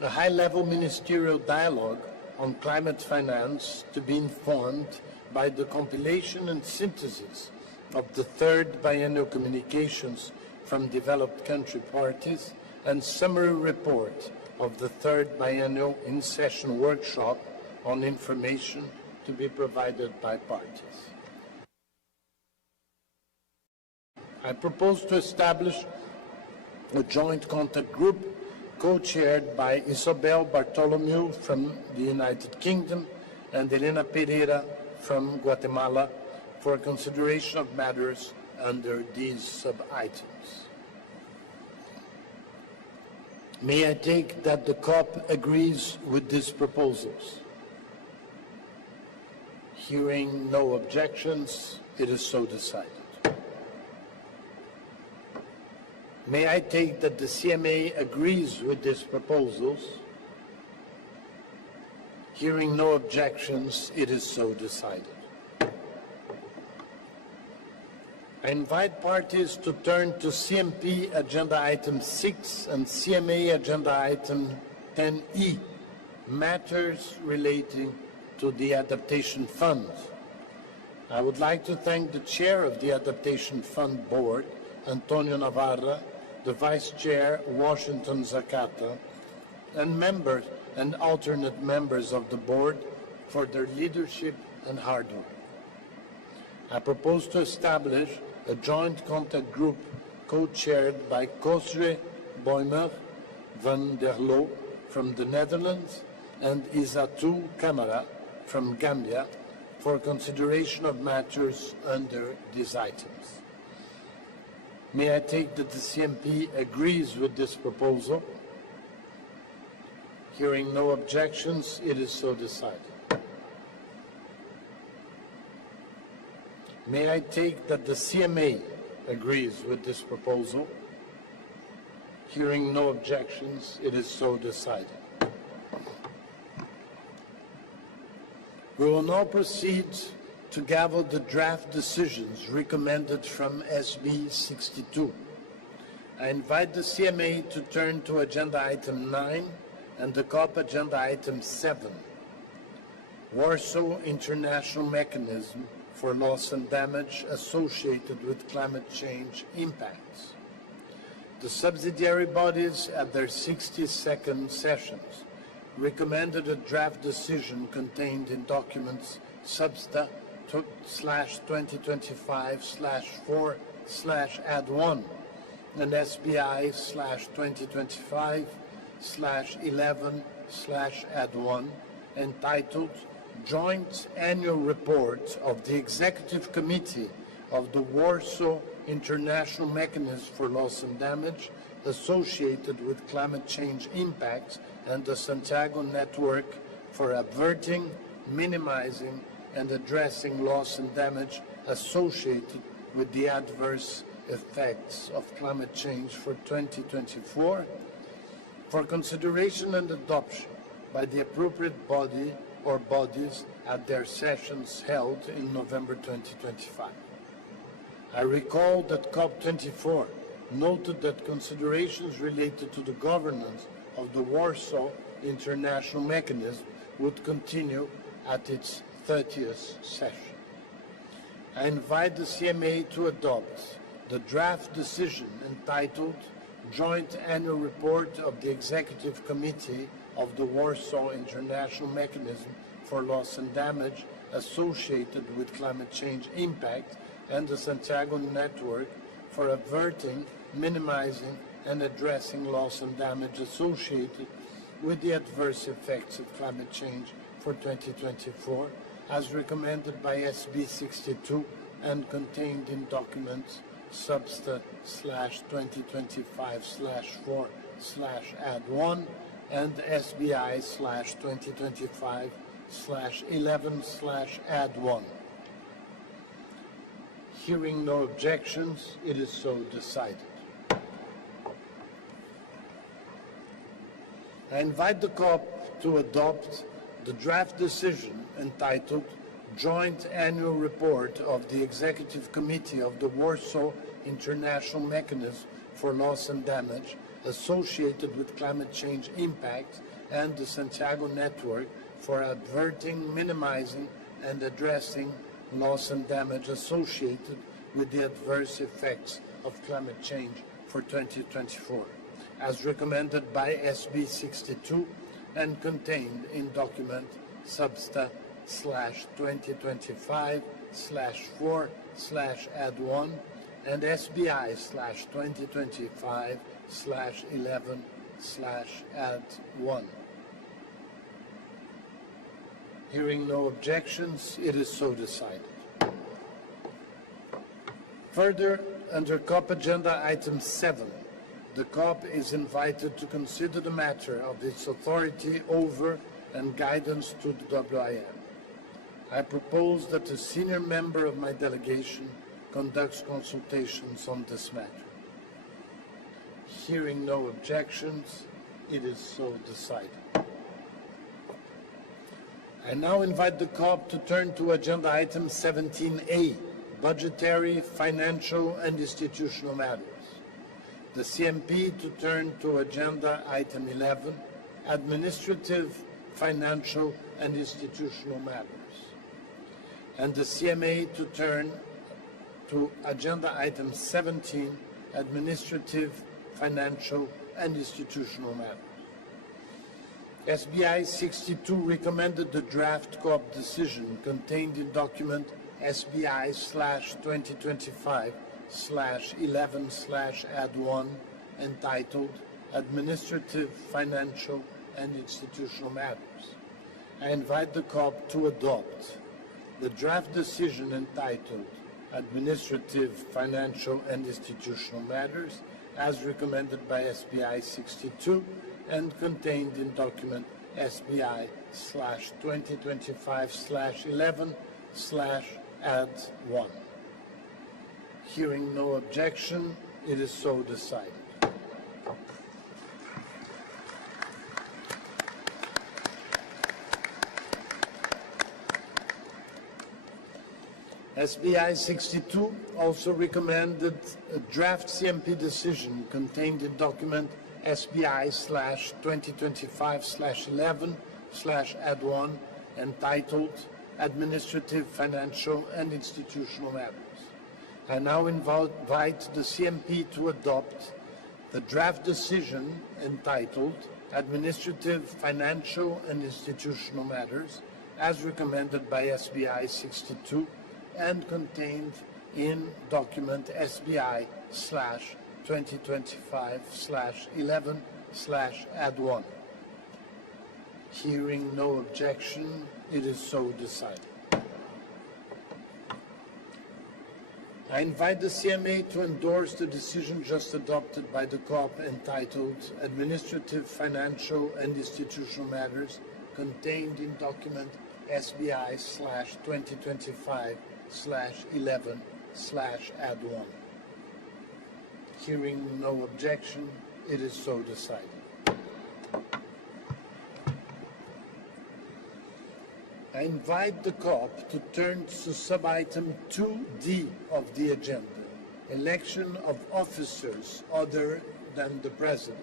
a high-level ministerial dialogue on climate finance to be informed by the compilation and synthesis of the third biennial communications from developed country parties and summary report of the third biennial in-session workshop on information to be provided by parties. I propose to establish a joint contact group co-chaired by Isobel Bartholomew from the United Kingdom and Elena Pereira from Guatemala for consideration of matters under these sub-items. May I take that the COP agrees with these proposals? Hearing no objections, it is so decided. May I take that the CMA agrees with these proposals? Hearing no objections, it is so decided. I invite parties to turn to CMP Agenda Item 6 and CMA Agenda Item 10E, matters relating to the Adaptation Fund. I would like to thank the Chair of the Adaptation Fund Board, Antonio Navarra, the Vice Chair, Washington Zakata, and members and alternate members of the Board for their leadership and hard work. I propose to establish a joint contact group co-chaired by Kosre Boymer van der Loo from the Netherlands and Isatu Kamara from Gambia for consideration of matters under these items. May I take that the CMP agrees with this proposal? Hearing no objections, it is so decided. May I take that the CMA agrees with this proposal? Hearing no objections, it is so decided. We will now proceed to gather the draft decisions recommended from SB 62. I invite the CMA to turn to Agenda Item 9 and the COP Agenda Item 7, Warsaw International Mechanism for Loss and Damage Associated with Climate Change Impacts. The subsidiary bodies at their 62nd sessions recommended a draft decision contained in documents Substa /2025/4/add1 and SBI /2025/11/add1 entitled Joint Annual Report of the Executive Committee of the Warsaw International Mechanism for Loss and Damage Associated with Climate Change Impacts and the Santiago Network for Averting, Minimizing, and Addressing Loss and Damage Associated with the Adverse Effects of Climate Change for 2024, for consideration and adoption by the appropriate body or bodies at their sessions held in November 2025. I recall that COP24 noted that considerations related to the governance of the Warsaw International Mechanism would continue at its 30th session. I invite the CMA to adopt the draft decision entitled Joint Annual Report of the Executive Committee of the Warsaw International Mechanism for Loss and Damage associated with climate change impact and the Santiago Network for averting, minimizing, and addressing loss and damage associated with the adverse effects of climate change for 2024, as recommended by SB 62 and contained in documents Substa/2025/4/add1 and SBI/2025/11/add1. Hearing no objections, it is so decided. I invite the COP to adopt the draft decision entitled Joint Annual Report of the Executive Committee of the Warsaw International Mechanism for Loss and Damage associated with climate change impact and the Santiago Network for averting, minimizing, and addressing loss and damage associated with the adverse effects of climate change for 2024, as recommended by SB 62 and contained in document Substa/2025/4/add1 and SBI/2025/11/add1. Hearing no objections, it is so decided. Further, under COP Agenda Item 7, the COP is invited to consider the matter of its authority over and guidance to the WIM. I propose that a senior member of my delegation conducts consultations on this matter. Hearing no objections, it is so decided. I now invite the COP to turn to Agenda Item 17A, Budgetary, Financial and Institutional Matters. The CMP to turn to Agenda Item 11, Administrative, Financial and Institutional Matters. And the CMA to turn to Agenda Item 17, Administrative, Financial and Institutional Matters. SBI 62 recommended the draft COP decision contained in document SBI/2025/11/add1 entitled Administrative, Financial and Institutional Matters. I invite the COP to adopt the draft decision entitled Administrative, Financial and Institutional Matters as recommended by SBI 62 and contained in document SBI/2025/11/add1. Hearing no objection, it is so decided. SBI 62 also recommended a draft CMP decision contained in document SBI/2025/11/add1 entitled Administrative, Financial and Institutional Matters. I now invite the CMP to adopt the draft decision entitled Administrative, Financial and Institutional Matters as recommended by SBI 62 and contained in document SBI/2025/11/add1. Hearing no objection, it is so decided. I invite the CMA to endorse the decision just adopted by the COP entitled Administrative, Financial and Institutional Matters contained in document SBI/2025/11/add1. Hearing no objection, it is so decided. I invite the COP to turn to sub-item 2D of the agenda, election of officers other than the President.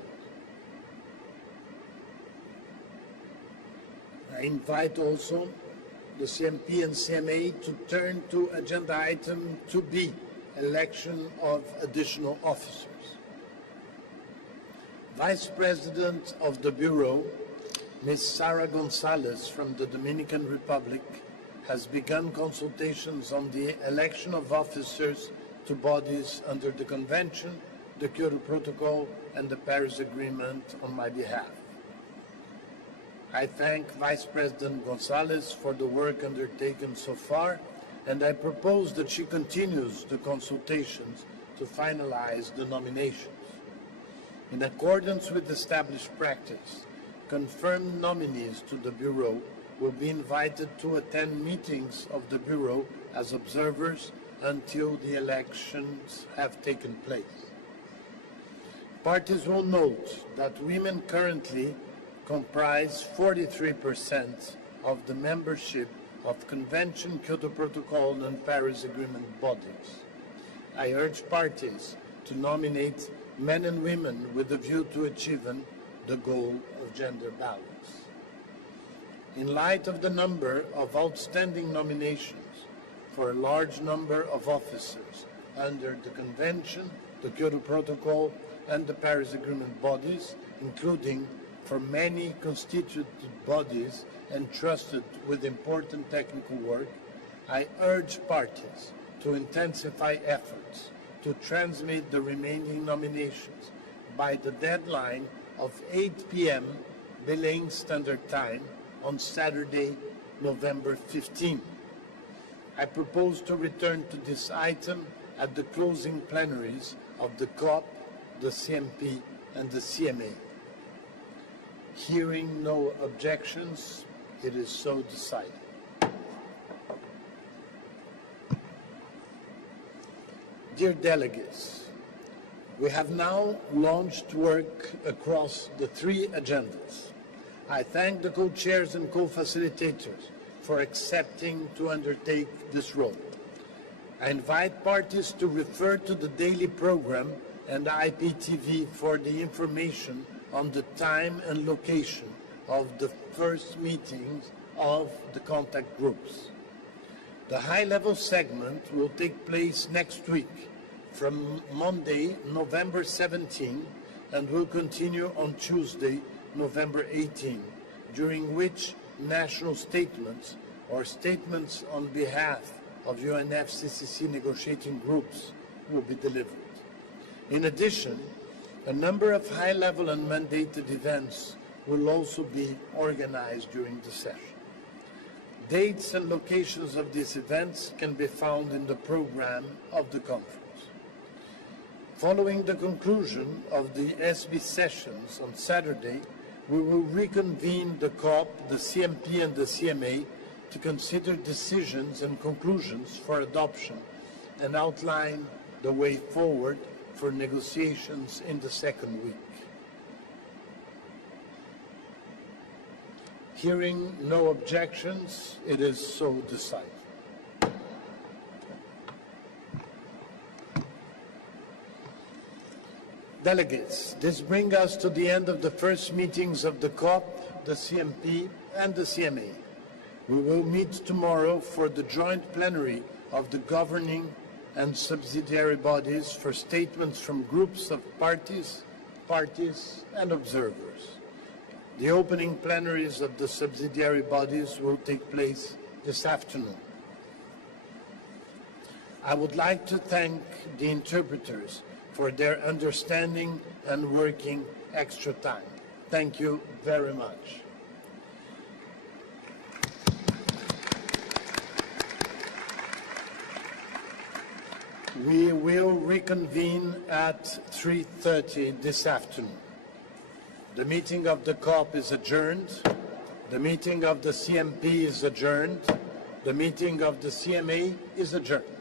I invite also the CMP and CMA to turn to agenda item 2B, election of additional officers. Vice President of the Bureau, Ms. Sara Gonzalez from the Dominican Republic, has begun consultations on the election of officers to bodies under the Convention, the Kyoto Protocol, and the Paris Agreement on my behalf. I thank Vice President Gonzalez for the work undertaken so far, and I propose that she continues the consultations to finalize the nominations. In accordance with established practice, confirmed nominees to the Bureau will be invited to attend meetings of the Bureau as observers until the elections have taken place. Parties will note that women currently comprise 43% of the membership of Convention, Kyoto Protocol, and Paris Agreement bodies. I urge parties to nominate men and women with a view to achieving the goal of gender balance. In light of the number of outstanding nominations for a large number of officers under the Convention, the Kyoto Protocol, and the Paris Agreement bodies, including for many constituted bodies entrusted with important technical work, I urge parties to intensify efforts to transmit the remaining nominations by the deadline of 8 p.m. Belém Standard Time on Saturday, November 15. I propose to return to this item at the closing plenaries of the COP, the CMP, and the CMA. Hearing no objections, it is so decided. Dear delegates, we have now launched work across the three agendas. I thank the co-chairs and co-facilitators for accepting to undertake this role. I invite parties to refer to the daily program and the IPTV for the information on the time and location of the first meetings of the contact groups. The high-level segment will take place next week from Monday, November 17, and will continue on Tuesday, November 18, during which national statements or statements on behalf of UNFCCC negotiating groups will be delivered. In addition, a number of high-level and mandated events will also be organized during the session. Dates and locations of these events can be found in the program of the conference. Following the conclusion of the SB sessions on Saturday, we will reconvene the COP, the CMP, and the CMA to consider decisions and conclusions for adoption and outline the way forward for negotiations in the second week. Hearing no objections, it is so decided. Delegates, this brings us to the end of the first meetings of the COP, the CMP, and the CMA. We will meet tomorrow for the joint plenary of the governing and subsidiary bodies for statements from groups of parties, and observers. The opening plenaries of the subsidiary bodies will take place this afternoon. I would like to thank the interpreters for their understanding and working extra time. Thank you very much. We will reconvene at 3:30 this afternoon. The meeting of the COP is adjourned. The meeting of the CMP is adjourned. The meeting of the CMA is adjourned.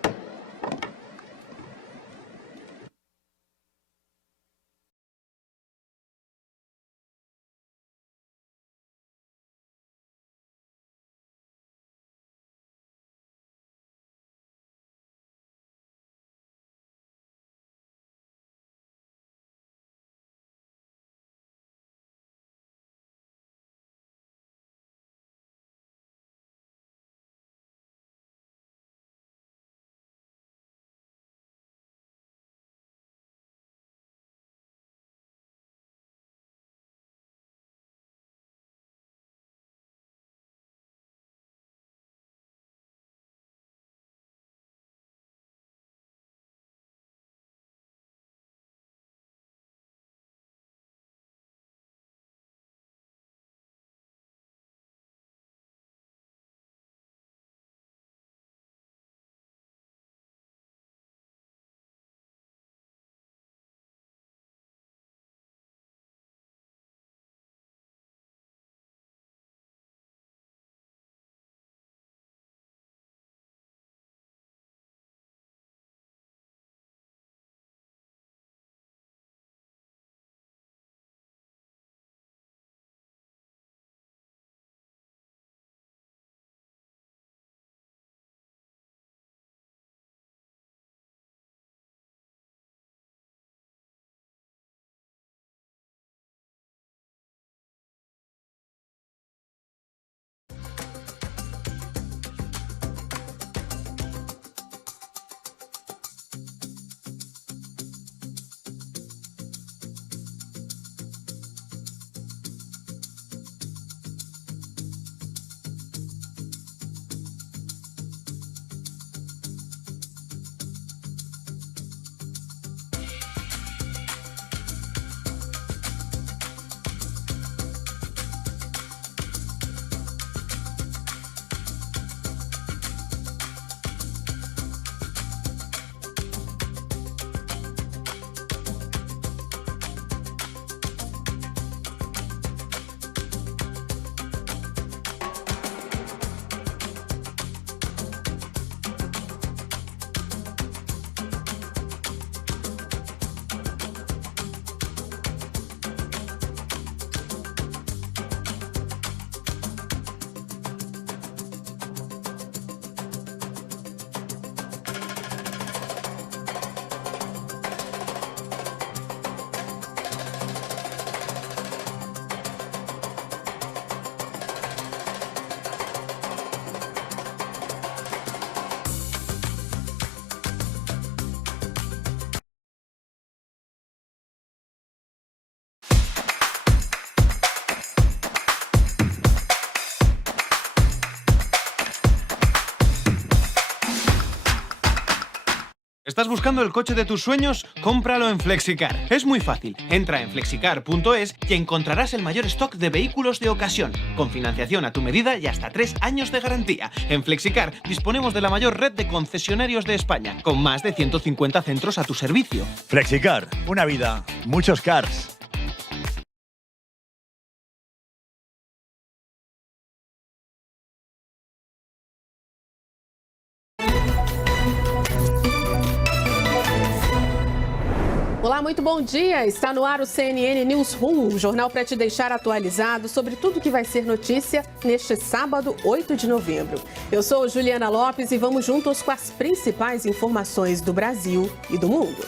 ¿Estás buscando el coche de tus sueños? Cómpralo en Flexicar. Es muy fácil. Entra en flexicar.es y encontrarás el mayor stock de vehículos de ocasión, con financiación a tu medida y hasta 3 años de garantía. En Flexicar disponemos de la mayor red de concesionarios de España, con más de 150 centros a tu servicio. Flexicar, una vida, muchos cars. Olá, muito bom dia. Está no ar o CNN Newsroom, um jornal para te deixar atualizado sobre tudo que vai ser notícia neste sábado, 8 de novembro. Eu sou Juliana Lopes e vamos juntos com as principais informações do Brasil e do mundo.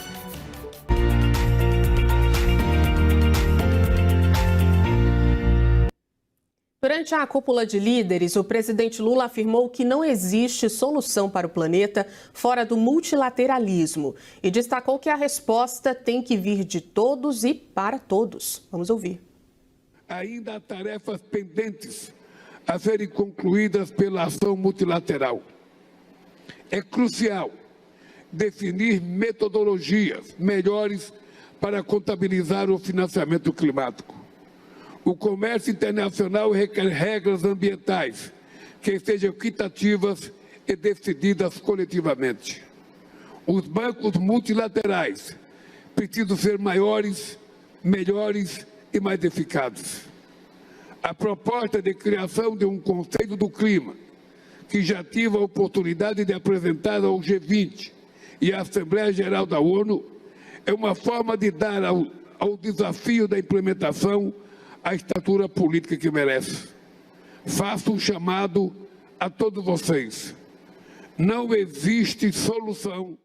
Durante a cúpula de líderes, o presidente Lula afirmou que não existe solução para o planeta fora do multilateralismo e destacou que a resposta tem que vir de todos e para todos. Vamos ouvir. Ainda há tarefas pendentes a serem concluídas pela ação multilateral. É crucial definir metodologias melhores para contabilizar o financiamento climático. O comércio internacional requer regras ambientais que sejam equitativas e decididas coletivamente. Os bancos multilaterais precisam ser maiores, melhores e mais eficazes. A proposta de criação de um Conselho do Clima, que já tive a oportunidade de apresentar ao G20 e à Assembleia Geral da ONU, é uma forma de dar ao desafio da implementação a estatura política que merece. Faço um chamado a todos vocês. Não existe solução